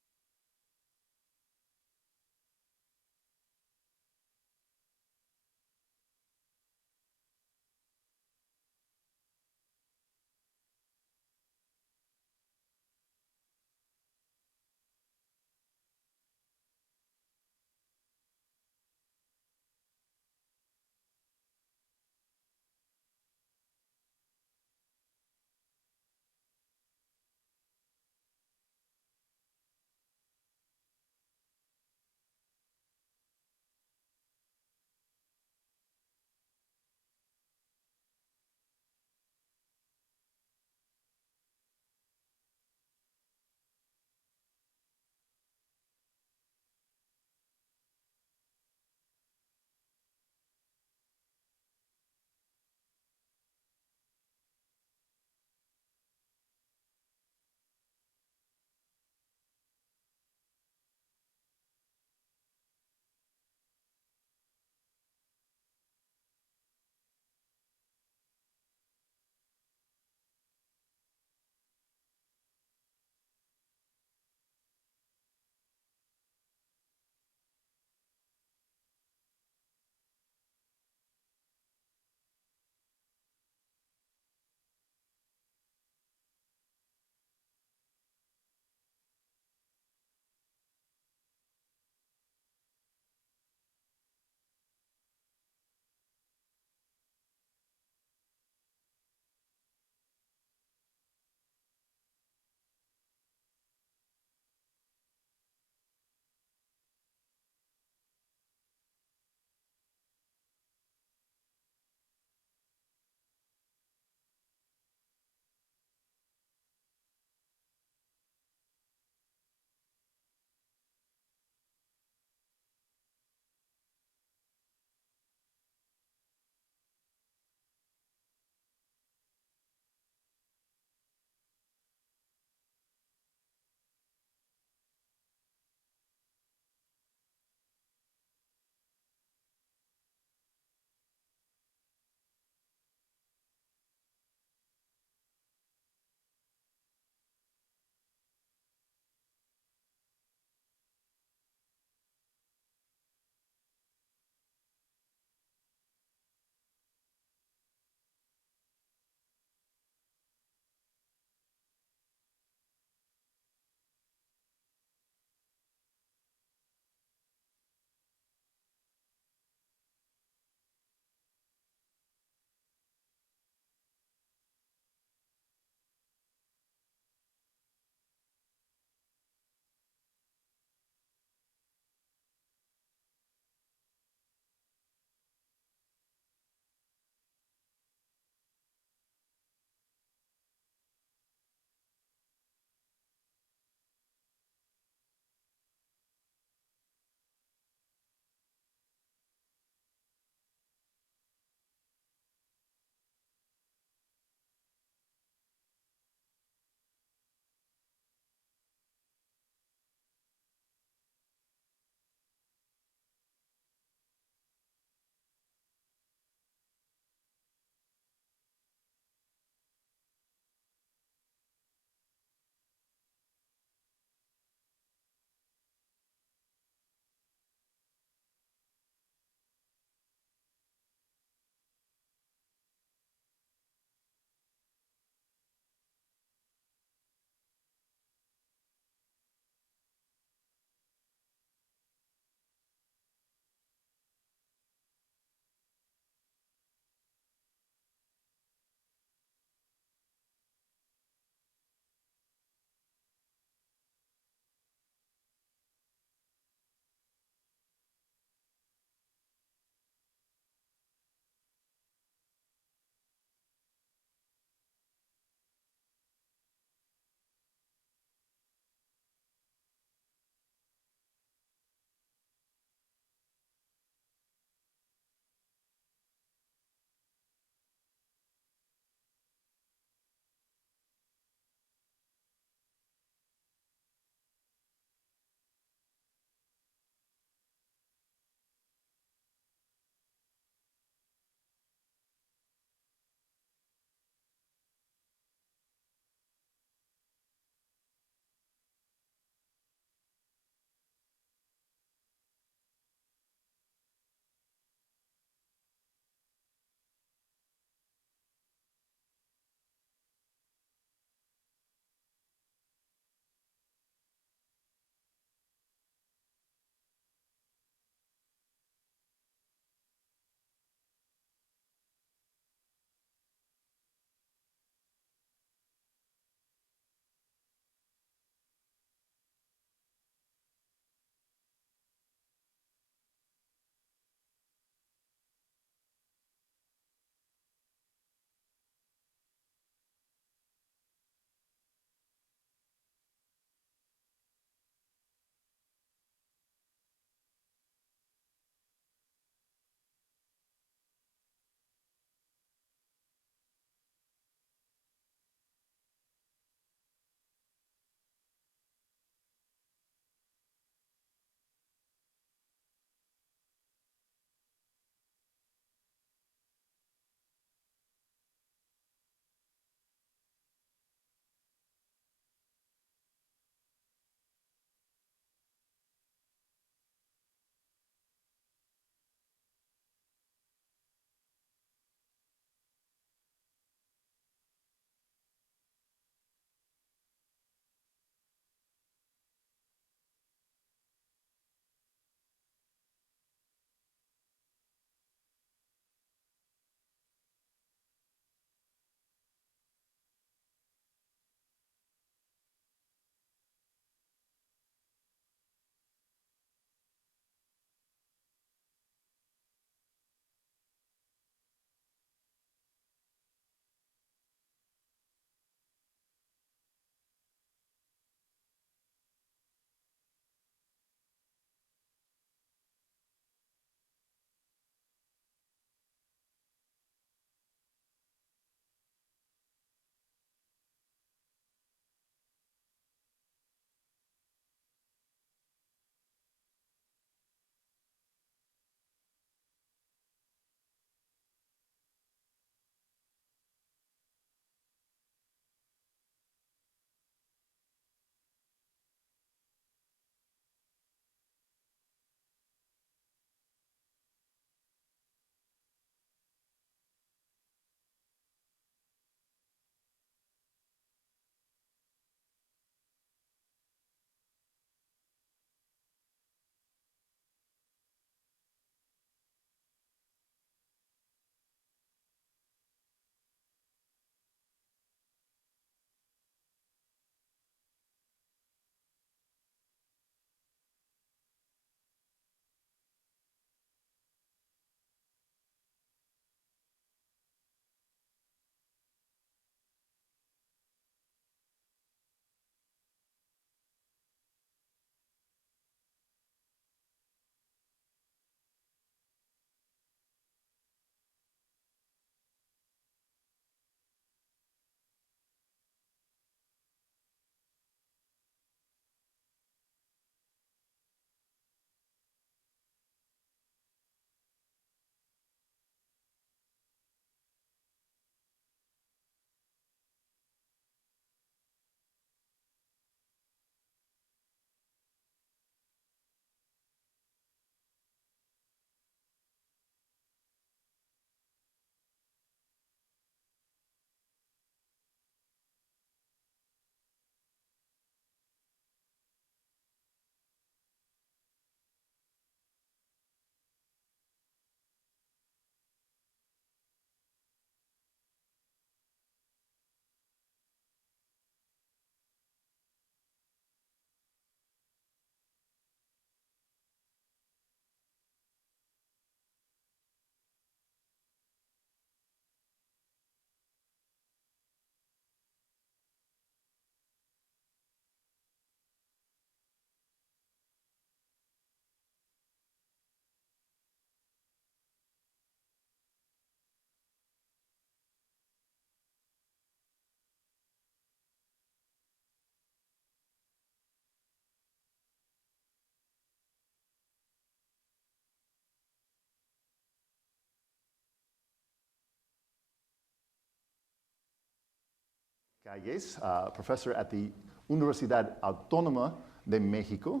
Calles, professor at the Universidad Autónoma de Mexico,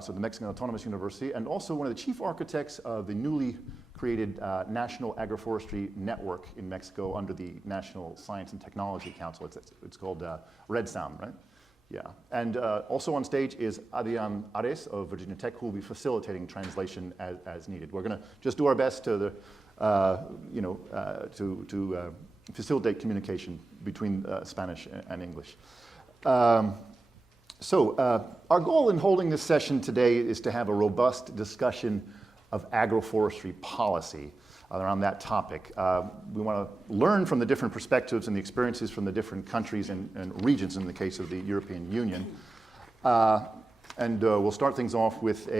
so the Mexican Autonomous University, and also one of the chief architects of the newly created National Agroforestry Network in Mexico under the National Science and Technology Council. It's called REDSAM, right? Yeah. And also on stage is Adrian Ares of Virginia Tech, who will be facilitating translation as needed. We're going to just do our best to facilitate communication between Spanish and English. So our goal in holding this session today is to have a robust discussion of agroforestry policy around that topic. We want to learn from the different perspectives and the experiences from the different countries and regions in the case of the European Union. And we'll start things off with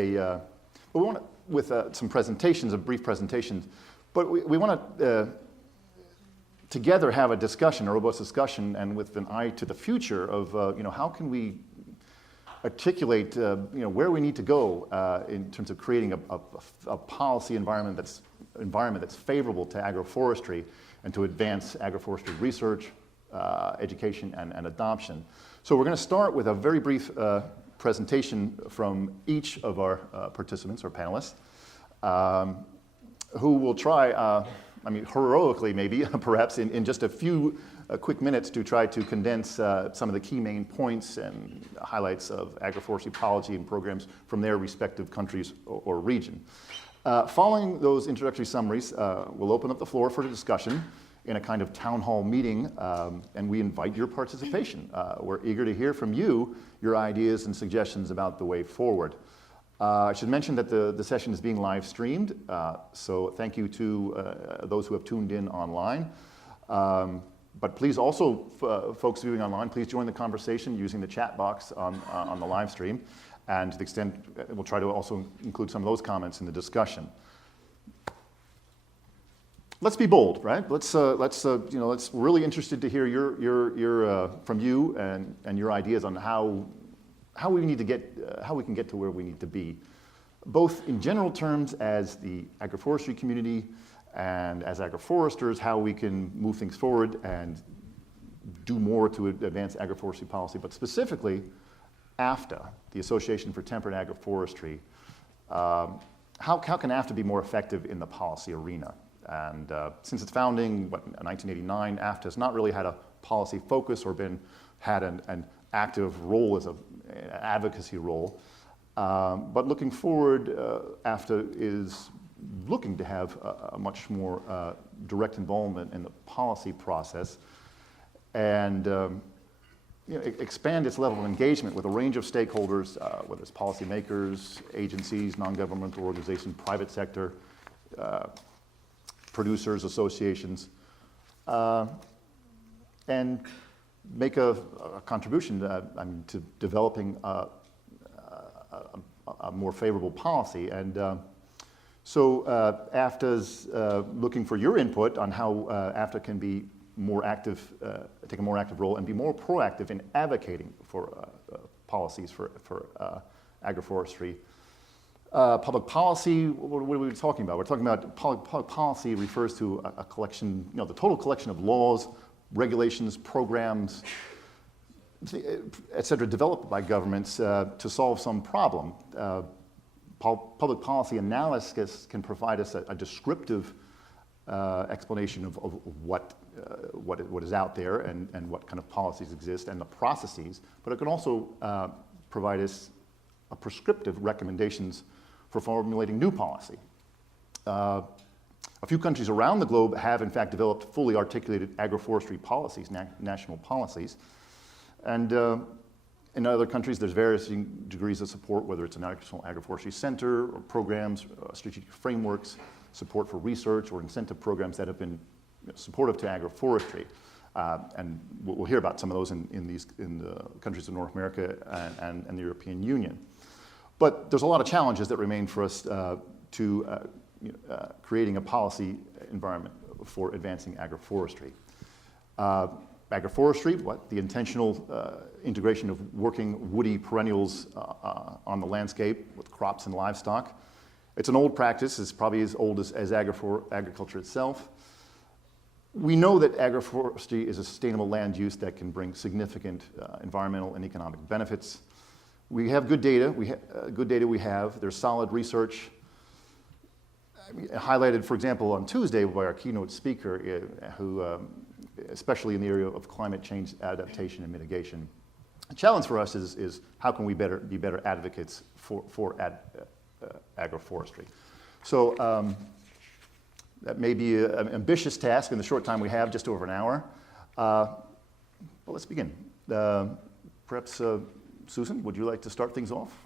some presentations, a brief presentation. But we want to together have a discussion, a robust discussion, and with an eye to the future of how can we articulate where we need to go in terms of creating a policy environment that's favorable to agroforestry and to advance agroforestry research, education, and adoption. So we're going to start with a very brief presentation from each of our participants or panelists, who will try, heroically maybe, perhaps in just a few quick minutes to try to condense some of the key main points and highlights of agroforestry policy and programs from their respective countries or region. Following those introductory summaries, we'll open up the floor for the discussion in a kind of town hall meeting, and we invite your participation. We're eager to hear from you, your ideas and suggestions about the way forward. I should mention that the session is being live streamed, so thank you to those who have tuned in online. But please also, folks viewing online, please join the conversation using the chat box on the live stream. And to the extent, we'll try to also include some of those comments in the discussion. Let's be bold, right? Let's really interested to hear your from you and your ideas on how we need to how we can get to where we need to be, both in general terms as the agroforestry community and as agroforesters, how we can move things forward and do more to advance agroforestry policy, but specifically AFTA, the Association for Temperate Agroforestry. How can AFTA be more effective in the policy arena? And since its founding, in 1989, AFTA has not really had a policy focus or had an active role as an advocacy role. But looking forward, AFTA is looking to have a much more direct involvement in the policy process and expand its level of engagement with a range of stakeholders, whether it's policymakers, agencies, non-governmental organizations, private sector, producers, associations, and make a contribution to developing a more favorable policy. And so AFTA's looking for your input on how AFTA can be more active, take a more active role and be more proactive in advocating for policies for agroforestry. Public policy, what are we talking about? We're talking about public policy refers to a collection, the total collection of laws, regulations, programs, et cetera, developed by governments to solve some problem. Public policy analysis can provide us a descriptive explanation of what is out there and what kind of policies exist and the processes, but it can also provide us a prescriptive recommendations for formulating new policy. A few countries around the globe have in fact developed fully articulated agroforestry policies, national policies, and in other countries there's various degrees of support, whether it's a national agroforestry center or programs, strategic frameworks, support for research or incentive programs that have been supportive to agroforestry. And we'll hear about some of those in the countries of North America and the European Union. But there's a lot of challenges that remain for us to creating a policy environment for advancing agroforestry. Agroforestry, the intentional integration of working woody perennials on the landscape with crops and livestock. It's an old practice. It's probably as old as agriculture itself. We know that agroforestry is a sustainable land use that can bring significant environmental and economic benefits. We have good data. We have. There's solid research. Highlighted, for example, on Tuesday by our keynote speaker, who, especially in the area of climate change adaptation and mitigation. The challenge for us is how can we be better advocates for agroforestry. So that may be an ambitious task in the short time we have, just over an hour. But let's begin. Perhaps, Susan, would you like to start things off?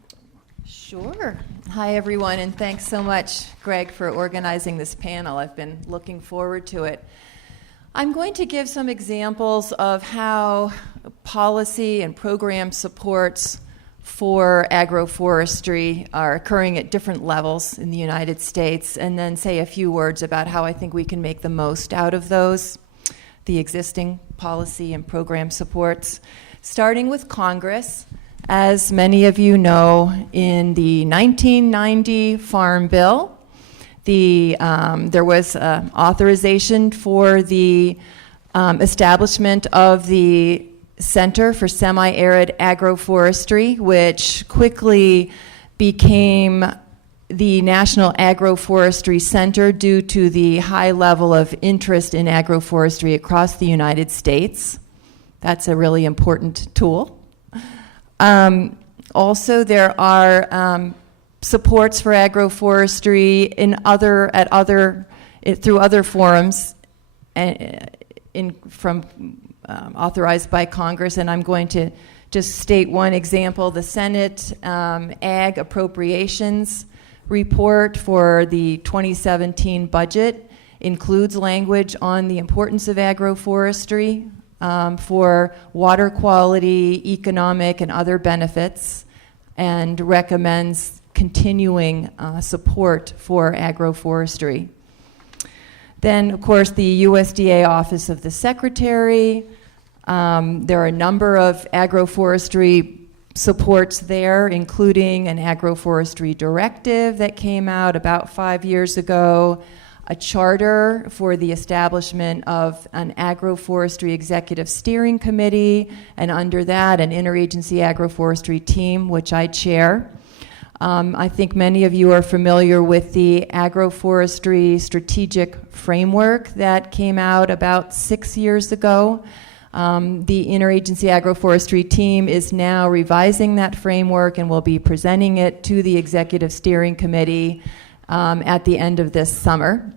Sure. Hi, everyone, and thanks so much, Greg, for organizing this panel. I've been looking forward to it. I'm going to give some examples of how policy and program supports for agroforestry are occurring at different levels in the United States, and then say a few words about how I think we can make the most out of those, the existing policy and program supports. Starting with Congress, as many of you know, in the 1990 Farm Bill, there was authorization for the establishment of the Center for Semi-Arid Agroforestry, which quickly became the National Agroforestry Center due to the high level of interest in agroforestry across the United States. That's a really important tool. Also, there are supports for agroforestry through other forums authorized by Congress, and I'm going to just state one example. The Senate Ag Appropriations report for the 2017 budget includes language on the importance of agroforestry for water quality, economic, and other benefits, and recommends continuing support for agroforestry. Then, of course, the USDA Office of the Secretary. There are a number of agroforestry supports there, including an agroforestry directive that came out about 5 years ago, a charter for the establishment of an agroforestry executive steering committee, and under that, an interagency agroforestry team, which I chair. I think many of you are familiar with the agroforestry strategic framework that came out about 6 years ago. The interagency agroforestry team is now revising that framework and will be presenting it to the executive steering committee at the end of this summer.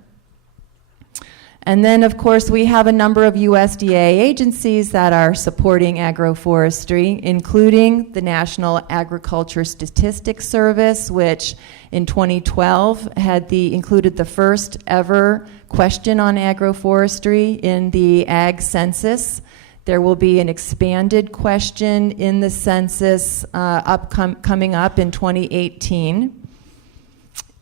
And then, of course, we have a number of USDA agencies that are supporting agroforestry, including the National Agriculture Statistics Service, which in 2012 included the first ever question on agroforestry in the Ag Census. There will be an expanded question in the census coming up in 2018.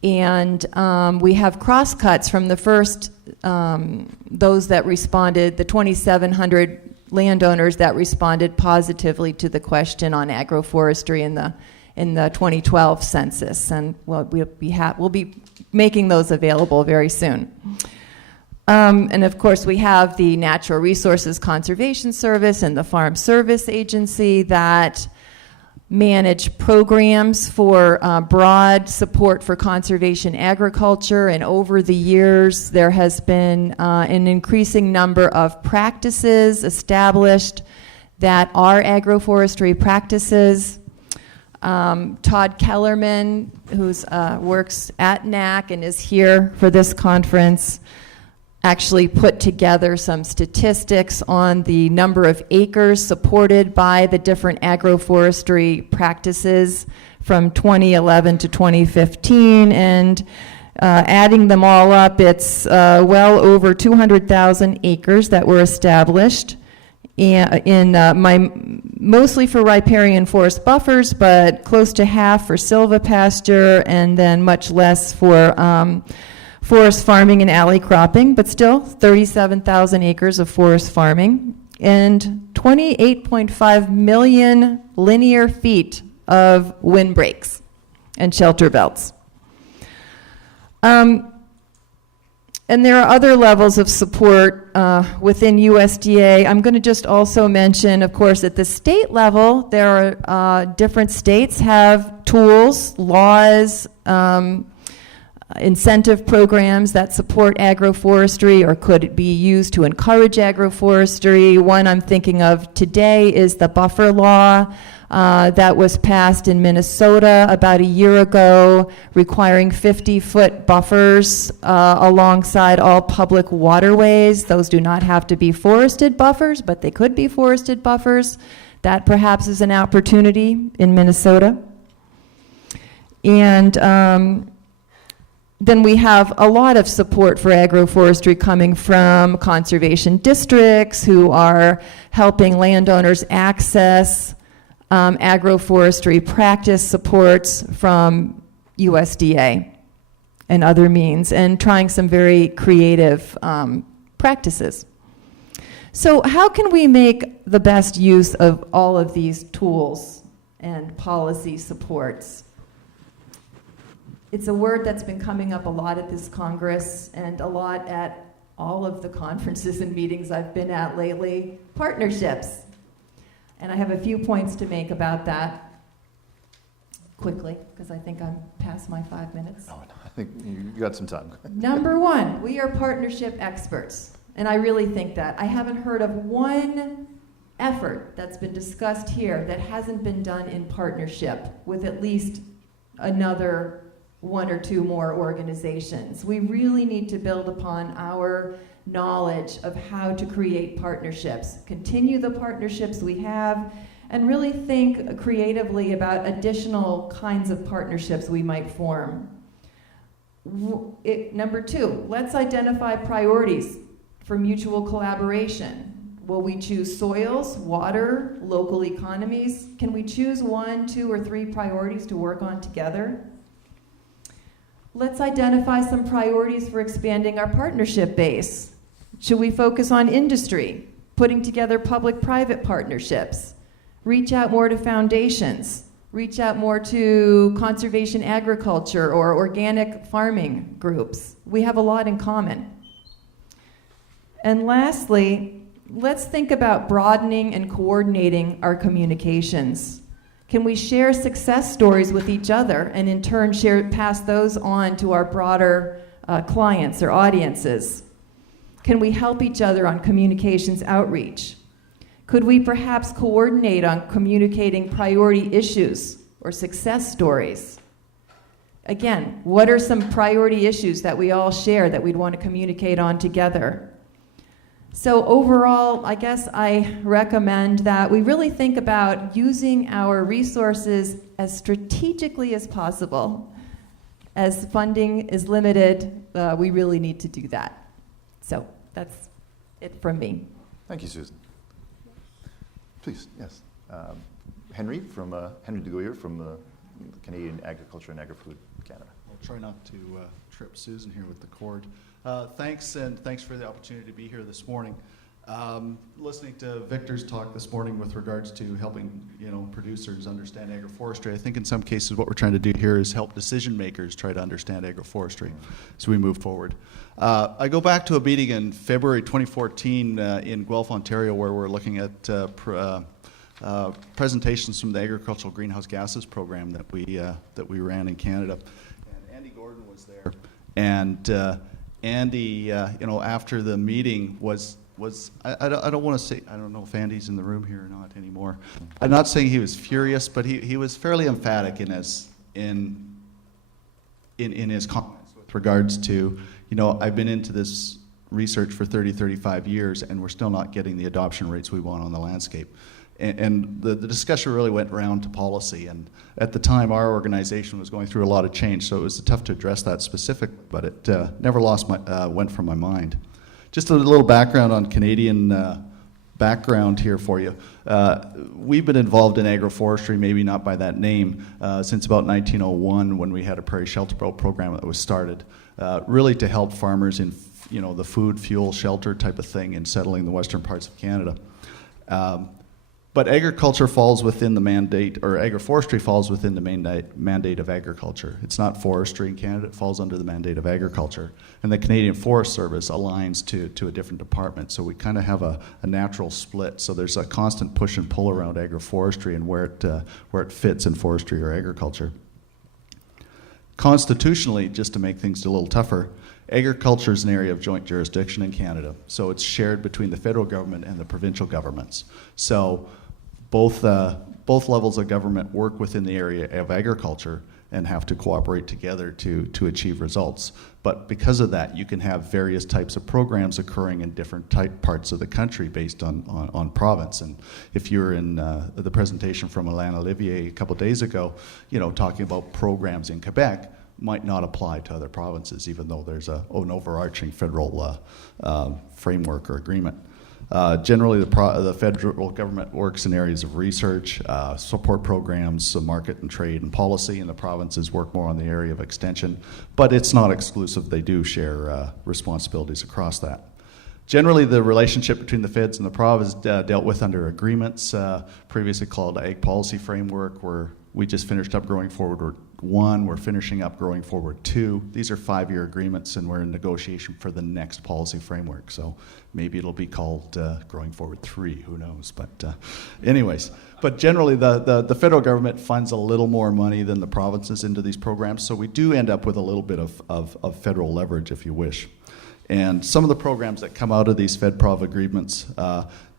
And we have crosscuts from the first, those that responded, the 2,700 landowners that responded positively to the question on agroforestry in the 2012 census. And we'll be making those available very soon. And of course, we have the Natural Resources Conservation Service and the Farm Service Agency that manage programs for broad support for conservation agriculture, and over the years there has been an increasing number of practices established that are agroforestry practices. Todd Kellerman, who works at NAC and is here for this conference, actually put together some statistics on the number of acres supported by the different agroforestry practices from 2011 to 2015, and adding them all up, it's well over 200,000 acres that were established mostly for riparian forest buffers, but close to half for silvopasture, and then much less for forest farming and alley cropping, but still 37,000 acres of forest farming, and 28.5 million linear feet of windbreaks and shelter belts. And there are other levels of support within USDA. I'm going to just also mention, of course, at the state level, there are different states have tools, laws, incentive programs that support agroforestry or could be used to encourage agroforestry. One I'm thinking of today is the buffer law that was passed in Minnesota about a year ago, requiring 50-foot buffers alongside all public waterways. Those do not have to be forested buffers, but they could be forested buffers. That perhaps is an opportunity in Minnesota. And then we have a lot of support for agroforestry coming from conservation districts who are helping landowners access agroforestry practice supports from USDA and other means, and trying some very creative practices. So how can we make the best use of all of these tools and policy supports? It's a word that's been coming up a lot at this Congress and a lot at all of the conferences and meetings I've been at lately, partnerships. And I have a few points to make about that quickly, because I think I'm past my 5 minutes. Oh, I think you got some time. Number one, we are partnership experts. And I really think that. I haven't heard of one effort that's been discussed here that hasn't been done in partnership with at least another one or two more organizations. We really need to build upon our knowledge of how to create partnerships, continue the partnerships we have, and really think creatively about additional kinds of partnerships we might form. Number two, let's identify priorities for mutual collaboration. Will we choose soils, water, local economies? Can we choose 1, 2, or 3 priorities to work on together? Let's identify some priorities for expanding our partnership base. Should we focus on industry, putting together public-private partnerships? Reach out more to foundations, reach out more to conservation agriculture or organic farming groups. We have a lot in common. And lastly, let's think about broadening and coordinating our communications. Can we share success stories with each other and in turn pass those on to our broader clients or audiences? Can we help each other on communications outreach? Could we perhaps coordinate on communicating priority issues or success stories? Again, what are some priority issues that we all share that we'd want to communicate on together? So overall, I guess I recommend that we really think about using our resources as strategically as possible. As funding is limited, we really need to do that. So that's it from me. Thank you, Susan. Please, yes. Henry DeGoyer from the Canadian Agriculture and Agri-Food Canada. I'll try not to trip Susan here with the cord. Thanks for the opportunity to be here this morning. Listening to Victor's talk this morning with regards to helping producers understand agroforestry, I think in some cases what we're trying to do here is help decision makers try to understand agroforestry as we move forward. I go back to a meeting in February 2014 in Guelph, Ontario, where we're looking at presentations from the agricultural greenhouse gases program that we ran in Canada. And Andy Gordon was there, and Andy, after the meeting I don't want to say, I don't know if Andy's in the room here or not anymore. I'm not saying he was furious, but he was fairly emphatic in his comments with regards to, I've been into this research for 35 years and we're still not getting the adoption rates we want on the landscape. And the discussion really went around to policy, and at the time our organization was going through a lot of change, so it was tough to address that specifically, but it never went from my mind. Just a little background on Canadian background here for you. We've been involved in agroforestry, maybe not by that name, since about 1901 when we had a prairie shelter program that was started, really to help farmers in the food, fuel, shelter type of thing in settling the western parts of Canada. But agriculture falls within the mandate, or agroforestry falls within the mandate of agriculture. It's not forestry in Canada, it falls under the mandate of agriculture. And the Canadian Forest Service aligns to a different department. So we kind of have a natural split. So there's a constant push and pull around agroforestry and where it fits in forestry or agriculture. Constitutionally, just to make things a little tougher, agriculture is an area of joint jurisdiction in Canada. So it's shared between the federal government and the provincial governments. So both levels of government work within the area of agriculture and have to cooperate together to achieve results. But because of that, you can have various types of programs occurring in different parts of the country based on province. And if you're in the presentation from Alain Olivier a couple days ago, talking about programs in Quebec might not apply to other provinces, even though there's an overarching federal framework or agreement. Generally, the federal government works in areas of research, support programs, market and trade and policy, and the provinces work more on the area of extension. But it's not exclusive. They do share responsibilities across that. Generally, the relationship between the feds and the prov is dealt with under agreements, previously called Ag Policy Framework, where we just finished up Growing Forward 1, we're finishing up Growing Forward 2. These are 5-year agreements, and we're in negotiation for the next policy framework. So maybe it'll be called Growing Forward 3, who knows? But anyways, but generally the federal government funds a little more money than the provinces into these programs, so we do end up with a little bit of federal leverage, if you wish. And some of the programs that come out of these FedProv agreements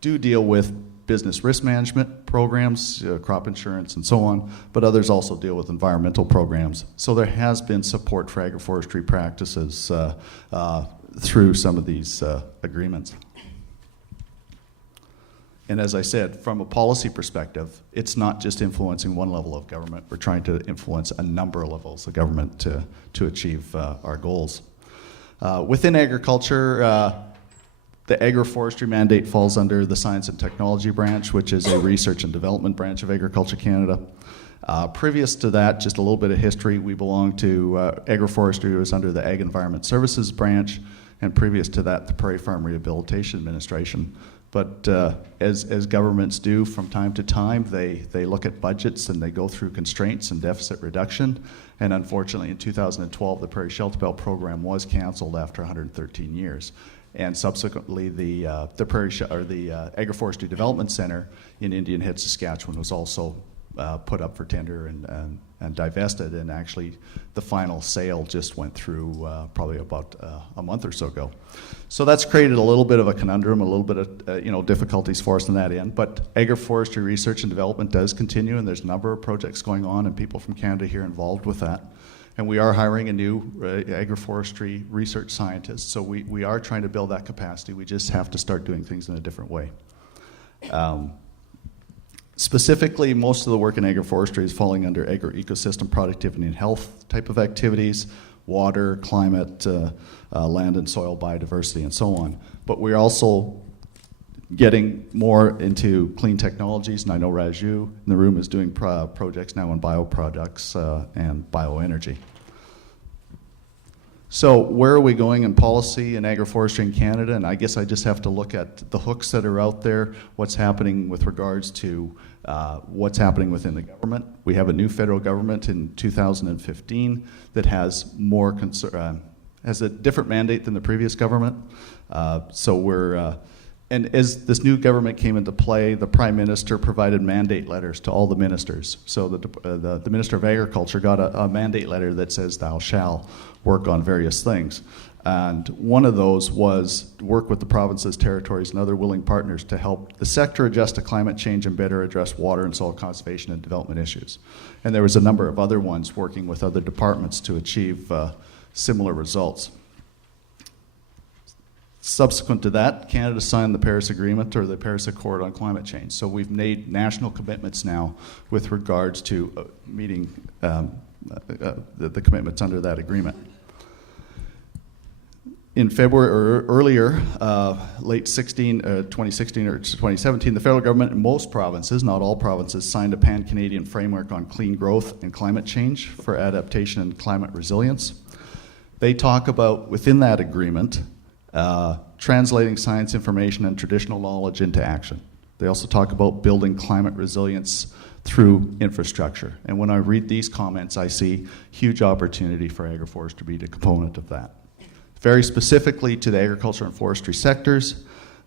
do deal with business risk management programs, crop insurance, and so on, but others also deal with environmental programs. So there has been support for agroforestry practices through some of these agreements. And as I said, from a policy perspective, it's not just influencing one level of government. We're trying to influence a number of levels of government to achieve our goals. Within agriculture, the agroforestry mandate falls under the Science and Technology branch, which is a research and development branch of Agriculture Canada. Previous to that, just a little bit of history, we belong to agroforestry was under the Ag Environment Services branch, and previous to that, the Prairie Farm Rehabilitation Administration. But as governments do from time to time, they look at budgets and they go through constraints and deficit reduction. And unfortunately, in 2012, the Prairie Shelter Belt program was canceled after 113 years. And subsequently, the Agroforestry Development Center in Indian Head, Saskatchewan, was also put up for tender and divested. And actually, the final sale just went through probably about a month or so ago. So that's created a little bit of a conundrum, a little bit of difficulties for us on that end. But agroforestry research and development does continue, and there's a number of projects going on, and people from Canada here involved with that. And we are hiring a new agroforestry research scientist. So we are trying to build that capacity. We just have to start doing things in a different way. Specifically, most of the work in agroforestry is falling under agro-ecosystem productivity and health type of activities, water, climate, land and soil biodiversity, and so on. But we're also getting more into clean technologies, and I know Raju in the room is doing projects now on bioproducts and bioenergy. So where are we going in policy and agroforestry in Canada? And I guess I just have to look at the hooks that are out there, what's happening with regards to what's happening within the government. We have a new federal government in 2015 that has more has a different mandate than the previous government. So we're and as this new government came into play, the Prime Minister provided mandate letters to all the ministers. So the Minister of Agriculture got a mandate letter that says, "Thou shalt work on various things." And one of those was work with the provinces, territories, and other willing partners to help the sector adjust to climate change and better address water and soil conservation and development issues. And there was a number of other ones working with other departments to achieve similar results. Subsequent to that, Canada signed the Paris Agreement, or the Paris Accord on climate change. So we've made national commitments now with regards to meeting the commitments under that agreement. In February or earlier, late 2016 or 2017, the federal government in most provinces, not all provinces, signed a pan-Canadian framework on clean growth and climate change for adaptation and climate resilience. They talk about, within that agreement, translating science information and traditional knowledge into action. They also talk about building climate resilience through infrastructure. And when I read these comments, I see huge opportunity for agroforestry to be a component of that. Very specifically to the agriculture and forestry sectors,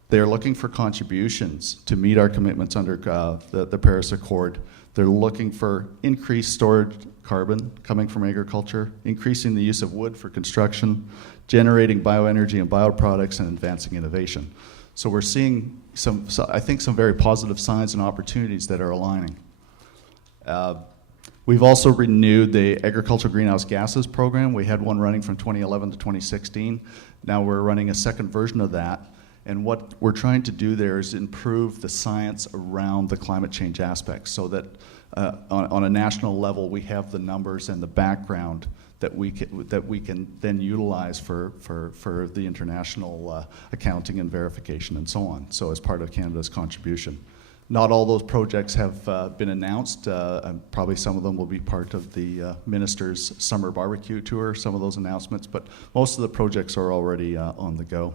they're looking for contributions to meet our commitments under the Paris Accord. They're looking for increased storage carbon coming from agriculture, increasing the use of wood for construction, generating bioenergy and bioproducts, and advancing innovation. So we're seeing I think some very positive signs and opportunities that are aligning. We've also renewed the agricultural greenhouse gases program. We had one running from 2011 to 2016. Now we're running a second version of that. And what we're trying to do there is improve the science around the climate change aspects so that on a national level we have the numbers and the background that we can then utilize for the international accounting and verification and so on, so as part of Canada's contribution. Not all those projects have been announced. And probably some of them will be part of the minister's summer barbecue tour, some of those announcements, but most of the projects are already on the go.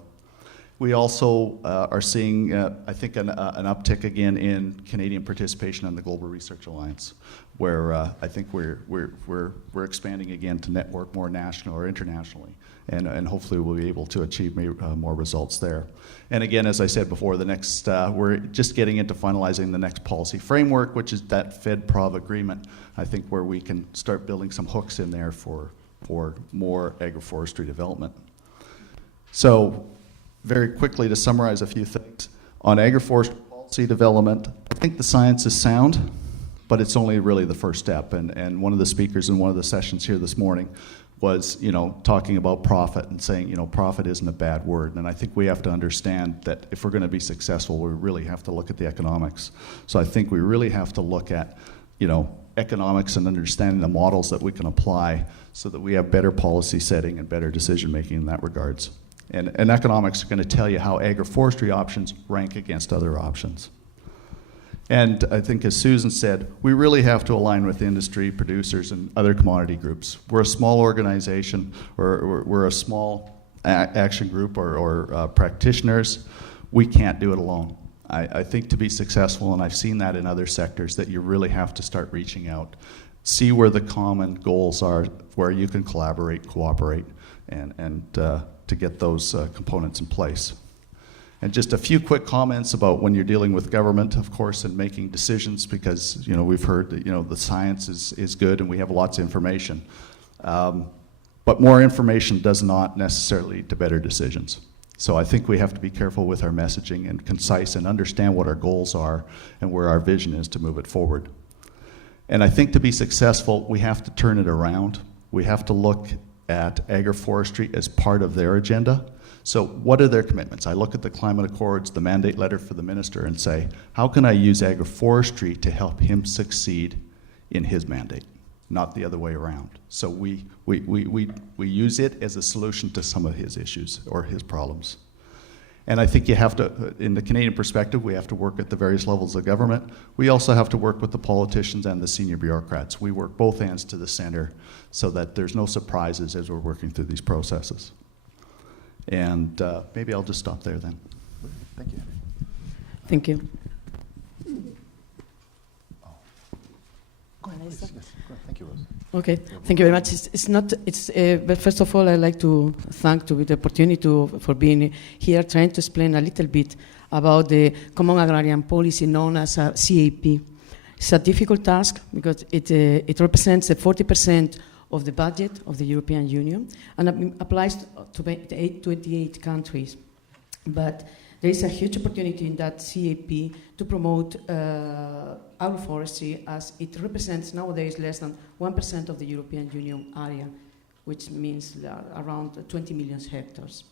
We also are seeing, I think, an uptick again in Canadian participation in the Global Research Alliance, where I think we're expanding again to network more national or internationally, and hopefully we'll be able to achieve more results there. And again, as I said before, the next we're just getting into finalizing the next policy framework, which is that Fed-Prov agreement. I think where we can start building some hooks in there for more agroforestry development. So, very quickly to summarize a few things on agroforestry policy development, I think the science is sound, but it's only really the first step. And one of the speakers in one of the sessions here this morning was, talking about profit and saying, profit isn't a bad word. And I think we have to understand that if we're going to be successful, we really have to look at the economics. So I think we really have to look at, economics and understanding the models that we can apply so that we have better policy setting and better decision making in that regards. And economics are going to tell you how agroforestry options rank against other options. And I think, as Susan said, we really have to align with industry, producers, and other commodity groups. We're a small organization, or we're a small action group or practitioners. We can't do it alone. I think to be successful, and I've seen that in other sectors, that you really have to start reaching out, see where the common goals are, where you can collaborate, cooperate, and to get those components in place. And just a few quick comments about when you're dealing with government, of course, and making decisions, because we've heard that the science is good and we have lots of information. But more information does not necessarily lead to better decisions. So I think we have to be careful with our messaging and concise and understand what our goals are and where our vision is to move it forward. And I think to be successful, we have to turn it around. We have to look at agroforestry as part of their agenda. So what are their commitments? I look at the climate accords, the mandate letter for the minister, and say, how can I use agroforestry to help him succeed in his mandate, not the other way around? So we use it as a solution to some of his issues or his problems. And I think you have to, in the Canadian perspective, we have to work at the various levels of government. We also have to work with the politicians and the senior bureaucrats. We work both ends to the center so that there's no surprises as we're working through these processes. And maybe I'll just stop there then. Thank you. Thank you. Thank you, Rose. Okay, thank you very much. But first of all, I'd like to thank you for the opportunity for being here, trying to explain a little bit about the Common Agrarian Policy known as a CAP. It's a difficult task because it represents 40% of the budget of the European Union and applies to 28 countries. But there is a huge opportunity in that CAP to promote agroforestry, as it represents nowadays less than 1% of the European Union area, which means around 20 million hectares.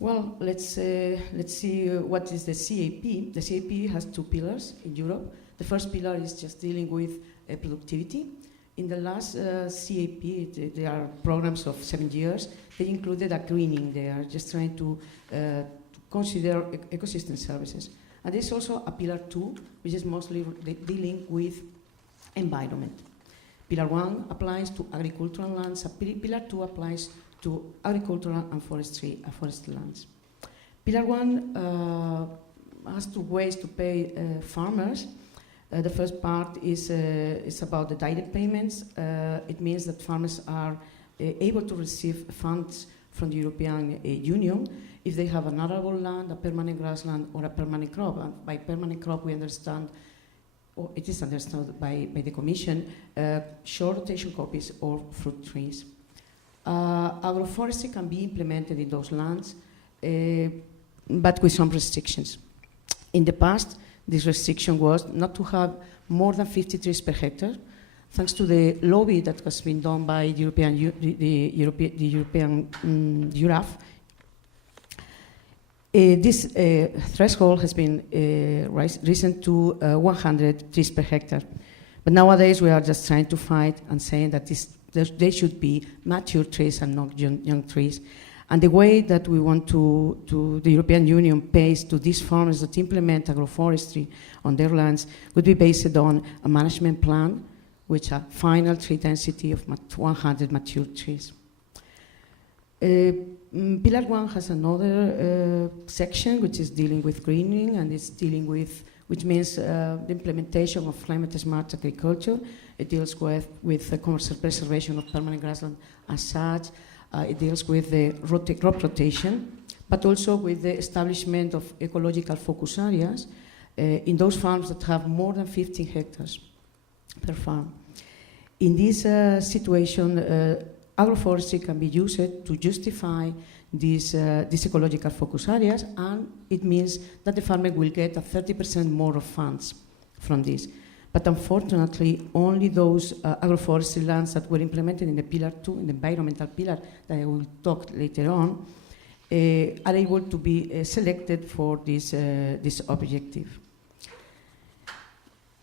Well, let's see what is the CAP. The CAP has two pillars in Europe. The first pillar is just dealing with productivity. In the last CAP, there are programs of 7 years. They included a greening. They are just trying to consider ecosystem services. And there's also a pillar 2, which is mostly dealing with environment. Pillar 1 applies to agricultural lands. Pillar 2 applies to agricultural and forestry lands. Pillar 1 has two ways to pay farmers. The first part is about the direct payments. It means that farmers are able to receive funds from the European Union if they have an arable land, a permanent grassland, or a permanent crop. And by permanent crop, we understand, or it is understood by the Commission, short rotation copies or fruit trees. Agroforestry can be implemented in those lands, but with some restrictions. In the past, this restriction was not to have more than 50 trees per hectare. Thanks to the lobby that has been done by the European URAF, this threshold has been risen to 100 trees per hectare. But nowadays we are just trying to fight and saying that they should be mature trees and not young trees. And the way that we want the European Union pays to these farmers that implement agroforestry on their lands would be based on a management plan with a final tree density of 100 mature trees. Pillar 1 has another section which is dealing with greening, and it's dealing with, which means the implementation of climate smart agriculture. It deals with the commercial preservation of permanent grassland as such. It deals with the crop rotation, but also with the establishment of ecological focus areas in those farms that have more than 15 hectares per farm. In this situation, agroforestry can be used to justify these ecological focus areas, and it means that the farmer will get 30% more of funds from this. But unfortunately, only those agroforestry lands that were implemented in the Pillar 2, in the environmental pillar that I will talk later on, are able to be selected for this objective.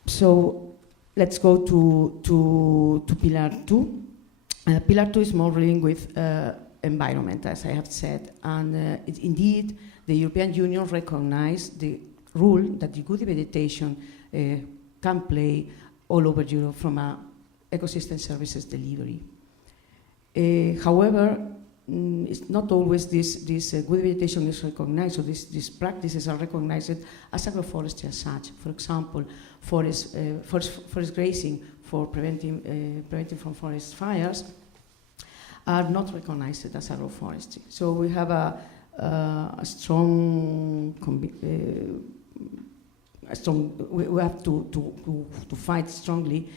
So let's go to Pillar 2. Pillar 2 is more dealing with environment, as I have said, and indeed the European Union recognized the role that the good vegetation can play all over Europe from a ecosystem services delivery. However, it's not always this good vegetation is recognized, so these practices are recognized as agroforestry as such. For example, forest grazing for preventing from forest fires are not recognized as agroforestry. So we have a strong we have to fight strongly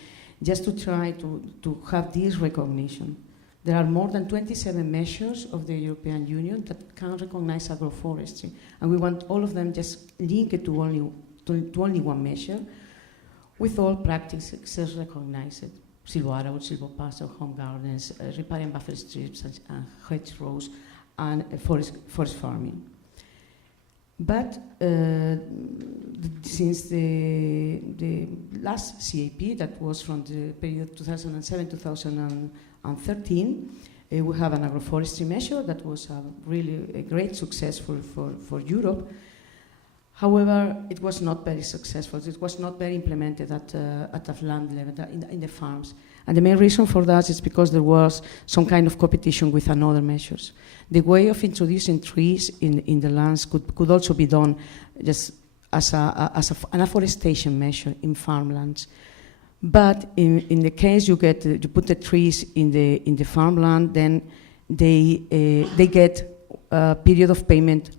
just to try to have this recognition. There are more than 27 measures of the European Union that can recognize agroforestry, and we want all of them just linked to only one measure, with all practices recognized: silvoarable, silvopasture, home gardens, riparian buffer strips, hedgerows, and forest farming. But since the last CAP, that was from the period 2007-2013, we have an agroforestry measure that was really a great success for Europe. However, it was not very successful. It was not very implemented at the land level, in the farms. And the main reason for that is because there was some kind of competition with other measures. The way of introducing trees in the lands could also be done just as an afforestation measure in farmlands. But in the case you put the trees in the farmland, then they get a period of payment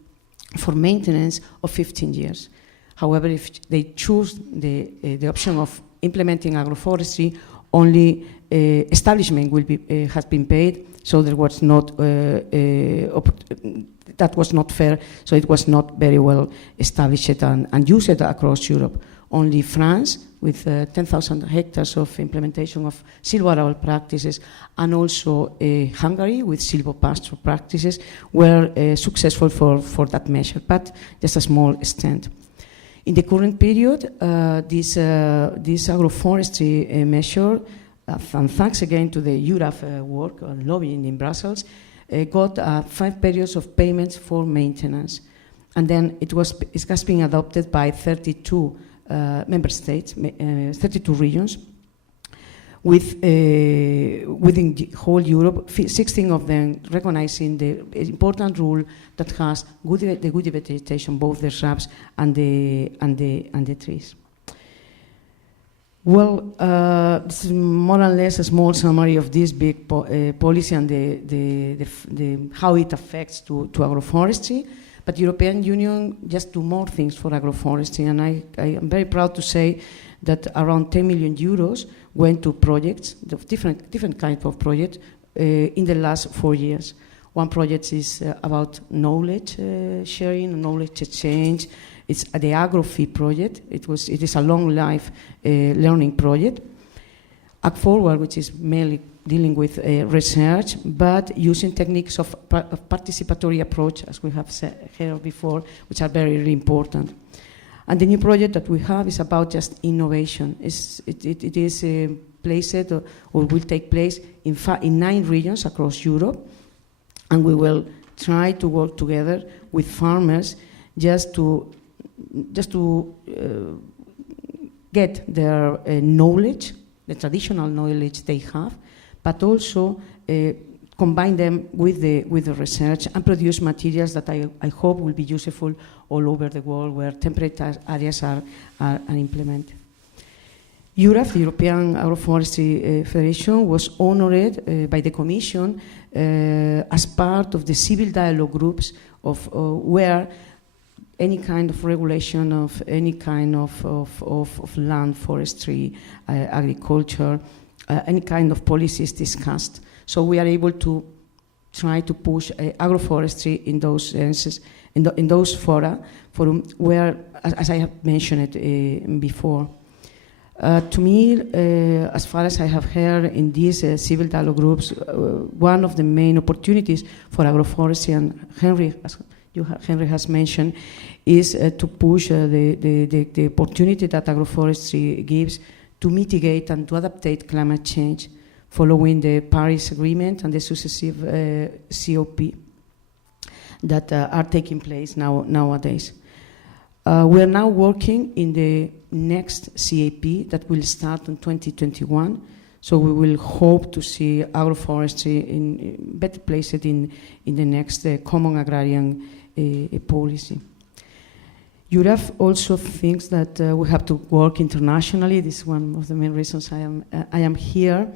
for maintenance of 15 years. However, if they choose the option of implementing agroforestry, only establishment has been paid, so there was not that was not fair. So it was not very well established and used across Europe. Only France, with 10,000 hectares of implementation of silvoarable practices, and also Hungary with silvopasture practices, were successful for that measure, but just a small extent. In the current period, this agroforestry measure, and thanks again to the URAF work and lobbying in Brussels, got 5 periods of payments for maintenance. And then it has been adopted by 32 member states, 32 regions, within the whole Europe, 16 of them recognizing the important role that has the good vegetation, both the shrubs and the trees. Well, this is more or less a small summary of this big policy and how it affects to agroforestry. But European Union just do more things for agroforestry, and I am very proud to say that around 10 million euros went to projects, different kinds of projects, in the last 4 years. One project is about knowledge sharing, knowledge exchange. It's the Agri project. It is a long life learning project. Ag Forward, which is mainly dealing with research, but using techniques of participatory approach, as we have said here before, which are very, very important. And the new project that we have is about just innovation. It is placed or will take place in 9 regions across Europe, and we will try to work together with farmers just to get their knowledge, the traditional knowledge they have, but also combine them with the research and produce materials that I hope will be useful all over the world where temperate areas are implemented. EURAF, the European Agroforestry Federation, was honored by the Commission as part of the civil dialogue groups of where any kind of regulation of any kind of land, forestry, agriculture, any kind of policy is discussed. So we are able to try to push agroforestry in those senses, in those fora where, as I have mentioned it before. To me, as far as I have heard in these civil dialogue groups, one of the main opportunities for agroforestry, and Henry has mentioned, is to push the opportunity that agroforestry gives to mitigate and to adaptate climate change following the Paris Agreement and the successive COP that are taking place nowadays. We are now working in the next CAP that will start in 2021, so we will hope to see agroforestry better placed in the next common agrarian policy. EURAF also thinks that we have to work internationally. This is one of the main reasons I am here.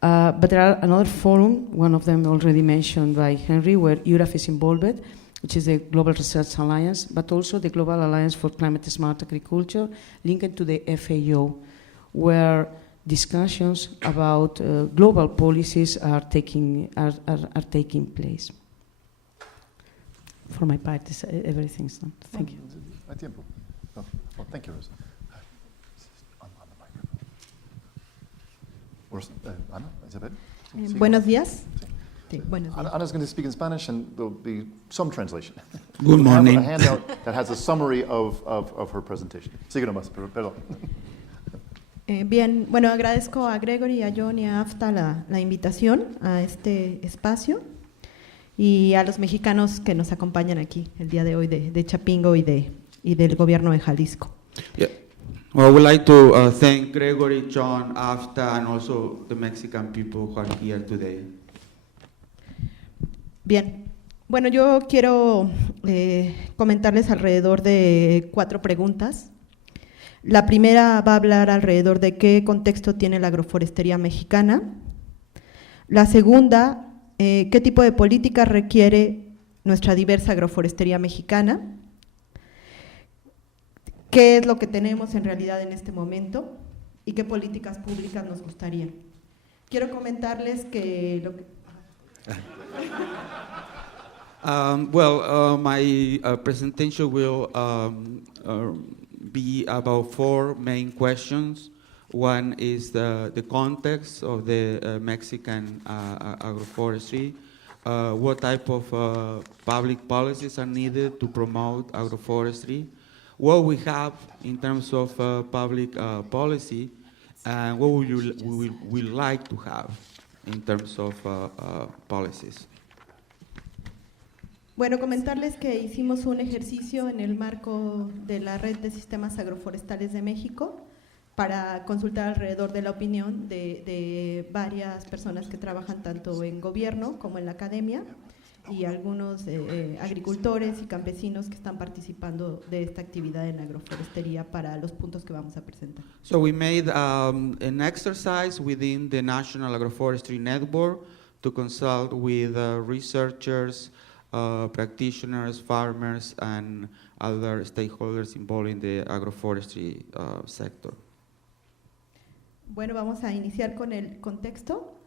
But there are another forum, one of them already mentioned by Henry, where EURAF is involved, which is the Global Research Alliance, but also the Global Alliance for Climate Smart Agriculture, linked to the FAO, where discussions about global policies are taking place. For my part, everything's done. Thank you. Oh, thank you, Rosa. Ana, Isabel? Buenos días. Sí, buenos días. Ana's going to speak in Spanish, and there'll be some translation. Good morning. We have a handout that has a summary of her presentation. Sigue nomás, perdón. Bien, bueno, agradezco a Gregory, a John y a AFTA la invitación a este espacio y a los mexicanos que nos acompañan aquí el día de hoy de Chapingo y del gobierno de Jalisco. Yeah. Well, I would like to thank Gregory, John, AFTA, and also the Mexican people who are here today. Bien, bueno, yo quiero comentarles alrededor de 4 preguntas. La primera va a hablar alrededor de qué contexto tiene la agroforestería mexicana. La segunda, qué tipo de política requiere nuestra diversa agroforestería mexicana. ¿Qué es lo que tenemos en realidad en este momento? ¿Y qué políticas públicas nos gustaría? Quiero comentarles que lo que... My presentation will be about 4 main questions. One is the context of the Mexican agroforestry. What type of public policies are needed to promote agroforestry? What we have in terms of public policy, and what we like to have in terms of policies. Bueno, comentarles que hicimos un ejercicio en el marco de la Red de Sistemas Agroforestales de México, para consultar alrededor de la opinión de varias personas que trabajan tanto en gobierno como en la academia y algunos agricultores y campesinos que están participando de esta actividad en agroforestería para los puntos que vamos a presentar. So we made an exercise within the National Agroforestry Network to consult with researchers, practitioners, farmers, and other stakeholders involved in the agroforestry sector. Bueno, vamos a iniciar con el contexto.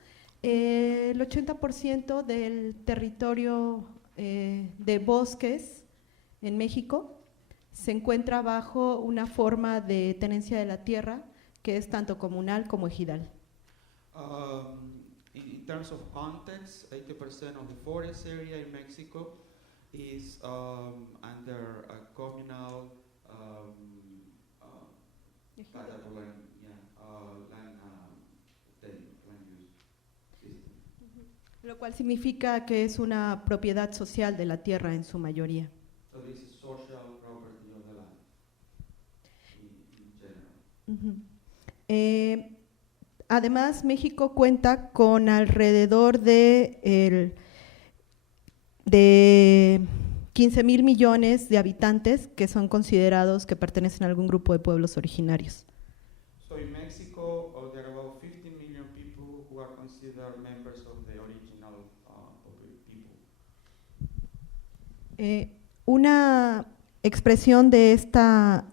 El 80% del territorio de bosques en México se encuentra bajo una forma de tenencia de la tierra que es tanto comunal como ejidal. In terms of context, 80% of the forest area in Mexico is under a communal Lo cual significa que es una propiedad social de la tierra en su mayoría. So this is social property of the land in general. Además, México cuenta con alrededor de 15,000 millones de habitantes que son considerados que pertenecen a algún grupo de pueblos originarios. So in Mexico, there are about 15 million people who are considered members of the original people. Una expresión de esta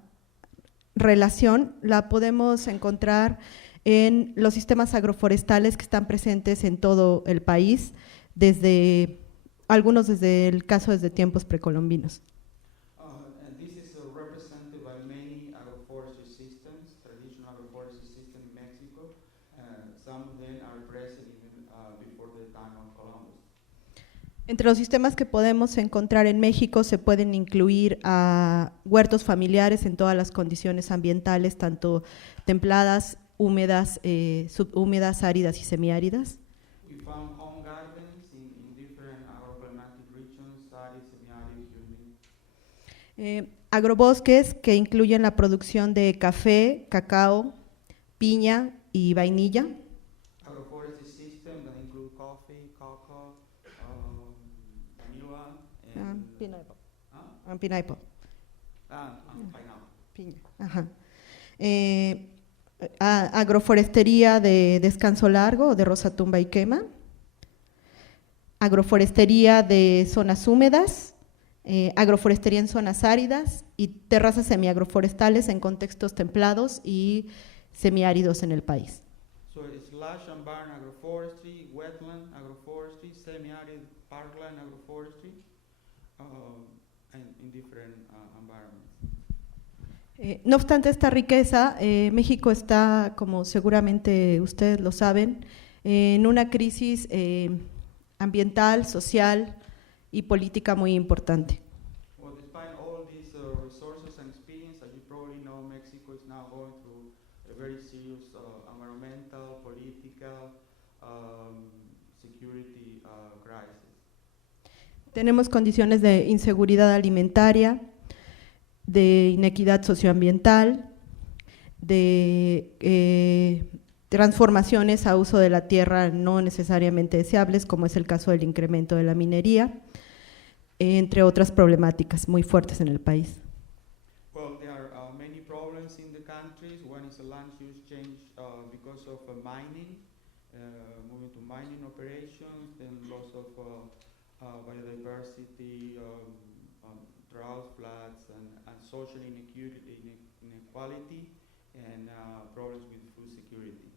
relación la podemos encontrar en los sistemas agroforestales que están presentes en todo el país, algunos desde el caso desde tiempos precolombinos. And this is represented by many agroforestry systems, traditional agroforestry systems in Mexico. Some of them are present even before the time of Columbus. Entre los sistemas que podemos encontrar en México se pueden incluir a huertos familiares en todas las condiciones ambientales, tanto templadas, húmedas, subhúmedas, áridas y semiáridas. We found home gardens in different agroclimatic regions, arid, semi-arid, humid. Agrobosques que incluyen la producción de café, cacao, piña y vainilla. Agroforestry systems that include coffee, cocoa, vanilla, and pineapple. Pineapple. Pineapple. Piña. Ajá. Agroforestería de descanso largo, de rosa, tumba y quema. Agroforestería de zonas húmedas, agroforestería en zonas áridas y terrazas semiagroforestales en contextos templados y semiáridos en el país. So it's slash and burn agroforestry, wetland agroforestry, semi-arid parkland agroforestry, and in different environments. No obstante esta riqueza, México está, como seguramente ustedes lo saben, en una crisis ambiental, social y política muy importante. Well, despite all these resources and experience, as you probably know, Mexico is now going through a very serious environmental, political, security crisis. Tenemos condiciones de inseguridad alimentaria, de inequidad socioambiental, de transformaciones a uso de la tierra no necesariamente deseables, como es el caso del incremento de la minería, entre otras problemáticas muy fuertes en el país. Well, there are many problems in the countries. One is a land use change because of mining, moving to mining operations, then loss of biodiversity, drought, floods, and social inequality, and problems with food security.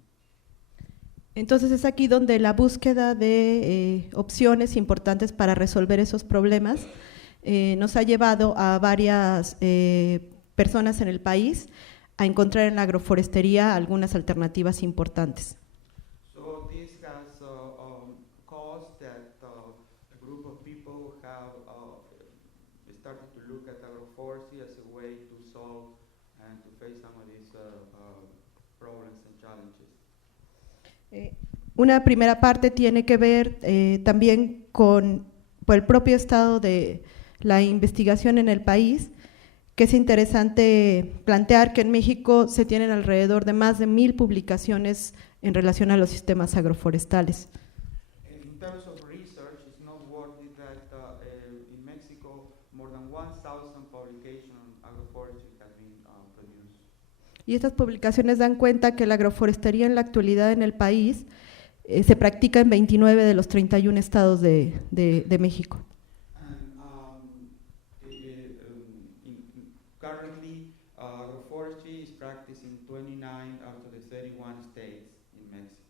Entonces es aquí donde la búsqueda de opciones importantes para resolver esos problemas nos ha llevado a varias personas en el país a encontrar en la agroforestería algunas alternativas importantes. So this has caused that a group of people have started to look at agroforestry as a way to solve and to face some of these problems and challenges. Una primera parte tiene que ver también con el propio estado de la investigación en el país, que es interesante plantear que en México se tienen alrededor de más de 1000 publicaciones en relación a los sistemas agroforestales. In terms of research, it's noteworthy that in Mexico more than 1,000 publications on agroforestry have been produced. Y estas publicaciones dan cuenta que la agroforestería en la actualidad en el país se practica en 29 de los 31 estados de México. Currently, agroforestry is practiced in 29 out of the 31 states in Mexico.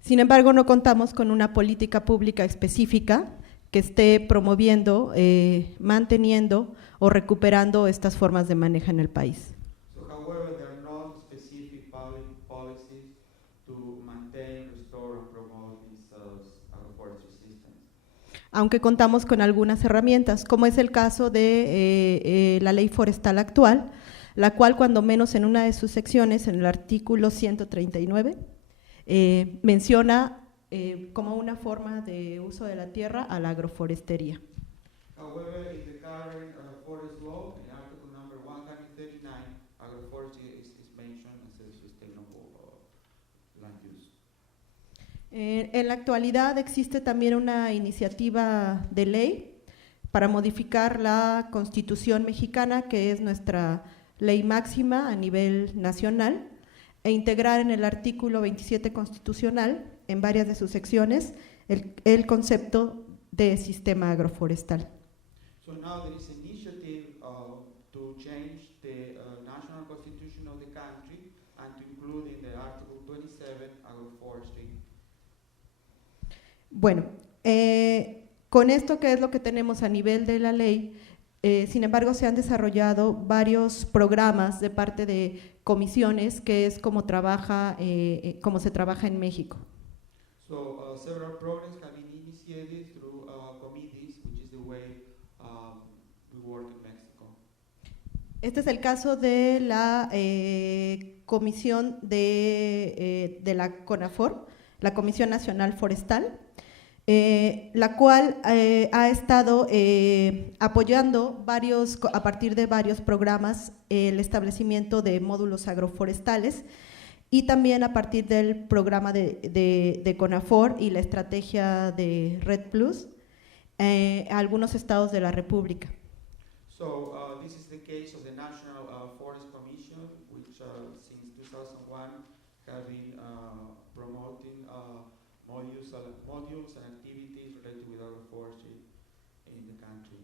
Sin embargo, no contamos con una política pública específica que esté promoviendo, manteniendo o recuperando estas formas de manejo en el país. So, however, there are no specific public policies to maintain, restore, and promote these agroforestry systems. Aunque contamos con algunas herramientas, como es el caso de la ley forestal actual, la cual cuando menos en una de sus secciones, en el artículo 139, menciona como una forma de uso de la tierra a la agroforestería. However, in the current forest law, in article number 139, agroforestry is mentioned as a sustainable land use. En la actualidad existe también una iniciativa de ley para modificar la Constitución mexicana, que es nuestra ley máxima a nivel nacional, e integrar en el artículo 27 constitucional, en varias de sus secciones, el concepto de sistema agroforestal. So now there is an initiative to change the national constitution of the country and to include in the article 27 agroforestry. Bueno, con esto, ¿qué es lo que tenemos a nivel de la ley? Sin embargo, se han desarrollado varios programas de parte de comisiones, que es como se trabaja en México. So several programs have been initiated through committees, which is the way we work in Mexico. Este es el caso de la comisión de la CONAFOR, la Comisión Nacional Forestal, la cual ha estado apoyando a partir de varios programas el establecimiento de módulos agroforestales, y también a partir del programa de CONAFOR y la estrategia de Red Plus a algunos estados de la República. So this is the case of the National Forest Commission, which since 2001 have been promoting modules and activities related with agroforestry in the country.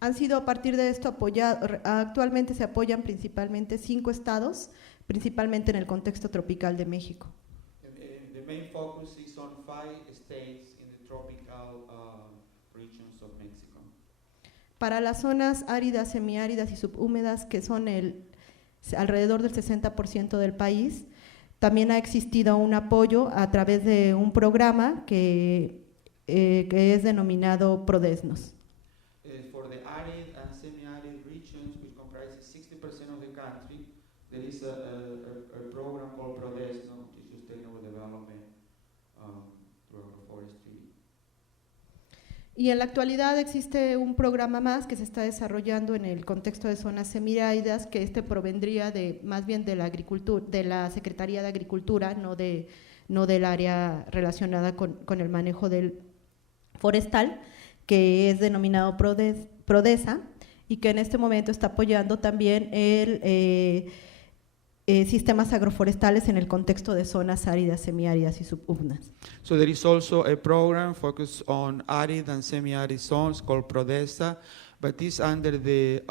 Han sido a partir de esto actualmente se apoyan principalmente 5 estados, principalmente en el contexto tropical de México. The main focus is on 5 states in the tropical regions of Mexico. Para las zonas áridas, semiáridas y subhúmedas, que son alrededor del 60% del país, también ha existido un apoyo a través de un programa que es denominado PRODESNOS. For the arid and semi-arid regions, which comprises 60% of the country, there is a program called PRODESNO, which is Sustainable Development through Agroforestry. Y en la actualidad existe un programa más que se está desarrollando en el contexto de zonas semiáridas, que provendría más bien de la agricultura, de la Secretaría de Agricultura, no del área relacionada con el manejo del forestal, que es denominado PRODESA, y que en este momento está apoyando también sistemas agroforestales en el contexto de zonas áridas, semiáridas y subhúmedas. So there is also a program focused on arid and semi-arid zones called PRODESA, but it's under the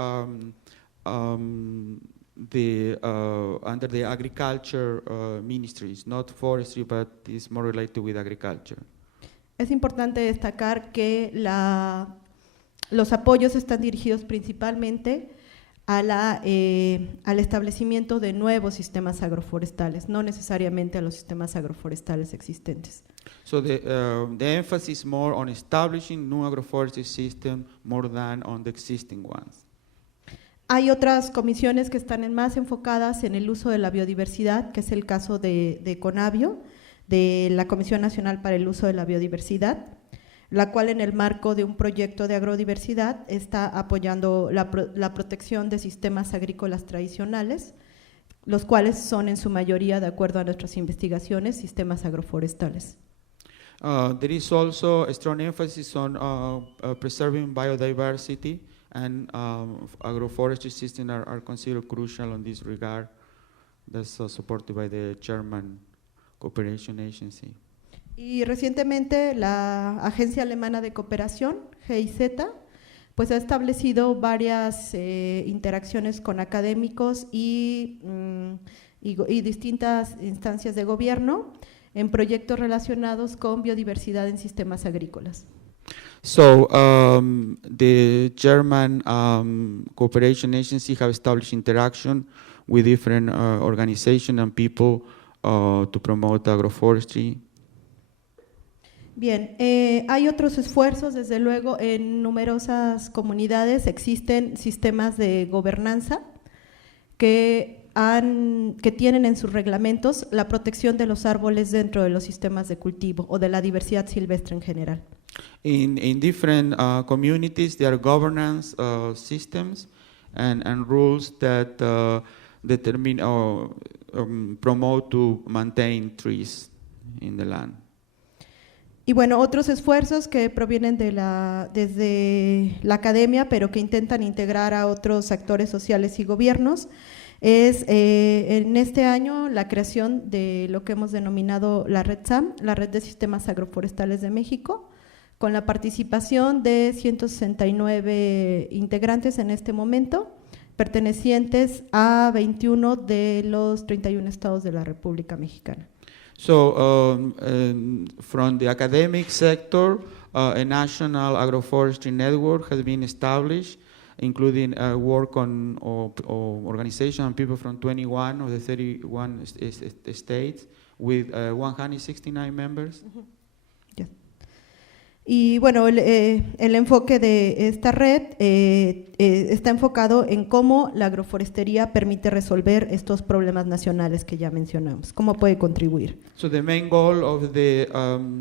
agriculture ministries, not forestry, but it's more related with agriculture. Es importante destacar que los apoyos están dirigidos principalmente al establecimiento de nuevos sistemas agroforestales, no necesariamente a los sistemas agroforestales existentes. So the emphasis is more on establishing new agroforestry system more than on the existing ones. Hay otras comisiones que están más enfocadas en el uso de la biodiversidad, que es el caso de CONABIO, de la Comisión Nacional para el Uso de la Biodiversidad, la cual en el marco de un proyecto de agrodiversidad está apoyando la protección de sistemas agrícolas tradicionales, los cuales son en su mayoría, de acuerdo a nuestras investigaciones, sistemas agroforestales. There is also a strong emphasis on preserving biodiversity, and agroforestry systems are considered crucial in this regard. That's supported by the German Cooperation Agency. Y recientemente la Agencia Alemana de Cooperación, GIZ, pues ha establecido varias interacciones con académicos y distintas instancias de gobierno en proyectos relacionados con biodiversidad en sistemas agrícolas. So the German Cooperation Agency have established interaction with different organizations and people to promote agroforestry. Bien, hay otros esfuerzos, desde luego, en numerosas comunidades existen sistemas de gobernanza que tienen en sus reglamentos la protección de los árboles dentro de los sistemas de cultivo o de la diversidad silvestre en general. In different communities, there are governance systems and rules that determine or promote to maintain trees in the land. Y bueno, otros esfuerzos que provienen desde la academia, pero que intentan integrar a otros actores sociales y gobiernos, es en este año la creación de lo que hemos denominado la Red SAM, la Red de Sistemas Agroforestales de México, con la participación de 169 integrantes en este momento, pertenecientes a 21 de los 31 estados de la República Mexicana. So from the academic sector, a national agroforestry network has been established, including work on organization and people from 21 of the 31 states with 169 members. Yeah. Y bueno, el enfoque de esta red está enfocado en cómo la agroforestería permite resolver estos problemas nacionales que ya mencionamos, cómo puede contribuir. So the main goal of the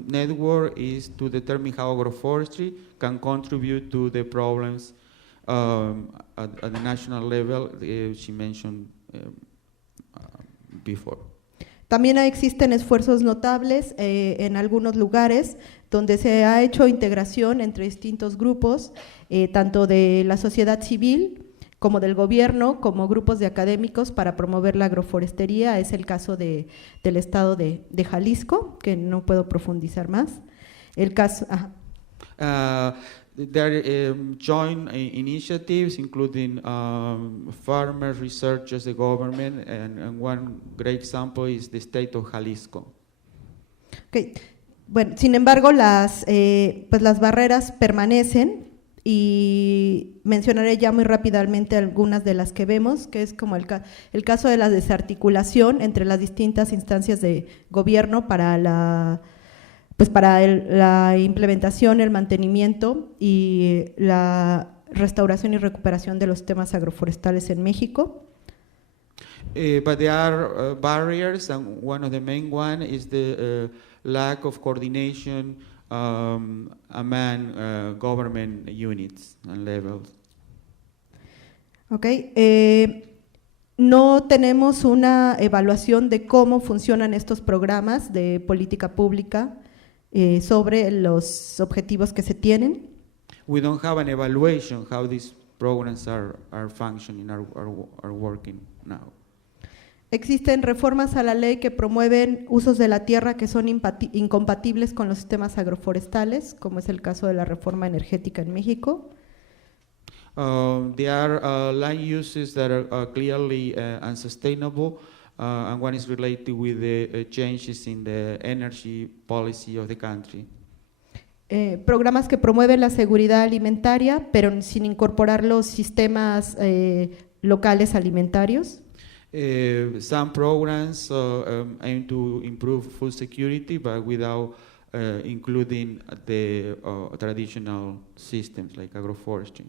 network is to determine how agroforestry can contribute to the problems at the national level she mentioned before. También existen esfuerzos notables en algunos lugares donde se ha hecho integración entre distintos grupos, tanto de la sociedad civil como del gobierno, como grupos de académicos para promover la agroforestería. Es el caso del estado de Jalisco, que no puedo profundizar más. El caso… There are joint initiatives, including farmers, researchers, the government, and one great example is the state of Jalisco. Okay. Bueno, sin embargo, las barreras permanecen y mencionaré ya muy rápidamente algunas de las que vemos, que es como el caso de la desarticulación entre las distintas instancias de gobierno para la implementación, el mantenimiento y la restauración y recuperación de los temas agroforestales en México. But there are barriers, and one of the main one is the lack of coordination among government units and levels. Okay. No tenemos una evaluación de cómo funcionan estos programas de política pública sobre los objetivos que se tienen. We don't have an evaluation how these programs are functioning, are working now. Existen reformas a la ley que promueven usos de la tierra que son incompatibles con los sistemas agroforestales, como es el caso de la reforma energética en México. There are land uses that are clearly unsustainable, and one is related with the changes in the energy policy of the country. Programas que promueven la seguridad alimentaria, pero sin incorporar los sistemas locales alimentarios. Some programs aim to improve food security, but without including the traditional systems like agroforestry.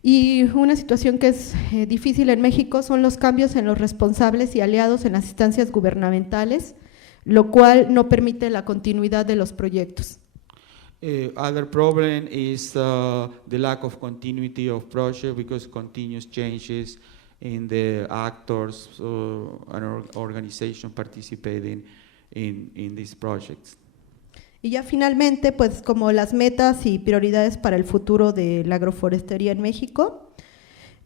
Y una situación que es difícil en México son los cambios en los responsables y aliados en las instancias gubernamentales, lo cual no permite la continuidad de los proyectos. Other problem is the lack of continuity of project because continuous changes in the actors and organization participating in these projects. Y ya finalmente, pues como las metas y prioridades para el futuro de la agroforestería en México,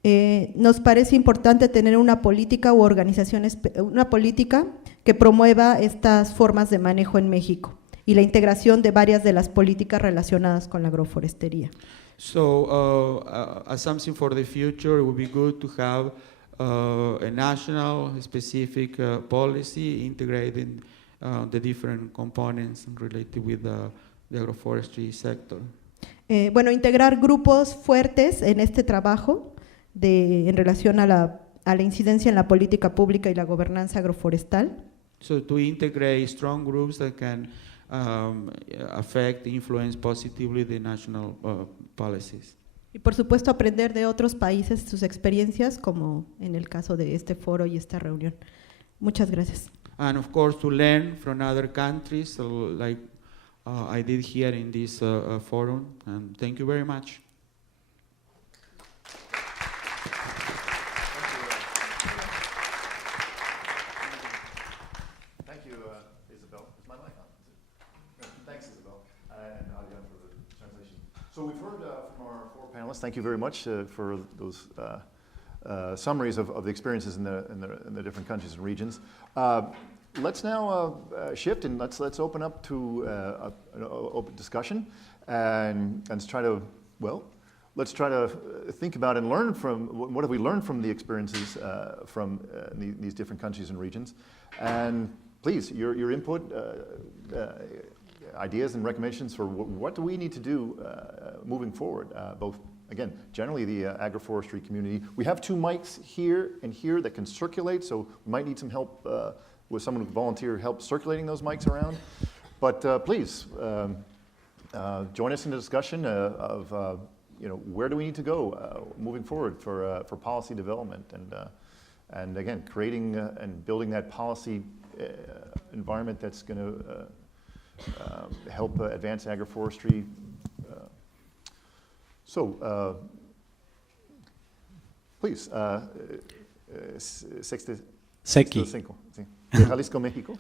nos parece importante tener una política u organización, una política que promueva estas formas de manejo en México y la integración de varias de las políticas relacionadas con la agroforestería. So, as something for the future, it would be good to have a national specific policy integrating the different components related with the agroforestry sector. Bueno, integrar grupos fuertes en este trabajo en relación a la incidencia en la política pública y la gobernanza agroforestal. So to integrate strong groups that can affect, influence positively the national policies. Y por supuesto aprender de otros países sus experiencias, como en el caso de este foro y esta reunión. Muchas gracias. And of course to learn from other countries, like I did here in this forum. And thank you very much. Thank you, Isabel. Is my mic on? Thanks, Isabel, and Adrian for the translation. So we've heard from our four panelists. Thank you very much for those summaries of the experiences in the different countries and regions. Let's now shift and let's open up to an open discussion and let's try to think about and learn from what have we learned from the experiences from these different countries and regions. And please, your input, ideas and recommendations for what do we need to do moving forward, both, again, generally the agroforestry community. We have two mics here and here that can circulate, so we might need some help with someone who can volunteer help circulating those mics around. But please, join us in the discussion of where do we need to go moving forward for policy development and again, creating and building that policy environment that's going to help advance agroforestry. So, please, Seki. De Jalisco, Mexico.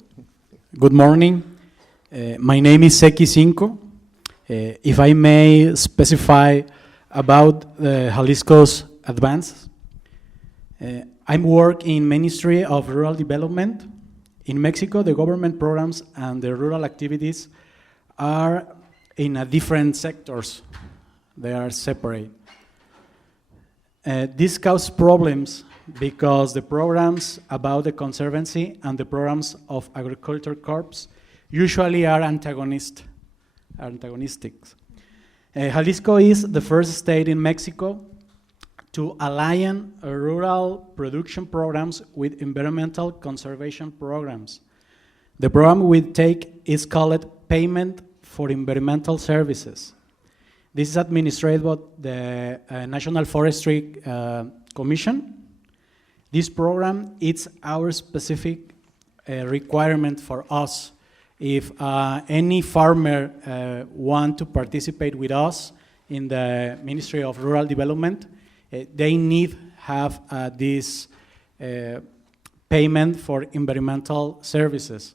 Good morning. My name is Seki Cinco. If I may specify about Jalisco's advance, I work in Ministry of Rural Development. In Mexico, the government programs and the rural activities are in different sectors. They are separate. This causes problems because the programs about the conservancy and the programs of agriculture corps usually are antagonistic. Jalisco is the first state in Mexico to align rural production programs with environmental conservation programs. The program we take is called Payment for Environmental Services. This is administered by the National Forestry Commission. This program is our specific requirement for us. If any farmer want to participate with us in the Ministry of Rural Development, they need have this payment for environmental services.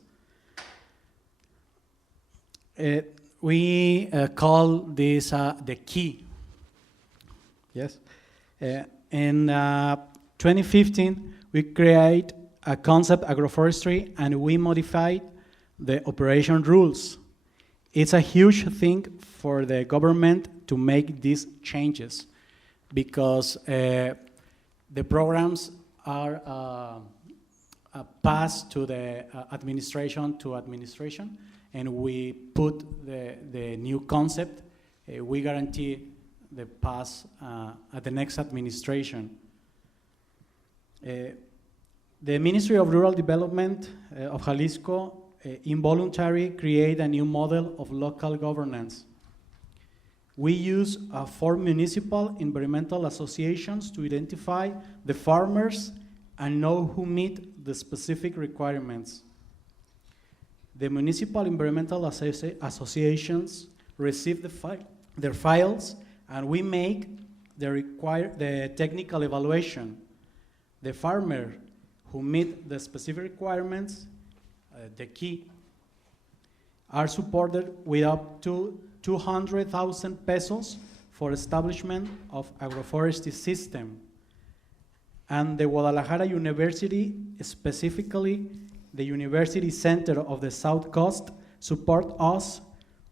We call this the key. Yes. In 2015, we create a concept agroforestry and we modified the operation rules. It's a huge thing for the government to make these changes because the programs are passed to the administration and we put the new concept. We guarantee the pass at the next administration. The Ministry of Rural Development of Jalisco involuntarily create a new model of local governance. We use 4 municipal environmental associations to identify the farmers and know who meet the specific requirements. The municipal environmental associations receive their files, and we make the technical evaluation. The farmer who meet the specific requirements, the key, are supported with up to 200,000 pesos for establishment of agroforestry system. And the Guadalajara University, specifically the University Center of the South Coast, support us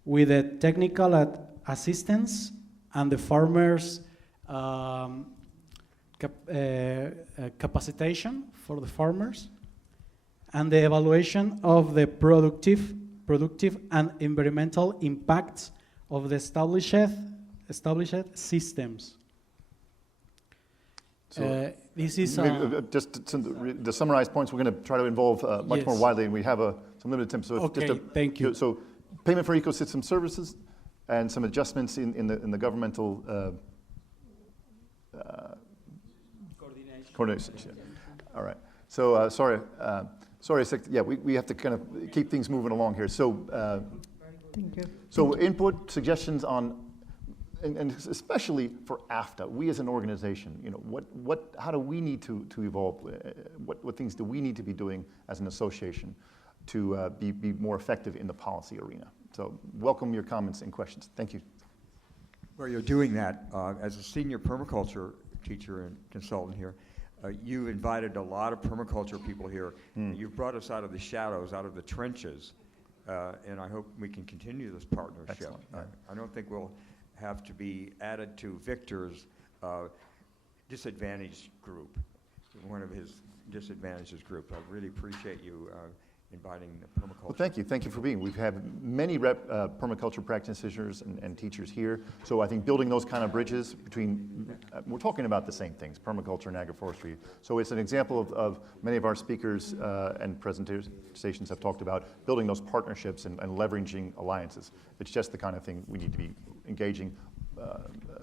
with the technical assistance and the farmers' capacitation for the farmers, and the evaluation of the productive and environmental impacts of the established systems. This is just to summarize points. We're going to try to involve much more widely, and we have some limited time. So thank you. So, payment for ecosystem services, and some adjustments in the governmental coordination. Yeah. All right. So sorry. Yeah, we have to kind of keep things moving along here. So, thank you. So input, suggestions on, and especially for AFTA, we as an organization, how do we need to evolve? What things do we need to be doing as an association to be more effective in the policy arena? So welcome your comments and questions. Thank you. Well, you're doing that as a senior permaculture teacher and consultant here. You invited a lot of permaculture people here. You've brought us out of the shadows, out of the trenches, and I hope we can continue this partnership. I don't think we'll have to be added to Victor's disadvantaged group, one of his disadvantages group. I really appreciate you inviting the permaculture. Well, thank you. Thank you for being. We've had many permaculture practitioners and teachers here. So I think building those kind of bridges between, we're talking about the same things, permaculture and agroforestry. So it's an example of many of our speakers and presentations have talked about building those partnerships and leveraging alliances. It's just the kind of thing we need to be engaging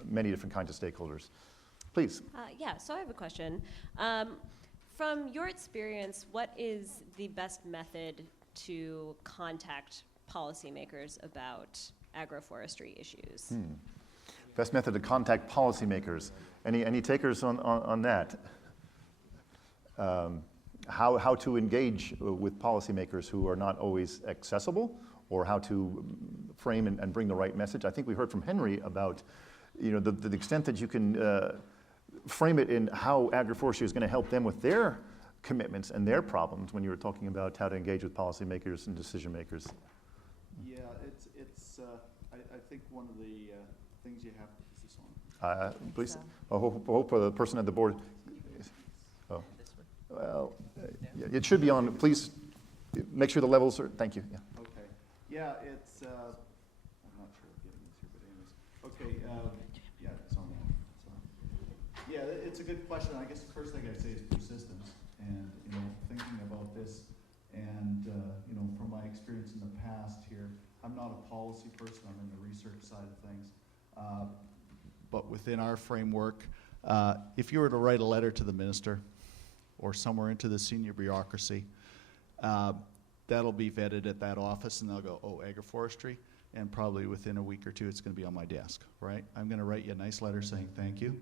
many different kinds of stakeholders. Please. Yeah, so I have a question. From your experience, what is the best method to contact policymakers about agroforestry issues? Best method to contact policymakers. Any takers on that? How to engage with policymakers who are not always accessible, or how to frame and bring the right message. I think we heard from Henry about the extent that you can frame it in how agroforestry is going to help them with their commitments and their problems when you were talking about how to engage with policymakers and decision makers. Yeah, it's I think one of the things you have to, is this on? Please, I hope the person at the board, well, it should be on. Please make sure the levels are, thank you. Yeah. Okay. Yeah, it's, I'm not sure of getting this here, but anyways. Okay, yeah, it's on there. Yeah, it's a good question. I guess the first thing I'd say is persistence, and thinking about this, and from my experience in the past here, I'm not a policy person. I'm in the research side of things, but within our framework, if you were to write a letter to the minister or somewhere into the senior bureaucracy, that'll be vetted at that office, and they'll go, oh, agroforestry, and probably within a week or two, it's going to be on my desk, right? I'm going to write you a nice letter saying thank you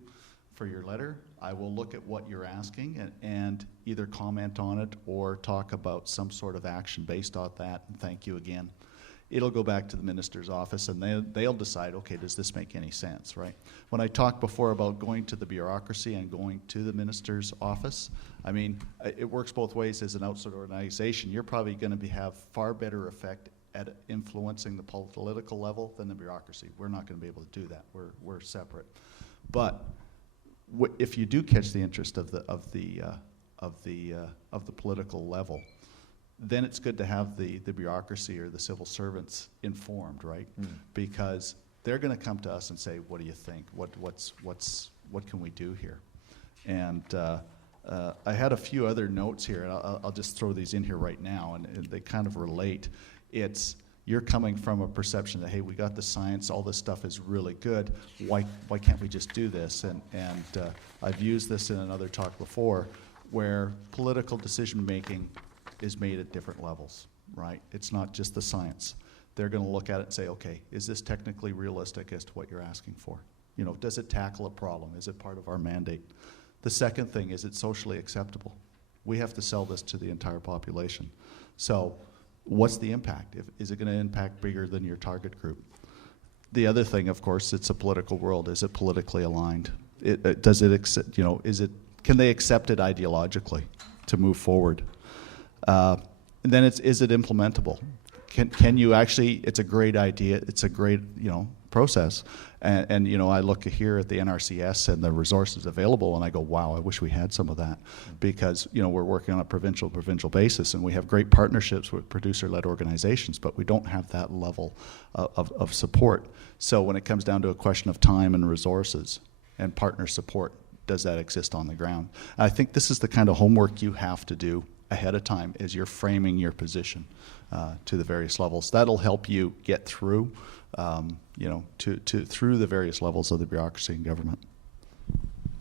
for your letter. I will look at what you're asking and either comment on it or talk about some sort of action based on that, and thank you again. It'll go back to the minister's office, and they'll decide, okay, does this make any sense, right? When I talked before about going to the bureaucracy and going to the minister's office, I mean, it works both ways. As an outside organization, you're probably going to have far better effect at influencing the political level than the bureaucracy. We're not going to be able to do that. We're separate. But if you do catch the interest of the political level, then it's good to have the bureaucracy or the civil servants informed, right? Because they're going to come to us and say, "What do you think? What can we do here?" And I had a few other notes here, and I'll just throw these in here right now, and they kind of relate. You're coming from a perception that, hey, we got the science, all this stuff is really good. Why can't we just do this? And I've used this in another talk before, where political decision making is made at different levels, right? It's not just the science. they're going to look at it and say, okay, is this technically realistic as to what you're asking for? You know, does it tackle a problem? Is it part of our mandate? The second thing is, it's socially acceptable. We have to sell this to the entire population. So what's the impact? Is it going to impact bigger than your target group? The other thing, of course, it's a political world. Is it politically aligned? Does it accept, you know, can they accept it ideologically to move forward? And then is it implementable? Can you actually, it's a great idea, it's a great, you know, process. And you know, I look here at the NRCS and the resources available, and I go, wow, I wish we had some of that, because you know, we're working on a provincial basis, and we have great partnerships with producer-led organizations, but we don't have that level of support. So when it comes down to a question of time and resources and partner support, does that exist on the ground? I think this is the kind of homework you have to do ahead of time as you're framing your position to the various levels. That'll help you get through, you know, through the various levels of the bureaucracy in government.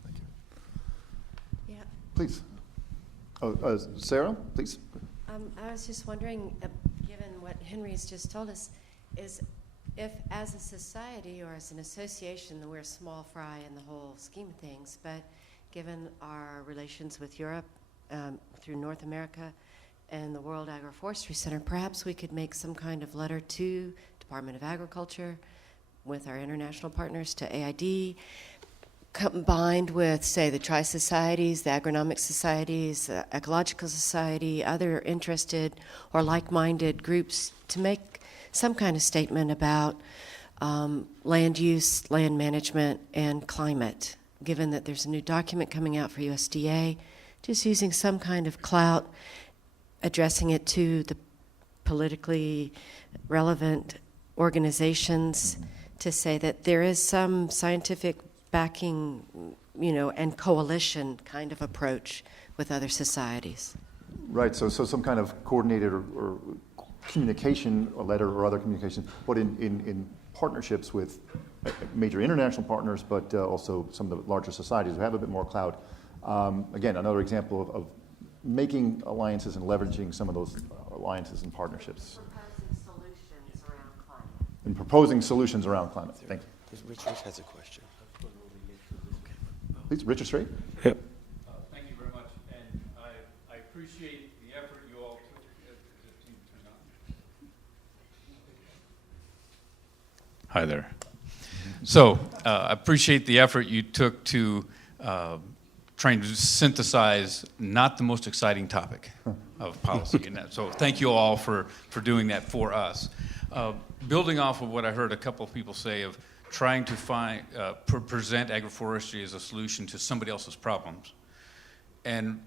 Thank you. Yeah. Please. Oh, Sarah, please. I was just wondering, given what Henry's just told us, is if as a society or as an association, we're small fry in the whole scheme of things, but given our relations with Europe through North America and the World Agroforestry Center, perhaps we could make some kind of letter to Department of Agriculture with our international partners, to AID, combined with, say, the tri-societies, the agronomic societies, the ecological society, other interested or like-minded groups, to make some kind of statement about land use, land management, and climate, given that there's a new document coming out for USDA, just using some kind of clout, addressing it to the politically relevant organizations to say that there is some scientific backing, you know, and coalition kind of approach with other societies. Right, so some kind of coordinated or communication, a letter or other communication, but in partnerships with major international partners, but also some of the larger societies who have a bit more clout. Again, another example of making alliances and leveraging some of those alliances and partnerships. Proposing solutions around climate. And proposing solutions around climate. Thank you. Richard has a question. Please, Richard Strait. Yep. Thank you very much, and I appreciate the effort you all took. Hi there. So I appreciate the effort you took to trying to synthesize not the most exciting topic of policy. And that, so thank you all for doing that for us. Building off of what I heard a couple of people say of trying to present agroforestry as a solution to somebody else's problems. And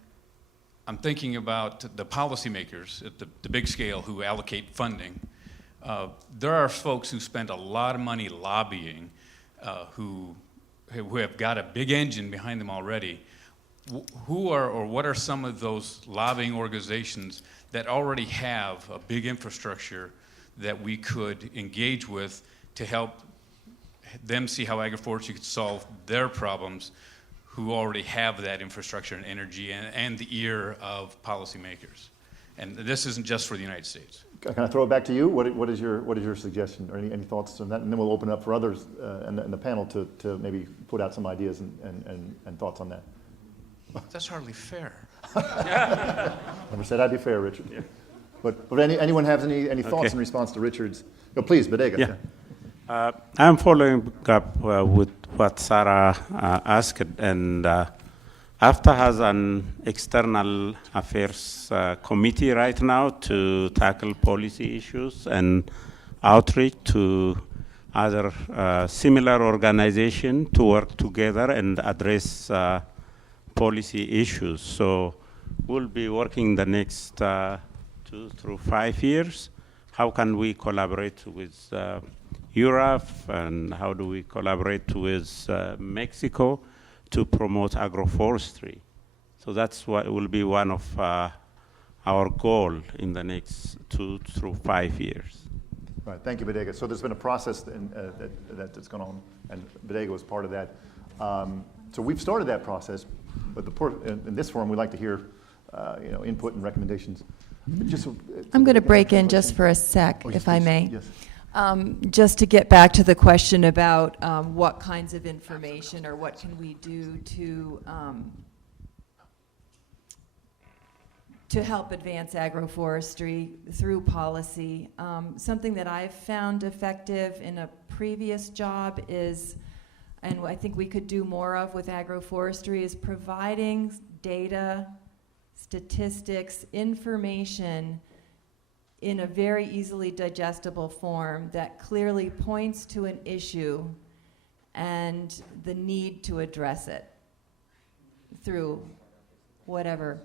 I'm thinking about the policymakers at the big scale who allocate funding. There are folks who spend a lot of money lobbying who have got a big engine behind them already. Who are, or what are some of those lobbying organizations that already have a big infrastructure that we could engage with to help them see how agroforestry could solve their problems, who already have that infrastructure and energy and the ear of policymakers? And this isn't just for the United States. Can I throw it back to you? What is your suggestion, or any thoughts on that? And then we'll open up for others in the panel to maybe put out some ideas and thoughts on that. That's hardly fair. Never said I'd be fair, Richard. Yeah. But anyone have any thoughts in response to Richard's? No, please, Bodega. Yeah. I'm following up with what Sarah asked, and AFTA has an external affairs committee right now to tackle policy issues and outreach to other similar organizations to work together and address policy issues. So we'll be working the next 2 through 5 years. How can we collaborate with Europe, and how do we collaborate with Mexico to promote agroforestry? So that's what will be one of our goal in the next 2 through 5 years. Right, thank you, Bodega. So there's been a process that's gone on, and Bodega was part of that. So we've started that process, but in this forum, we'd like to hear input and recommendations. Just I'm going to break in just for a sec, if I may. Yes. Just to get back to the question about what kinds of information or what can we do to help advance agroforestry through policy. Something that I've found effective in a previous job is, and I think we could do more of with agroforestry, is providing data, statistics, information in a very easily digestible form that clearly points to an issue and the need to address it through whatever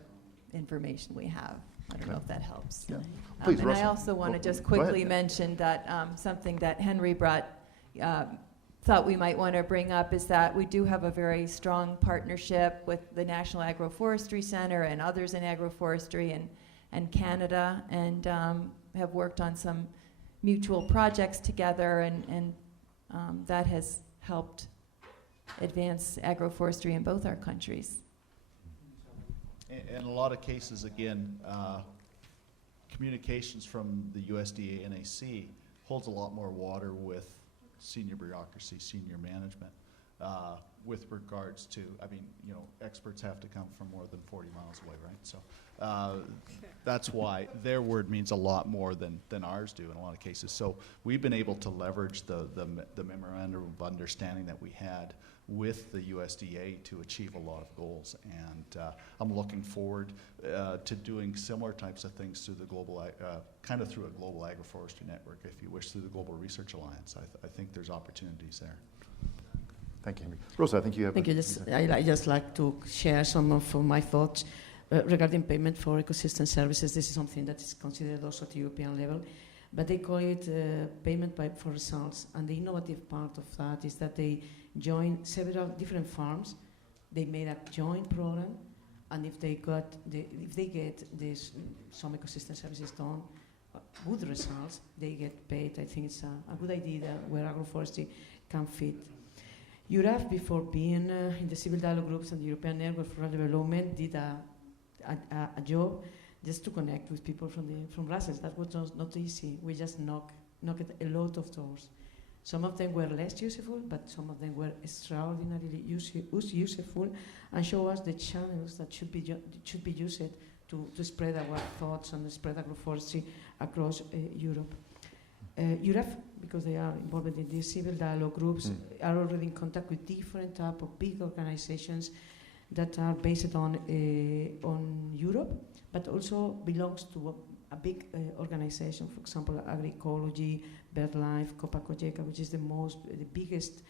information we have. I don't know if that helps. Yeah. Please, and Russell. I also want to just Go ahead. quickly mention that something that Henry thought we might want to bring up is that we do have a very strong partnership with the National Agroforestry Center and others in agroforestry and Canada, and have worked on some mutual projects together, and that has helped advance agroforestry in both our countries. In a lot of cases, again, communications from the USDA NAC holds a lot more water with senior bureaucracy, senior management, with regards to, experts have to come from more than 40 miles away, right? So that's why their word means a lot more than ours do in a lot of cases. So we've been able to leverage the memorandum of understanding that we had with the USDA to achieve a lot of goals, and I'm looking forward to doing similar types of things through the global, through a global agroforestry network, if you wish, through the Global Research Alliance. I think there's opportunities there. Thank you, Henry. Rosa, I think you have. Thank you. I just like to share some of my thoughts regarding payment for ecosystem services. This is something that is considered also at the European level, but they call it payment for results. And the innovative part of that is that they join several different farms. They made a joint program, and if they get some ecosystem services done, good results, they get paid. I think it's a good idea where agroforestry can fit. Europe, before being in the civil dialogue groups and the European Network for Rural Development, did a job just to connect with people from Brussels. That was not easy. We just knocked a lot of doors. Some of them were less useful, but some of them were extraordinarily useful, and show us the channels that should be used to spread our thoughts and spread agroforestry across Europe. Europe, because they are involved in these civil dialogue groups, are already in contact with different type of big organizations that are based on Europe, but also belongs to a big organization. For example, Agroecology, BirdLife, Copa-Cogeca, which is the biggest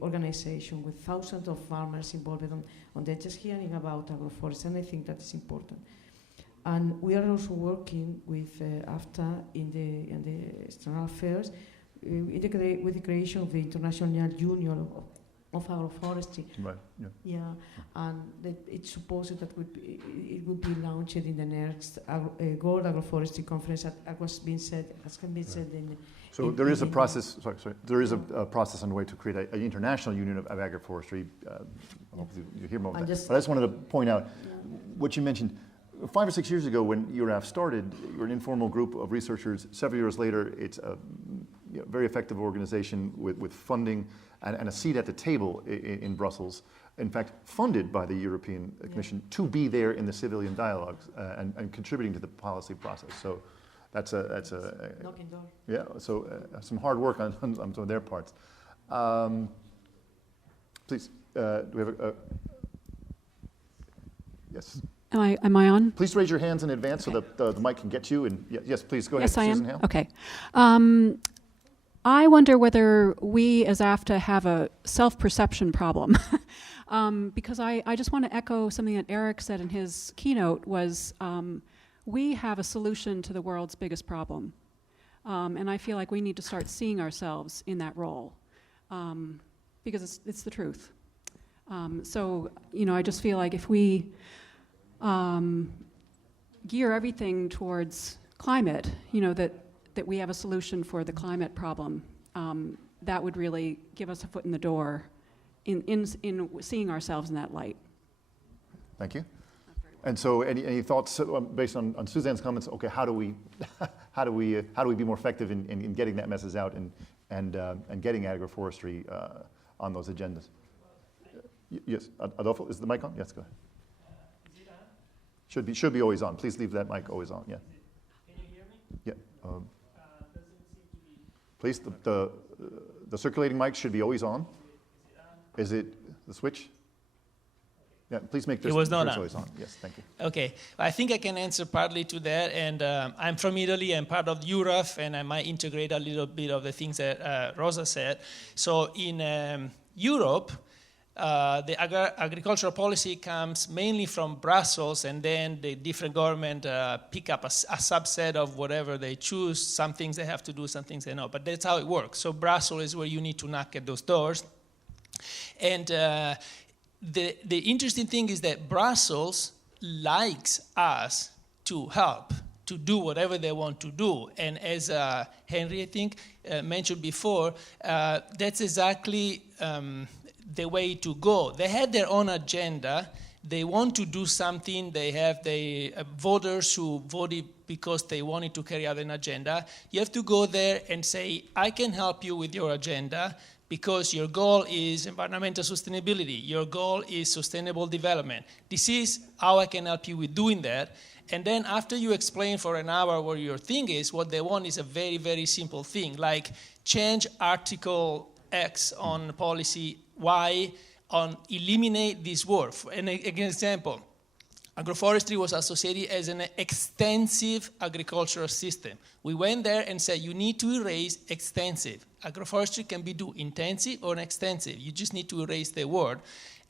organization with thousands of farmers involved on that, just hearing about agroforestry, and I think that is important. And we are also working with AFTA in the external affairs with the creation of the International Union of Agroforestry. Right. Yeah, and it's supposed that it would be launched in the next World Agroforestry Conference, as has been said in. So there is a process. Sorry. There is a process underway to create an international union of agroforestry. Hopefully you hear more of that. But I just wanted to point out what you mentioned. 5 or 6 years ago, when URAF started, you were an informal group of researchers. Several years later, it's a very effective organization with funding and a seat at the table in Brussels. In fact, funded by the European Commission to be there in the civilian dialogues and contributing to the policy process. So that's a knocking door. Yeah. So some hard work on some of their parts. Please, do we have a yes? Am I on? Please raise your hands in advance so that the mic can get you. And yes, please go ahead. Yes, I Susan am. Hale. Okay. I wonder whether we as AFTA have a self-perception problem. Because I just want to echo something that Eric said in his keynote was we have a solution to the world's biggest problem. And I feel like we need to start seeing ourselves in that role because it's the truth. So, I just feel like if we gear everything towards climate, that we have a solution for the climate problem, that would really give us a foot in the door in seeing ourselves in that light. Thank you. And so, any thoughts based on Suzanne's comments? Okay, how do we be more effective in getting that message out and getting agroforestry on those agendas? Yes, Adolfo, is the mic on? Yes, go ahead. Is it on? Should be always on. Please leave that mic always on. Yeah. Can you hear me? Yeah. Doesn't seem to be. Please, the circulating mic should be always on. Is it the switch? Yeah, please make this It was not on. always on. Yes, thank you. Okay, I think I can answer partly to that. And I'm from Italy. I'm part of Europe, and I might integrate a little bit of the things that Rosa said. So in Europe, the agricultural policy comes mainly from Brussels, and then the different government pick up a subset of whatever they choose. Some things they have to do, some things they don't. But that's how it works. So Brussels is where you need to knock at those doors. And the interesting thing is that Brussels likes us to help, to do whatever they want to do. And as Henry, I think, mentioned before, that's exactly the way to go. They have their own agenda. They want to do something. They have the voters who voted because they wanted to carry out an agenda. You have to go there and say, I can help you with your agenda, because your goal is environmental sustainability. Your goal is sustainable development. This is how I can help you with doing that. And then after you explain for an hour what your thing is, what they want is a very, very simple thing, like change Article X on policy Y, on eliminate this word. An example, agroforestry was associated as an extensive agricultural system. We went there and said, you need to erase extensive. Agroforestry can be do intensive or extensive. You just need to erase the word.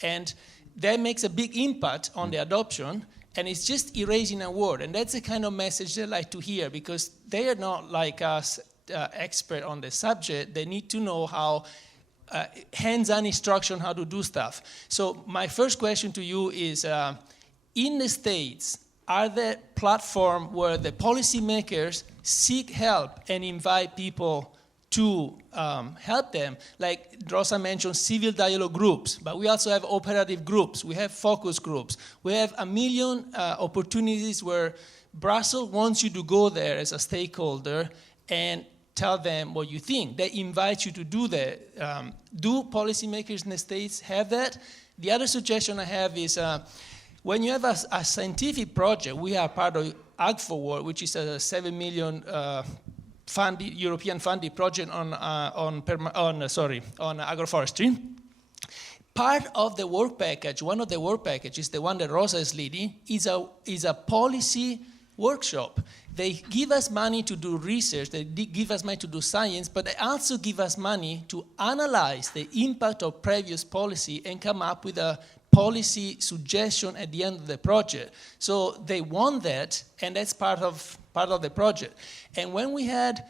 And that makes a big impact on the adoption, and it's just erasing a word. And that's the kind of message they like to hear, because they are not like us, expert on the subject. They need to know how hands-on instruction how to do stuff. So my first question to you is, in the States, are there platforms where the policymakers seek help and invite people to help them? Like Rosa mentioned, civil dialogue groups, but we also have operative groups. We have focus groups. We have a million opportunities where Brussels wants you to go there as a stakeholder and tell them what you think. They invite you to do that. Do policymakers in the States have that? The other suggestion I have is, when you have a scientific project, we are part of Ag4World, which is a 7 million European funded project on agroforestry. Part of the work package, one of the work packages, the one that Rosa is leading, is a policy workshop. They give us money to do research, they give us money to do science, but they also give us money to analyze the impact of previous policy and come up with a policy suggestion at the end of the project. So they want that, and that's part of the project. And when we had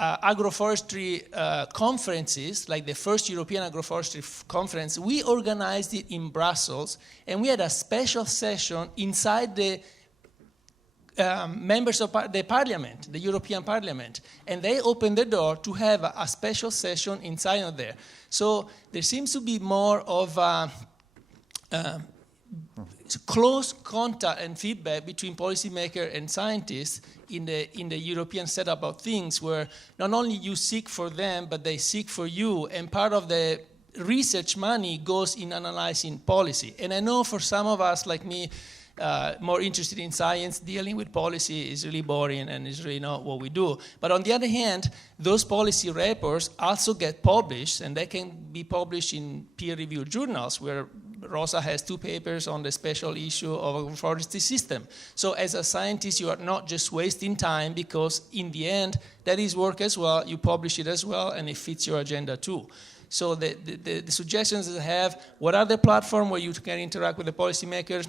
agroforestry conferences, like the first European Agroforestry Conference, we organized it in Brussels, and we had a special session inside the members of the parliament, the European Parliament, and they opened the door to have a special session inside of there. So there seems to be more of close contact and feedback between policymakers and scientists in the European setup of things, where not only you seek for them, but they seek for you, and part of the research money goes in analyzing policy. And I know for some of us, like me, more interested in science, dealing with policy is really boring and is really not what we do. But on the other hand, those policy reports also get published, and they can be published in peer-reviewed journals, where Rosa has 2 papers on the special issue of a forestry system. So as a scientist, you are not just wasting time, because in the end, that is work as well, you publish it as well, and it fits your agenda too. So the suggestions that I have, what are the platforms where you can interact with the policymakers?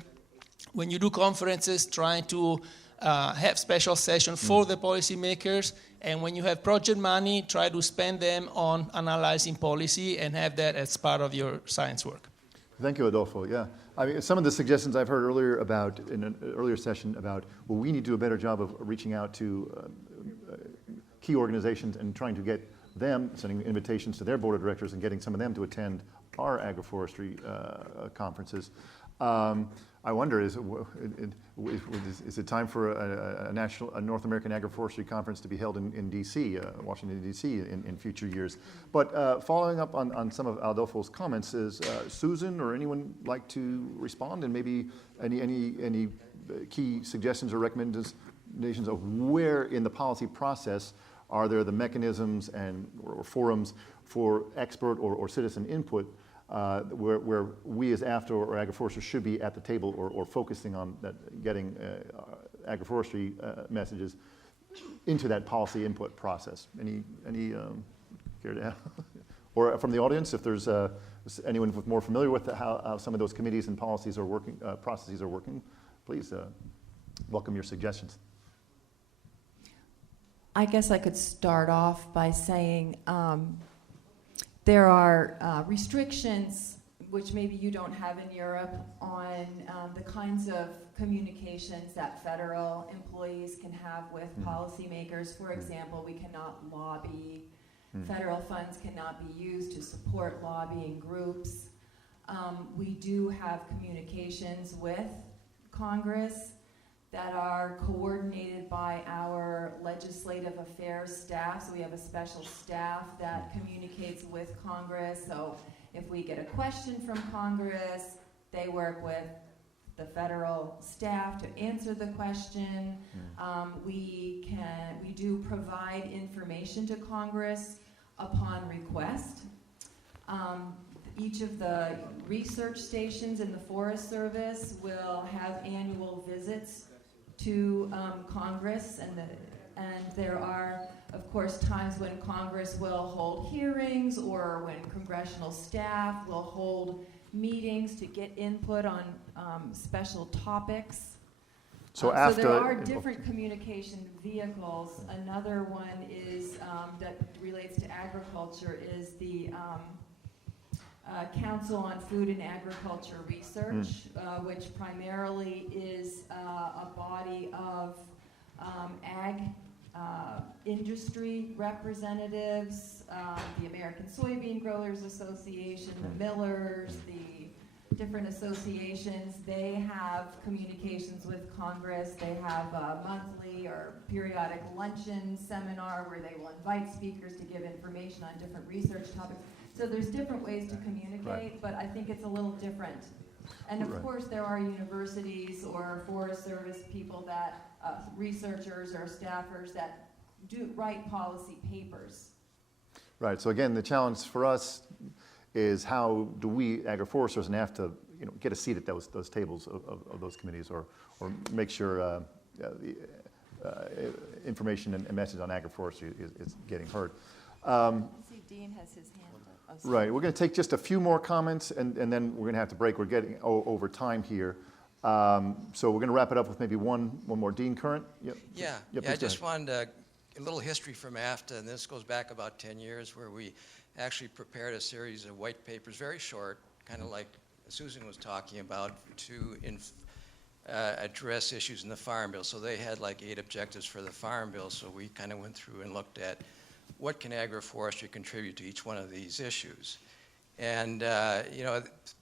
When you do conferences, trying to have special sessions for the policymakers, and when you have project money, try to spend them on analyzing policy and have that as part of your science work. Thank you, Adolfo. Yeah, I mean, some of the suggestions I've heard earlier about, in an earlier session, about, well, we need to do a better job of reaching out to key organizations and trying to get them, sending invitations to their board of directors and getting some of them to attend our agroforestry conferences. I wonder, is it time for a North American Agroforestry Conference to be held in D.C., Washington, D.C. in future years? But following up on some of Adolfo's comments, is Susan or anyone like to respond, and maybe any key suggestions or recommendations of where in the policy process are there the mechanisms or forums for expert or citizen input where we as AFTA or agroforestry should be at the table or focusing on getting agroforestry messages into that policy input process? Any care to add? Or from the audience, if there's anyone more familiar with how some of those committees and policies are working, processes are working, please welcome your suggestions. I guess I could start off by saying there are restrictions, which maybe you don't have in Europe, on the kinds of communications that federal employees can have with policymakers. For example, we cannot lobby. Federal funds cannot be used to support lobbying groups. We do have communications with Congress that are coordinated by our legislative affairs staff. So we have a special staff that communicates with Congress. So if we get a question from Congress, they work with the federal staff to answer the question. We do provide information to Congress upon request. Each of the research stations in the Forest Service will have annual visits to Congress, and there are, of course, times when Congress will hold hearings or when congressional staff will hold meetings to get input on special topics. So there are different communication vehicles. Another one is that relates to agriculture is the Council on Food and Agriculture Research, which primarily is a body of ag industry representatives, the American Soybean Growers Association, the millers, the different associations. They have communications with Congress. They have a monthly or periodic luncheon seminar where they will invite speakers to give information on different research topics. So there's different ways to communicate, but I think it's a little different. And of course, there are universities or Forest Service people that, researchers or staffers that do write policy papers. Right, so again, the challenge for us is how do we, agroforesters, and have to get a seat at those tables of those committees, or make sure the information and message on agroforestry is getting heard. I see Dean has his hand up. Oh, right, we're going to take just a few more comments, and then we're going to have to break. We're getting over time here. So we're going to wrap it up with maybe one more. Dean Current? Yep. Yeah, I just wanted a little history from AFTA, and this goes back about 10 years, where we actually prepared a series of white papers, very short, kind of like Susan was talking about, to address issues in the Farm Bill. So they had like 8 objectives for the Farm Bill, so we kind of went through and looked at what can agroforestry contribute to each one of these issues. And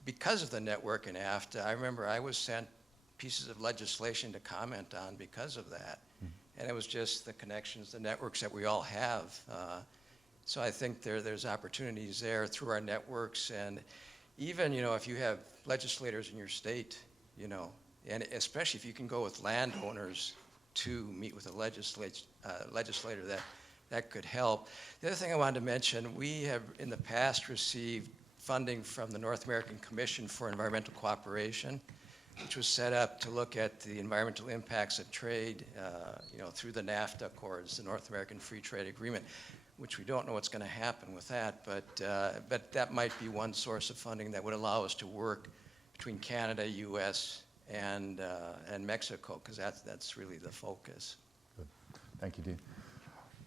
because of the network in AFTA, I remember I was sent pieces of legislation to comment on because of that. And it was just the connections, the networks that we all have. So I think there's opportunities there through our networks. And even, if you have legislators in your state, and especially if you can go with landowners to meet with a legislator, that could help. The other thing I wanted to mention, we have in the past received funding from the North American Commission for Environmental Cooperation, which was set up to look at the environmental impacts of trade, through the NAFTA Accords, the North American Free Trade Agreement, which we don't know what's going to happen with that, but that might be one source of funding that would allow us to work between Canada, U.S., and Mexico, because that's really the focus. Good. Thank you, Dean.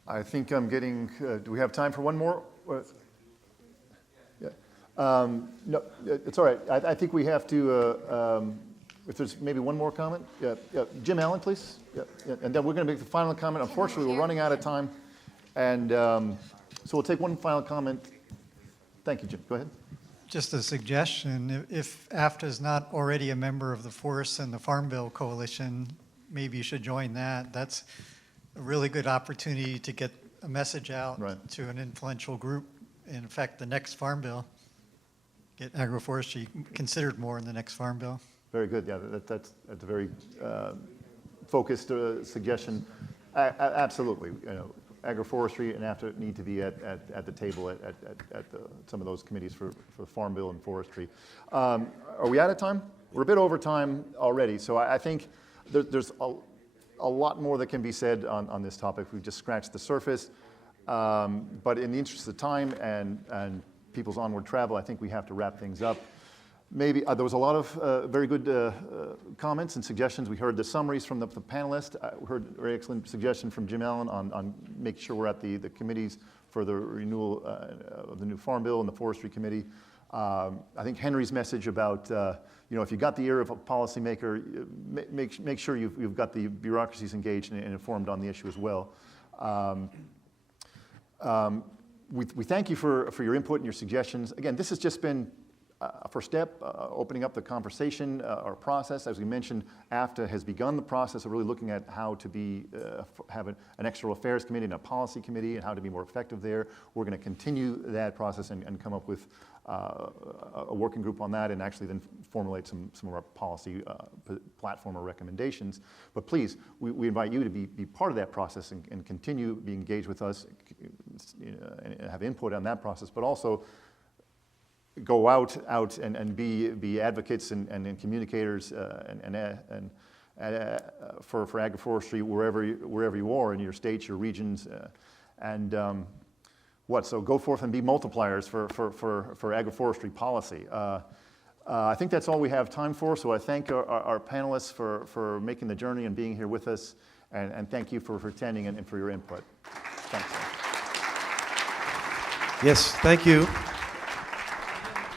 I think I'm getting. Do we have time for one more? Yeah. No, it's all right. I think we have to. If there's maybe one more comment, yeah. Jim Allen, please. Yeah. And then we're going to make the final comment. Unfortunately, we're running out of time, and so we'll take one final comment. Thank you, Jim. Go ahead. Just a suggestion, if AFTA is not already a member of the Forests and the Farm Bill Coalition, maybe you should join that. That's a really good opportunity to get a message out to an influential group. In fact, the next Farm Bill, get agroforestry considered more in the next Farm Bill. Very good. Yeah, that's a very focused suggestion. Absolutely. You know, agroforestry and AFTA need to be at the table at some of those committees for Farm Bill and Forestry. Are we out of time? We're a bit over time already, so I think there's a lot more that can be said on this topic. We've just scratched the surface, but in the interest of time and people's onward travel, I think we have to wrap things up. Maybe there was a lot of very good comments and suggestions. We heard the summaries from the panelists. We heard a very excellent suggestion from Jim Allen on making sure we're at the committees for the renewal of the new Farm Bill and the Forestry Committee. I think Henry's message about, you know, if you got the ear of a policymaker, make sure you've got the bureaucracies engaged and informed on the issue as well. We thank you for your input and your suggestions. Again, this has just been a first step, opening up the conversation or process. As we mentioned, AFTA has begun the process of really looking at how to have an external affairs committee and a policy committee and how to be more effective there. We're going to continue that process and come up with a working group on that and actually then formulate some of our policy platform or recommendations. But please, we invite you to be part of that process and continue being engaged with us, and have input on that process, but also go out and be advocates and communicators for agroforestry wherever you are in your states, your regions, so go forth and be multipliers for agroforestry policy. I think that's all we have time for, so I thank our panelists for making the journey and being here with us, and thank you for attending and for your input. Thanks. Yes, thank you.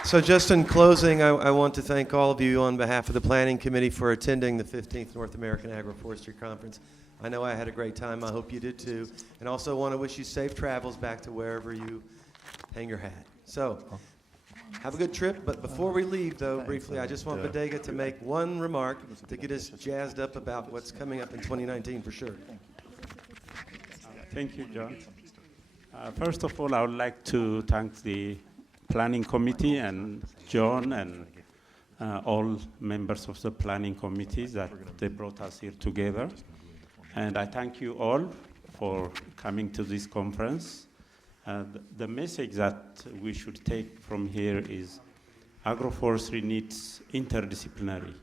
So just in closing, I want to thank all of you on behalf of the Planning Committee for attending the 15th North American Agroforestry Conference. I know I had a great time. I hope you did too. And also want to wish you safe travels back to wherever you hang your hat. So have a good trip. But before we leave, though, briefly, I just want Bodega to make one remark to get us jazzed up about what's coming up in 2019 for sure. Thank you, John. First of all, I would like to thank the Planning Committee and John and all members of the Planning Committee that they brought us here together. And I thank you all for coming to this conference. The message that we should take from here is agroforestry needs interdisciplinary.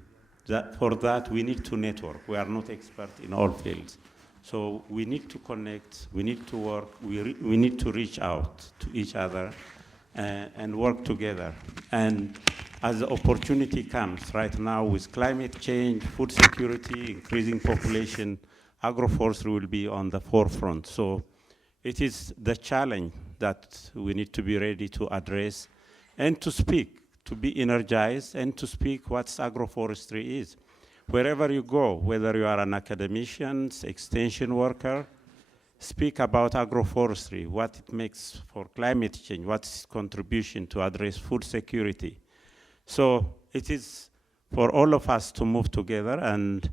For that, we need to network. We are not experts in all fields. So we need to connect, we need to work, we need to reach out to each other and work together. And as the opportunity comes right now with climate change, food security, increasing population, agroforestry will be on the forefront. So it is the challenge that we need to be ready to address and to speak, to be energized and to speak what agroforestry is. Wherever you go, whether you are an academician, extension worker, speak about agroforestry, what it makes for climate change, what's its contribution to address food security. So it is for all of us to move together, and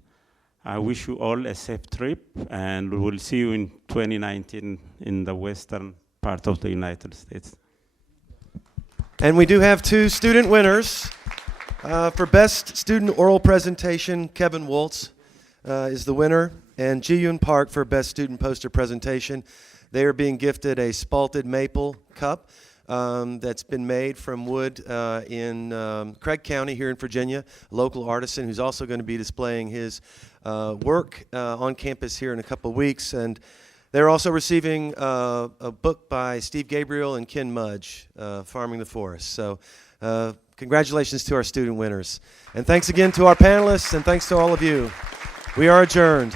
I wish you all a safe trip, and we will see you in 2019 in the western part of the United States. And we do have two student winners. For Best Student Oral Presentation, Kevin Woltz is the winner, and Ji-Yoon Park for Best Student Poster Presentation. They are being gifted a spalted maple cup that's been made from wood in Craig County here in Virginia, a local artisan who's also going to be displaying his work on campus here in a couple of weeks. And they're also receiving a book by Steve Gabriel and Ken Mudge, Farming the Forest. So congratulations to our student winners. And thanks again to our panelists, and thanks to all of you. We are adjourned.